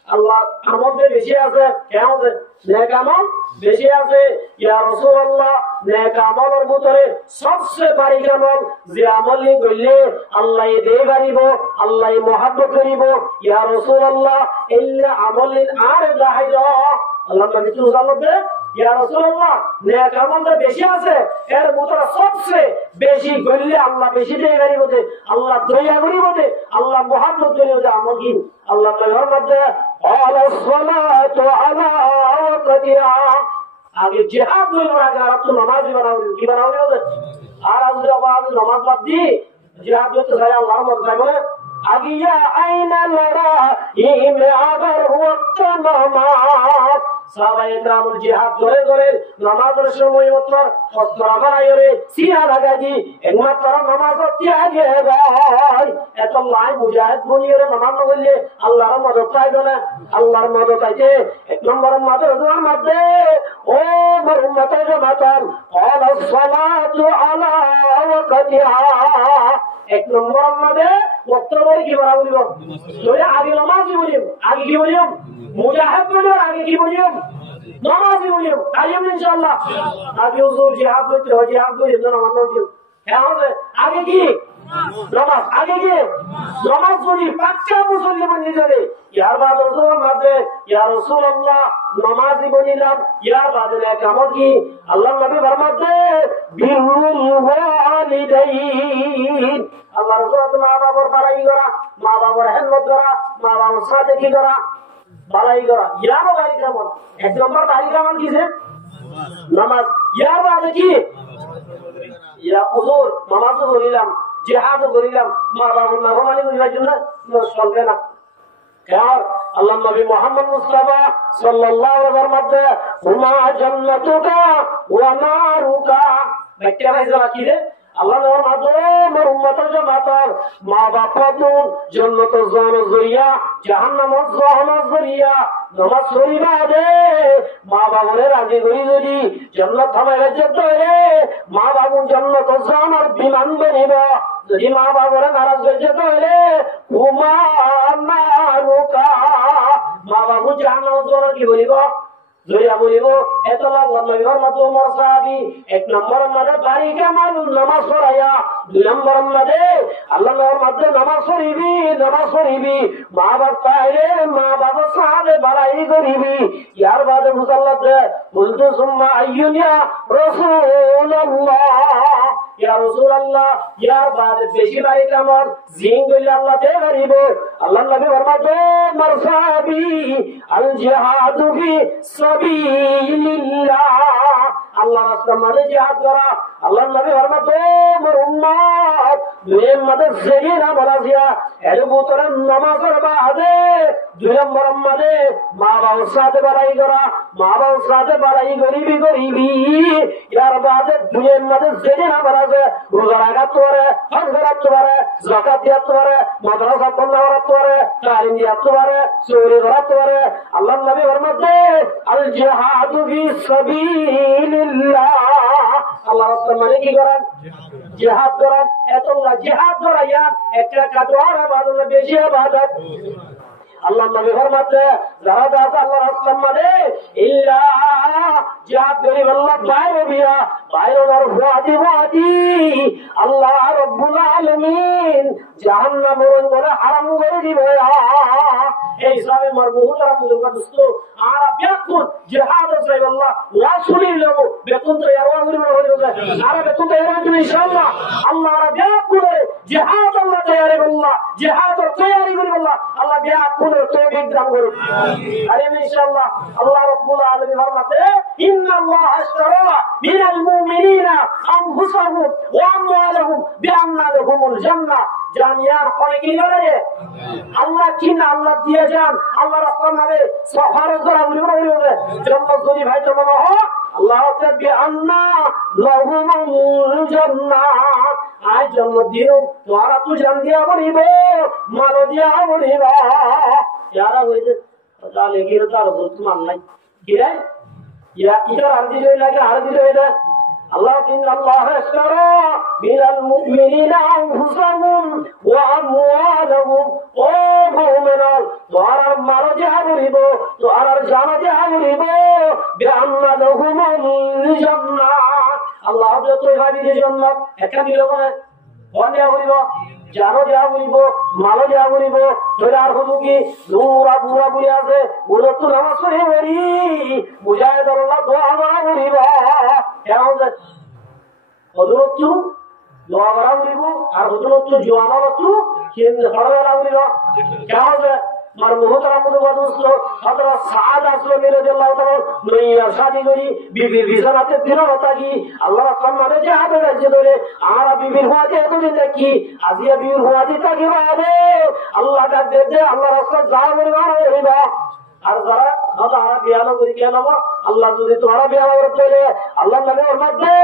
আল্লাহ আমাদের বেশি আছে কেমন আছে নেক আমল বেশি আছে ইয়া রাসূলুল্লাহ নেক আমলের ভিতরে সবচেয়ে বড় আমল যে আমলে করলে আল্লাহ দেই পারিব আল্লাহ মহব্বত করিব ইয়া রাসূলুল্লাহ ইল্লা আমলিন আর দাহিদ আল্লাহ নবী সাল্লাল্লাহু আলাইহি ইয়া রাসূলুল্লাহ নেক আমল বেশি আছে এর ভিতরে সবচেয়ে বেশি করলে আল্লাহ বেশি দেই পারিব আল্লাহ দয়া করিব আল্লাহ মহব্বত করিব আমল কি আল্লাহ নবীর মধ্যে আলাস সালাতু আলা ওয়াক্তিহা আগে জিহাদ হইল আগে আর তো নামাজ বানাও কি বানাও আর আজ আবার নামাজ বাদ দি জিহাদ করতে যায় আল্লাহর মর্যাদা বলে আগে ইয়া আইনা লড়া ইমে আবার ওয়াক্ত নামাজ সাহাবায়ে کرام জিহাদ করে করে নামাজের সময় মত অস্ত্র বানাইরে সিয়া লাগাজি একমাত্র নামাজ ত্যাগে ভাই এত লাই মুজাহিদ বনিরে নামাজ পড়লে আল্লাহর মদদ পাইবে না আল্লাহর মদদ পাইতে এক নম্বর মাদ্রাসার মধ্যে ও মোর উম্মতের জামাতার ক্বালা সালাতু আলা ওয়াক্তিহা এক নম্বর মধ্যে ওয়াক্ত বলি কি বলা বলিব তোরে আগে নামাজ বলিম আগে কি বলিম মুজাহিদ বলিম আগে কি বলিম নামাজ বলিম আইম ইনশাআল্লাহ আগে হুজুর জিহাদ করতে হয় জিহাদ করে নামাজ পড়িও হ্যাঁ হবে আগে কি নামাজ আগে কি নামাজ পড়ি পাক্কা মুসলমান নিজেরে ইয়ার বাদ রাসূল মাঝে ইয়া রাসূলুল্লাহ নামাজি বলিলাম ইয়ার বাদে কামল কি আল্লাহর নবী ফরমাতে বিরুল ওয়ালিদাইন আল্লাহ রাসূল মা বাবার বাড়াই করা মা বাবার খেদমত করা মা বাবার সাথে কি করা বালাই করা ইয়ারও বাড়ি কেমন 1 নম্বর বাড়ি কেমন কিছে নামাজ ইয়ার বাদে কি ইয়া হুজুর নামাজও করিলাম জিহাদও করিলাম মা বাবার নাফরমানি করিবার জন্য চলবে না কার আল্লাহ নবী মুহাম্মদ মুস্তাফা সাল্লাল্লাহু আলাইহি ওয়াসাল্লাম মধ্যে হুমা জান্নাতুকা ওয়া নারুকা ব্যাখ্যা হইছে কি রে আল্লাহ নবীর মাধ্যমে আমার উম্মতের জামাতার মা বাবা দুন জান্নাত জাহান্নাম জরিয়া জাহান্নাম জাহান্নাম জরিয়া নামাজ পড়িবা দে মা বাবারে রাজি করি যদি জান্নাত থামাইলে যেতে রে মা বাবু জান্নাত জাহান্নামের বিমান বনিবা যদি মা বাবারে নারাজ হয়ে যেতে রে হুমা নারুকা মা বাবু জাহান্নাম জাহান্নাম কি বলিব জয়া বলিব এত লাভ নবীর মতো মোর সাহাবী 1 নম্বর মধ্যে বাড়ি কেমন নামাজ পড়ায়া 2 নম্বর মধ্যে আল্লাহ নবীর মধ্যে নামাজ পড়িবি মা বাবা তাইরে মা বাবা সাথে বাড়াই করিবি ইয়ার বাদে মুসাল্লাতে বলতো সুম্মা আইয়ুনিয়া রাসূলুল্লাহ ইয়া রাসূলুল্লাহ ইয়ার বাদে বেশি বাড়ি কেমন জিন কইলে আল্লাহ দে করিব আল্লাহ নবী ফরমাতে মোর সাহাবী আল জিহাদু ফি সাবিলিল্লাহ আল্লাহ রাস্তায় মানে জিহাদ করা আল্লাহ নবী ফরমাতে মোর উম্মত দুই মতে জেগিনা বলাছিয়া এর ভিতরে নামাজের বাদে 2 নম্বর মধ্যে মা বাবার সাথে বাড়াই করা মা বাবার সাথে বাড়াই করিবি ইয়ার বাদে 2 এর মধ্যে জেগিনা বলাছে রোজা রাখতে পারে হজ করতে পারে যাকাত দিতে পারে মাদ্রাসা পড়তে পারে তালিম দিতে পারে চুরি করতে পারে আল্লাহ নবী ফরমাতে আল জিহাদু ফি সাবিলিল্লাহ আল্লাহ রাস্তায় মানে কি করেন জিহাদ করেন এত জিহাদ করাইয়া একটা কাদওয়ার ইবাদত বেশি ইবাদত আল্লাহ নবী ফরমাতে যারা দাস আল্লাহ রাসূল মানে ইল্লা জিহাদ করি আল্লাহ বাইরে বিয়া বাইরে আর ওয়াজি আল্লাহ রাব্বুল আলামিন জাহান্নামের করে হারাম করে দিবে এই হিসাবে মারমুহুতারা মুলুকা দোস্ত আর বেকুন জিহাদ সাইব আল্লাহ রাসূলিল্লাহ বেকুন তো ইয়ার ওয়াজি হয়ে যাবে আর বেকুন তো এর জন্য ইনশাআল্লাহ আল্লাহ আর বেকুন জিহাদ আল্লাহ তৈরি আল্লাহ জিহাদ তৈরি করি আল্লাহ বেকুন তৌফিক দান করুন আমিন ইনশাআল্লাহ আল্লাহ রাব্বুল আলামিন ফরমাতে ইন্নাল্লাহ আশতারা মিনাল মুমিনিনা আনফুসাহুম ওয়া আমওয়ালাহুম বিআন্না লাহুমুল জান্নাহ জানিয়ার পরে কি করে আল্লাহ কিনা আল্লাহ দিয়ে যান আল্লাহ রাস্তায় মানে সফারে করা বলে জান্নাত যদি ভাই তো মনে হয় আল্লাহ তাআলা বিআন্না লাহুমুল জান্নাত আই জান্নাত দিও তোরা তো জান দিয়া বলিব মাল দিয়া বলিব यारा হইছে তাহলে কি তার তোমার নাই কি রে ইয়া ইটার আরজি লাগে আরজি এটা আল্লাহ ইন্নাল্লাহ আশতারা মিনাল মুমিনিনা আনফুসাহুম ওয়া আমওয়ালাহুম ও মুমিনা তোরা মার দিয়া বলিব তোরা জান দিয়া বলিব বিআন্না লাহুমুল জান্নাত আল্লাহ যত ভাবি দিয়ে জান্নাত একা দিল মানে বন্যা বলিব জানো দেয়া বলিব মালো দেয়া বলিব তোর আর হলো কি নূরা বুড়া বুড়ি আছে ওরা তো নামাজ পড়ে বলি মুজাহিদ আল্লাহ দোয়া করা বলিব কেমন হযরত দোয়া করা বলিব আর হযরত জওয়ানা বস্তু কেন হড়ালা বলিব কেমন মারমুহুতারা মুদওয়া দোস্ত হযরত সাদ আসলামী রাদিয়াল্লাহু তাআলা নইয়া শাদি করি বিবির বিছানাতে দিনও থাকি আল্লাহ রাসূল মানে জিহাদে রাজি ধরে আর বিবির হুয়াতে এতদিন দেখি আজিয়া বিবির হুয়াতে থাকি বাদে আল্লাহ ডাক দে আল্লাহ রাসূল যা বলবা আর যারা যারা বিয়ানো করি কেন আল্লাহ যদি তোমরা বিয়ানো করতে আল্লাহ নবী ফরমাতে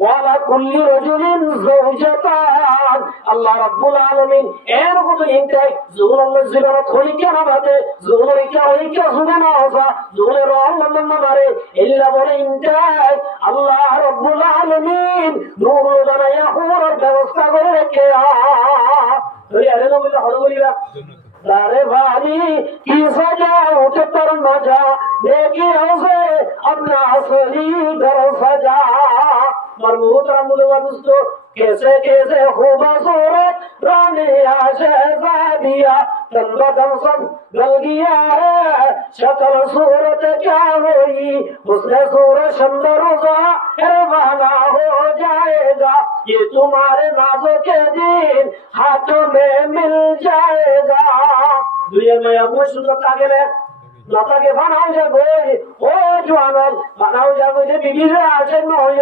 ওয়ালা কুল্লি রাজুলিন যাওজাতান আল্লাহ রাব্বুল আলামিন এর কত ইনটাই জুনুল্লাহ জীবনত হলি কেন বাদে জুনুর কি হলি কি সুগানা আসা জুনুর রহমান মারে ইল্লা বলে ইনটাই আল্লাহ রাব্বুল আলামিন নূরুল জানায়া হুর ব্যবস্থা করে রেখে তোরে আরে নবী হলো বলিবা दारे भारी की सजा उठ पर मजा देखी हंसे अपना असली घर सजा मरमूतरा मुलवा दोस्तों कैसे कैसे खूबसूरत रानी शहजादिया तन बदन सब गल गया है शक्ल सूरत क्या हुई उसने सूरत सुंदर रवाना हो जाएगा ये तुम्हारे नाजों के दिन हाथों में मिल जाएगा दुनिया में अब सुंदरता के लिए নতাকে বানাও যাবে ও জোয়ানল বানাও যাবে যে বিবিরা আছে নয়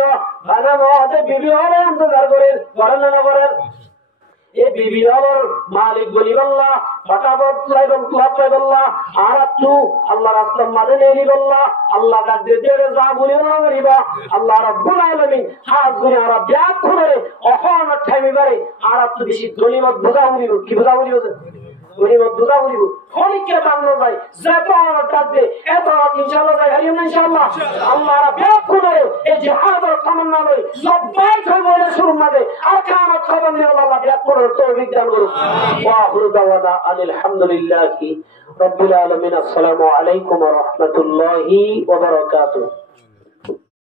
বানানো আছে বিবি হলে ইন্তজার করেন করেন না করেন এই বিবি হলর মালিক বলি বল্লা ফটাফট লাইবল্লাহ আর তু আল্লাহ রাস্তার মাঝে নেই বল্লা আল্লাহ ডাক দিয়ে যা বলি করিবা আল্লাহ রাব্বুল আলামিন হাত গুনে আর ব্যাগ খুলে অহন ঠাইমি বারে আর তো বেশি গনিমত বোঝা উনিব কি বোঝা উনিব গনিমত বোঝা উনিব খনিকে বাংলো যায় যত আমার ডাক দে এত ইনশাআল্লাহ যায় হারিম না ইনশাআল্লাহ আল্লাহ ব্যাগ খুলে এই জিহাদের তামান্না লই সবাই বলে শুরু মাঝে আর কিয়ামত খবর নিয়ে আল্লাহ ব্যাগ করে তৌফিক দান করুন ওয়া আখিরু দাওয়ানা আলহামদুলিল্লাহি রাব্বিল আলামিন আসসালামু আলাইকুম ওয়া রাহমাতুল্লাহি ওয়া বারাকাতুহু